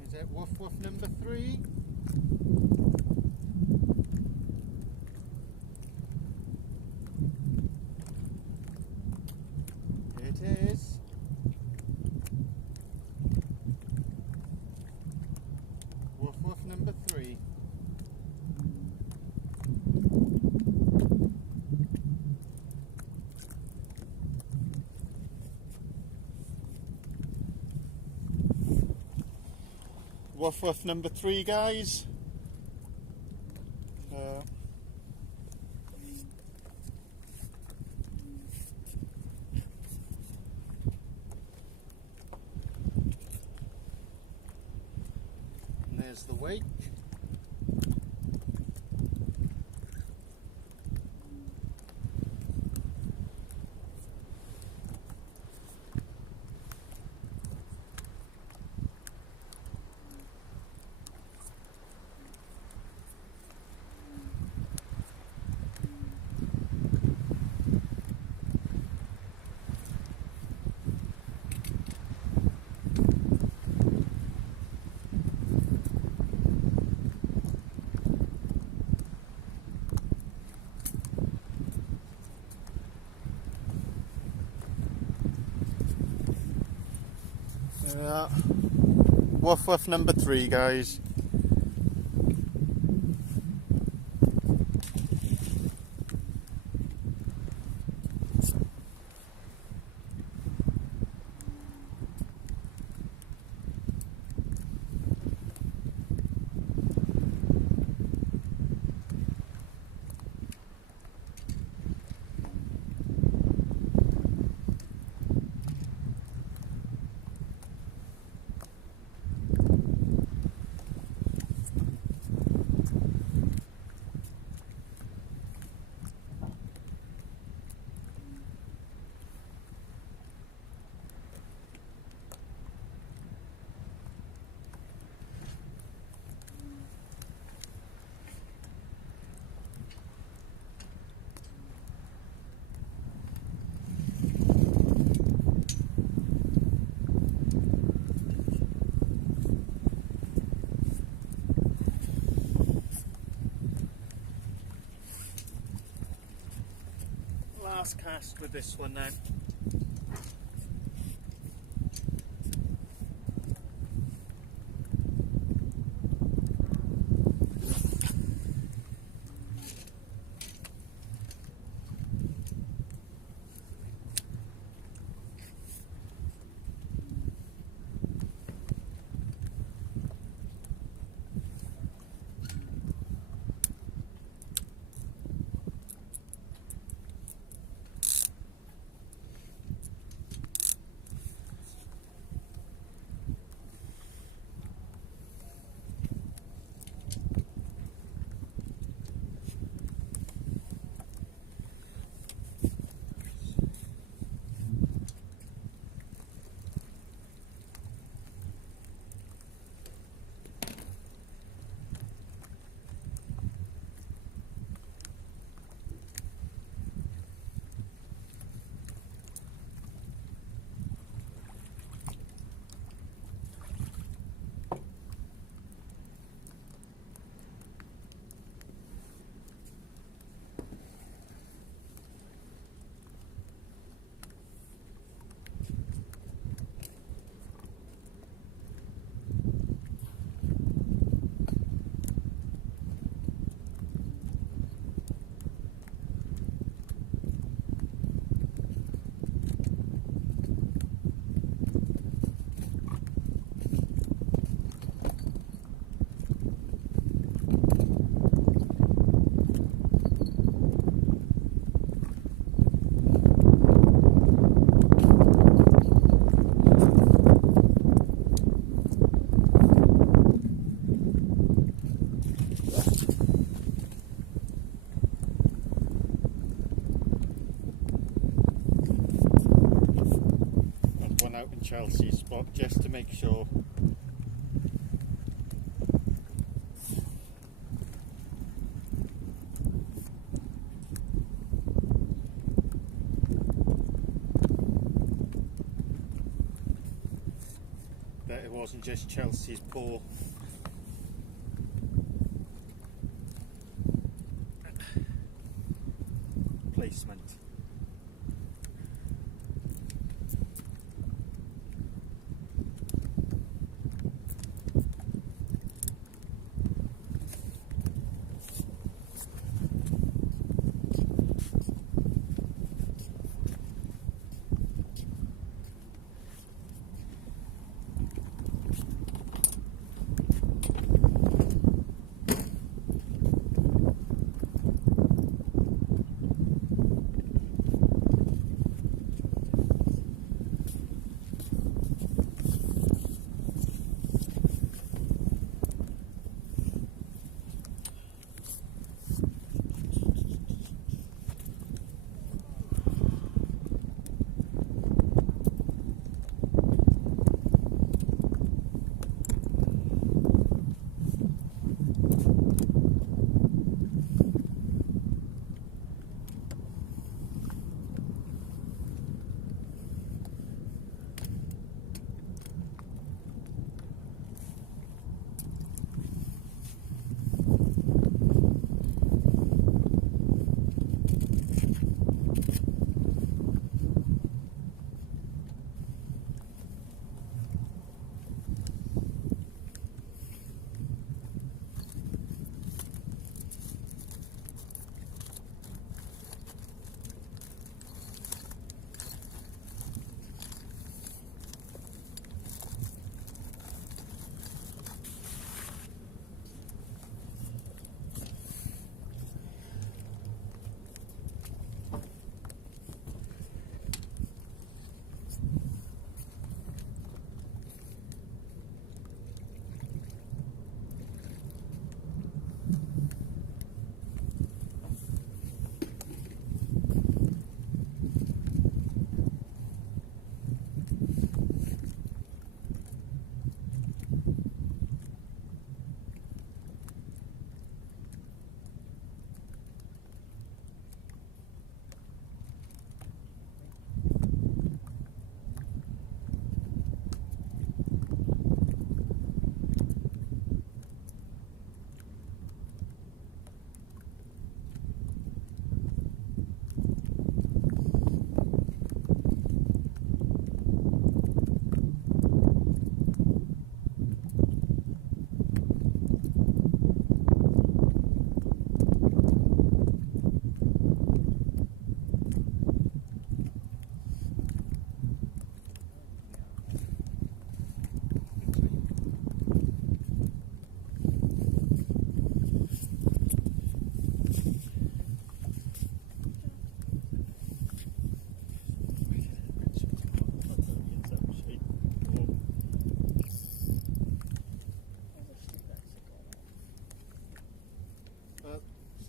Is it woof woof number 3? Woof woof number 3, guys. And there's the wake. Woof woof number 3, guys. Last cast with this one then. Out in Chelsea's spot just to make sure. That it wasn't just Chelsea's poor placement.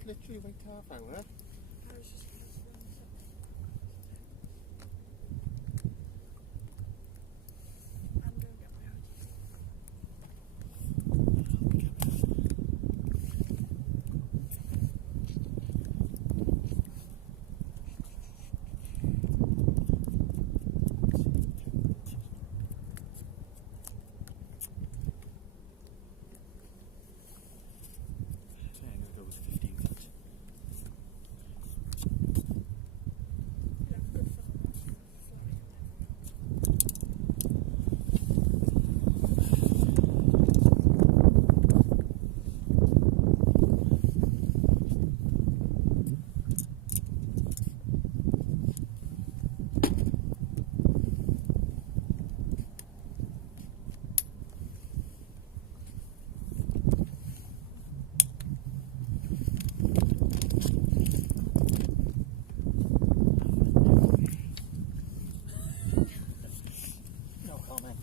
literally about half hour. I was just going to run something. I'm going to get my house. I'm going to go with 15 feet. You have good fun flying. No comment.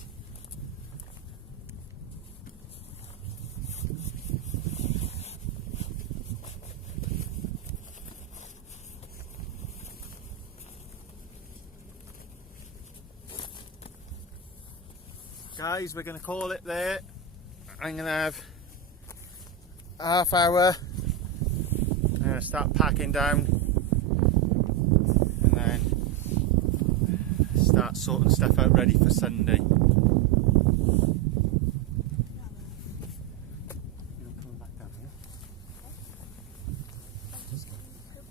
Guys, we're going to call it there. I'm going to have half hour. I'm going to start packing down and then start sorting stuff out ready for Sunday. You're not coming back down here? I'm just going to poop.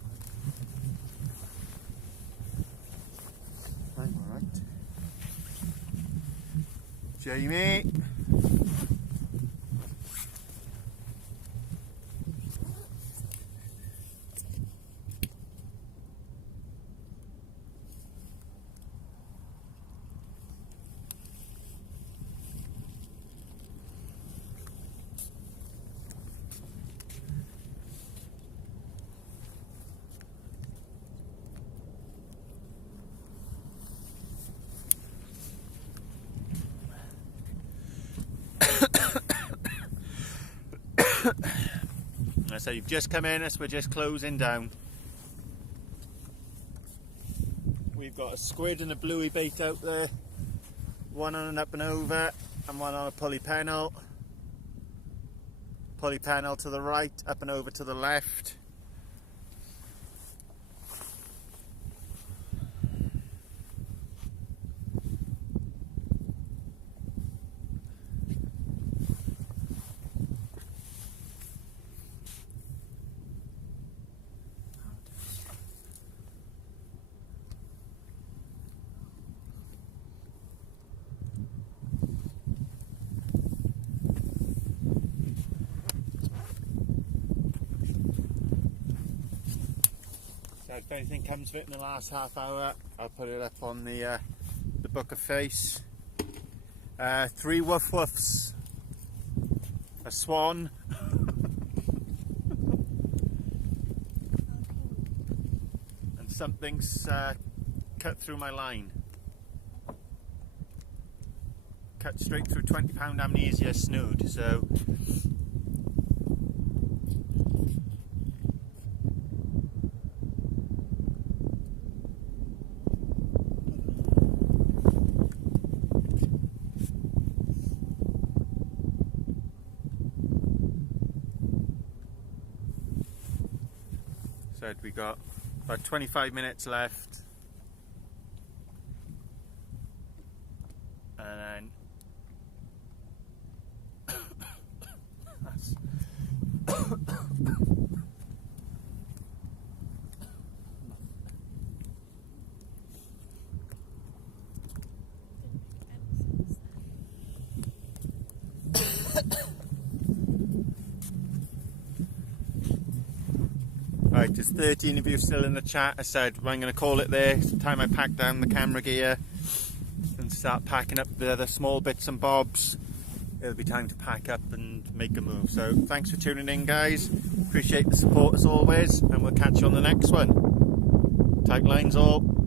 I'm alright. Jamie. So you've just come in as we're just closing down. We've got a squid and a bluey bait out there. One on an up and over and one on a pulley pennel. Pulley pennel to the right, up and over to the left. If anything comes of it in the last half hour, I'll put it up on the Book of Face. 3 woof woofs, a swan, and something's cut through my line. Cut straight through 20-pound amnesia snood. So. We got about 25 minutes left, and then that's right, there's 13 of you still in the chat. I said I'm going to call it there. It's the time I pack down the camera gear and start packing up the other small bits and bobs. It'll be time to pack up and make a move. So thanks for tuning in, guys. Appreciate the support as always, and we'll catch you on the next one. Tight lines all.